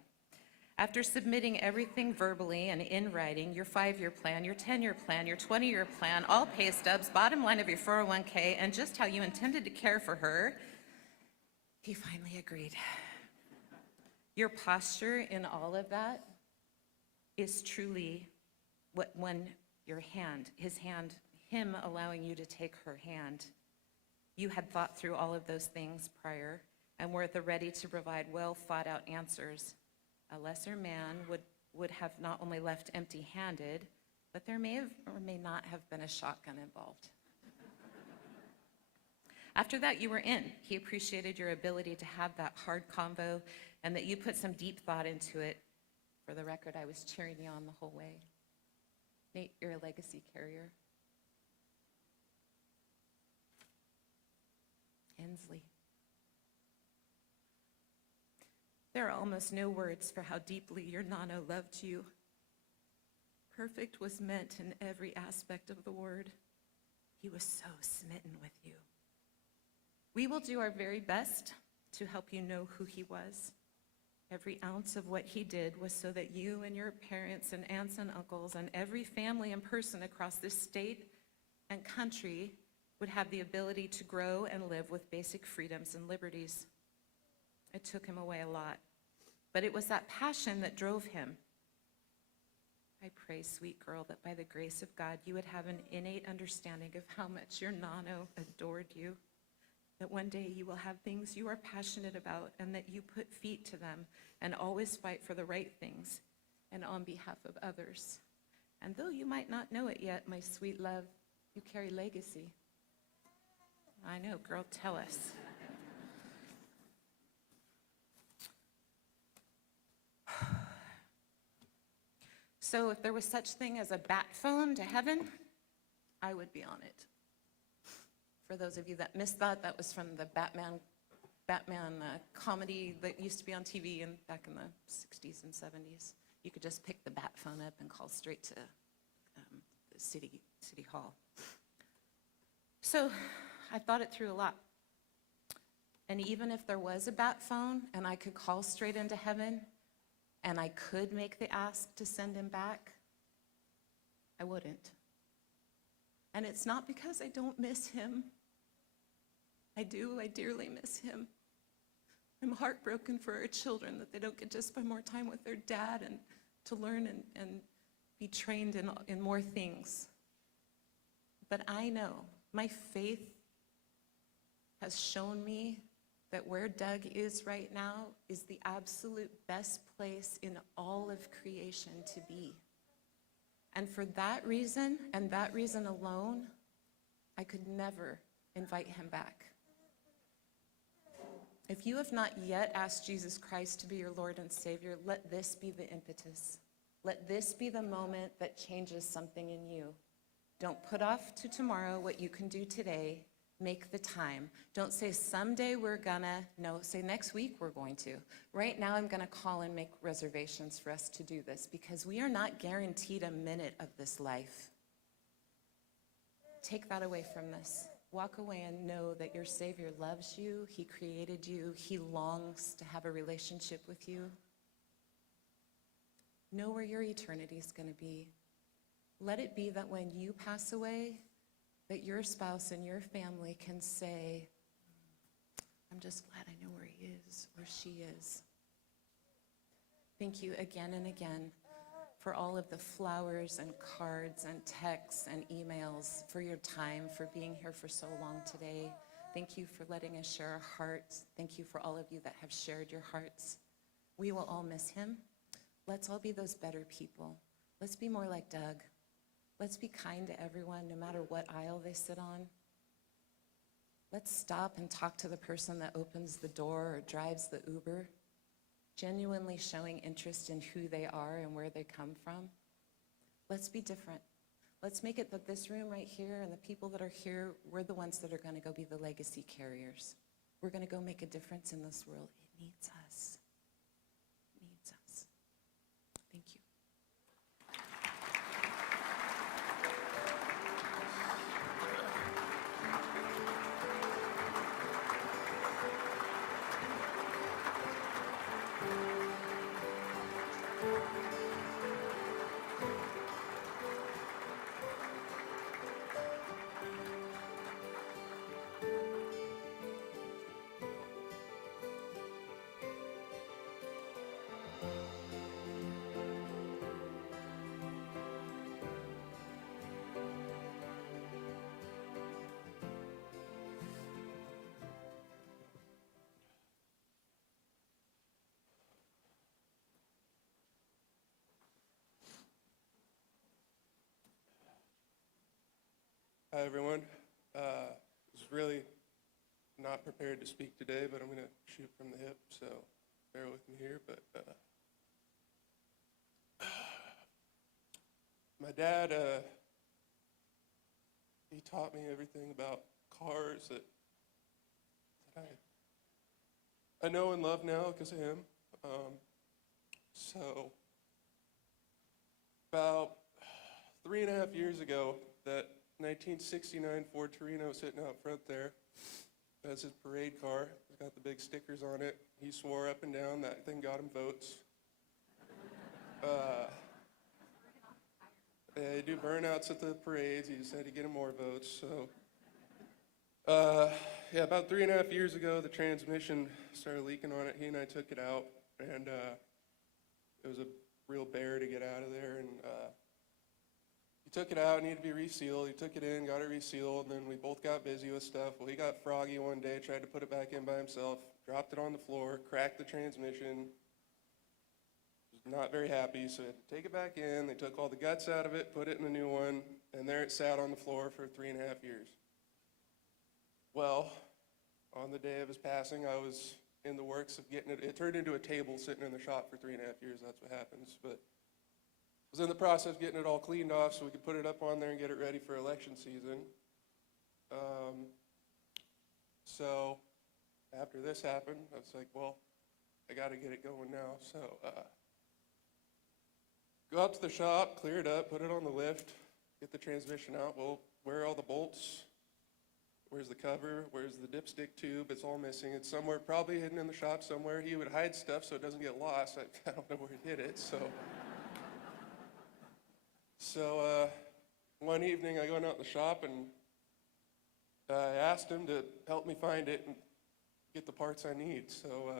After submitting everything verbally and in writing, your 5-year plan, your 10-year plan, your 20-year plan, all pay stubs, bottom line of your 401k, and just how you intended to care for her, he finally agreed. Your posture in all of that is truly when your hand, him allowing you to take her hand. You had thought through all of those things prior and were at the ready to provide well thought out answers. A lesser man would have not only left empty-handed, but there may have or may not have been a shotgun involved. After that, you were in. He appreciated your ability to have that hard convo and that you put some deep thought into it. For the record, I was cheering you on the whole way. Nate, you're a legacy carrier. Ensley. There are almost no words for how deeply your Nano loved you. Perfect was meant in every aspect of the word. He was so smitten with you. We will do our very best to help you know who he was. Every ounce of what he did was so that you and your parents and aunts and uncles and every family and person across this state and country would have the ability to grow and live with basic freedoms and liberties. It took him away a lot, but it was that passion that drove him. I pray, sweet girl, that by the grace of God, you would have an innate understanding of how much your Nano adored you, that one day you will have things you are passionate about and that you put feet to them and always fight for the right things and on behalf of others. And though you might not know it yet, my sweet love, you carry legacy. I know, girl, tell us. So if there was such thing as a bat phone to heaven, I would be on it. For those of you that missed that, that was from the Batman comedy that used to be on TV back in the 60s and 70s. You could just pick the bat phone up and call straight to the city hall. So I thought it through a lot. And even if there was a bat phone and I could call straight into heaven and I could make the ask to send him back, I wouldn't. And it's not because I don't miss him. I do, I dearly miss him. I'm heartbroken for our children that they don't get to spend more time with their dad and to learn and be trained in more things. But I know my faith has shown me that where Doug is right now is the absolute best place in all of creation to be. And for that reason, and that reason alone, I could never invite him back. If you have not yet asked Jesus Christ to be your Lord and Savior, let this be the impetus. Let this be the moment that changes something in you. Don't put off to tomorrow what you can do today. Make the time. Don't say someday we're gonna. No, say next week we're going to. Right now I'm gonna call and make reservations for us to do this because we are not guaranteed a minute of this life. Take that away from this. Walk away and know that your Savior loves you. He created you. He longs to have a relationship with you. Know where your eternity is going to be. Let it be that when you pass away, that your spouse and your family can say, I'm just glad I know where he is or she is. Thank you again and again for all of the flowers and cards and texts and emails, for your time, for being here for so long today. Thank you for letting us share our hearts. Thank you for all of you that have shared your hearts. We will all miss him. Let's all be those better people. Let's be more like Doug. Let's be kind to everyone, no matter what aisle they sit on. Let's stop and talk to the person that opens the door or drives the Uber, genuinely showing interest in who they are and where they come from. Let's be different. Let's make it that this room right here and the people that are here, we're the ones that are going to go be the legacy carriers. We're going to go make a difference in this world. It needs us. It needs us. Thank you. Hi, everyone. I was really not prepared to speak today, but I'm going to shoot from the hip, so bear with me here. But my dad, he taught me everything about cars that I know and love now because of him. So about 3.5 years ago, that 1969 Ford Torino sitting out front there. That's his parade car. It's got the big stickers on it. He swore up and down that thing got him votes. They do burnouts at the parades. He said he'd get him more votes. So, yeah, about 3.5 years ago, the transmission started leaking on it. He and I took it out, and it was a real bear to get out of there. And he took it out, needed to be resealed. He took it in, got it resealed, and then we both got busy with stuff. Well, he got froggy one day, tried to put it back in by himself, dropped it on the floor, cracked the transmission. Was not very happy, so he had to take it back in. They took all the guts out of it, put it in the new one, and there it sat on the floor for 3.5 years. Well, on the day of his passing, I was in the works of getting it. It turned into a table sitting in the shop for 3.5 years. That's what happens. But was in the process of getting it all cleaned off so we could put it up on there and get it ready for election season. So after this happened, I was like, well, I got to get it going now. So go out to the shop, clear it up, put it on the lift, get the transmission out. Well, where are all the bolts? Where's the cover? Where's the dipstick tube? It's all missing. It's somewhere, probably hidden in the shop somewhere. He would hide stuff so it doesn't get lost. I don't know where he hid it, so. So one evening I went out in the shop and I asked him to help me find it and get the parts I need. So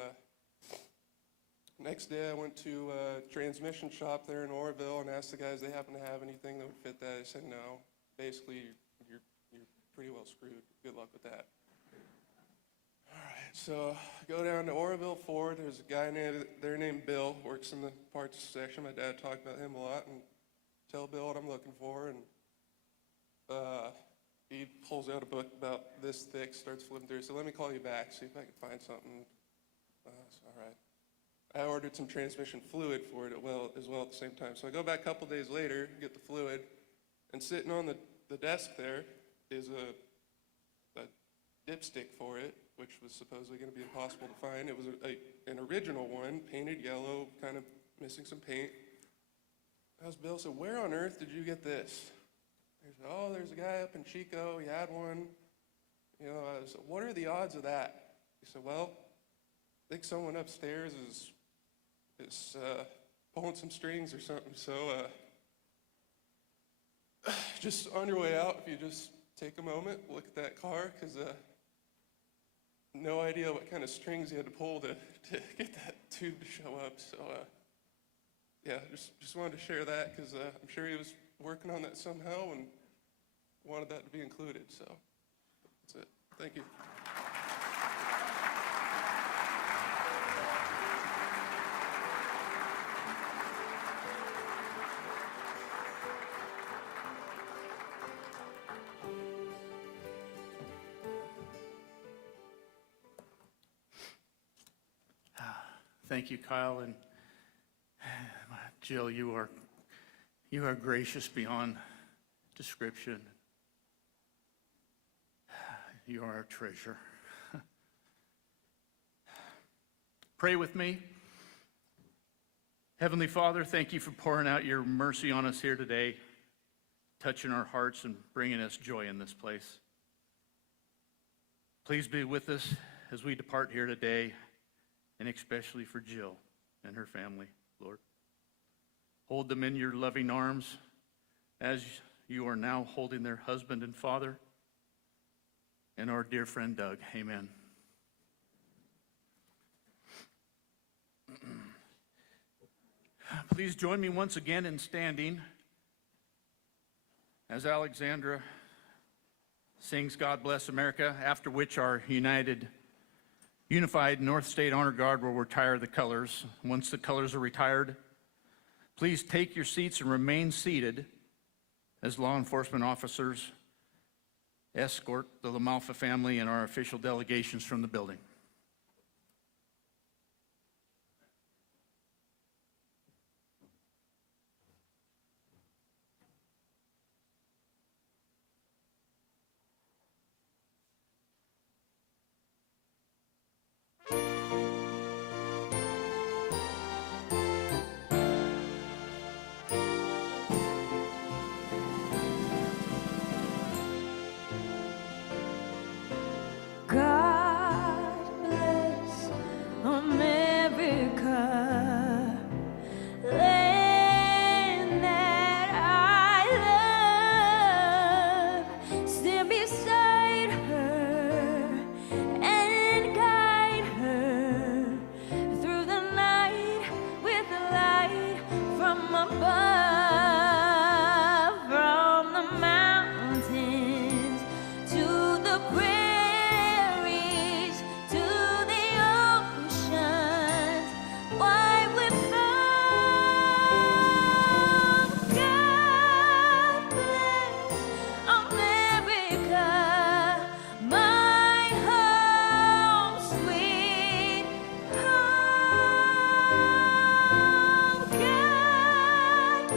next day I went to a transmission shop there in Oroville and asked the guys if they happen to have anything that would fit that. They said no. Basically, you're pretty well screwed. Good luck with that. All right, so I go down to Oroville Ford. There's a guy there named Bill, works in the parts section. My dad talked about him a lot, and tell Bill what I'm looking for, and he pulls out a book about this thick, starts flipping through. So let me call you back, see if I can find something. That's all right. I ordered some transmission fluid for it as well at the same time. So I go back a couple days later, get the fluid, and sitting on the desk there is a dipstick for it, which was supposedly going to be impossible to find. It was an original one, painted yellow, kind of missing some paint. As Bill said, where on earth did you get this? He said, oh, there's a guy up in Chico. He had one. You know, I said, what are the odds of that? He said, well, I think someone upstairs is pulling some strings or something. So just on your way out, if you just take a moment, look at that car, because no idea what kind of strings you had to pull to get that tube to show up. So yeah, just wanted to share that, because I'm sure he was working on that somehow and wanted that to be included. So that's it. Thank you. Thank you, Kyle, and Jill, you are gracious beyond description. You are a treasure. Pray with me. Heavenly Father, thank you for pouring out your mercy on us here today, touching our hearts and bringing us joy in this place. Please be with us as we depart here today, and especially for Jill and her family, Lord. Hold them in your loving arms as you are now holding their husband and father and our dear friend Doug. Amen. Please join me once again in standing as Alexandra sings God Bless America, after which our Unified North State Honor Guard will retire the colors. Once the colors are retired, please take your seats and remain seated as law enforcement officers escort the LaMalfa family and our official delegations from the building. God bless America, land that I love. Stand beside her and guide her through the night with a light from above, from the mountains to the prairies, to the oceans, wide with foam. God bless America, my home, sweet home. God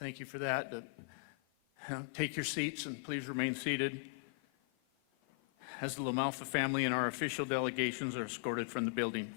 Thank you for that. Take your seats and please remain seated as the LaMalfa family and our official delegations are escorted from the building.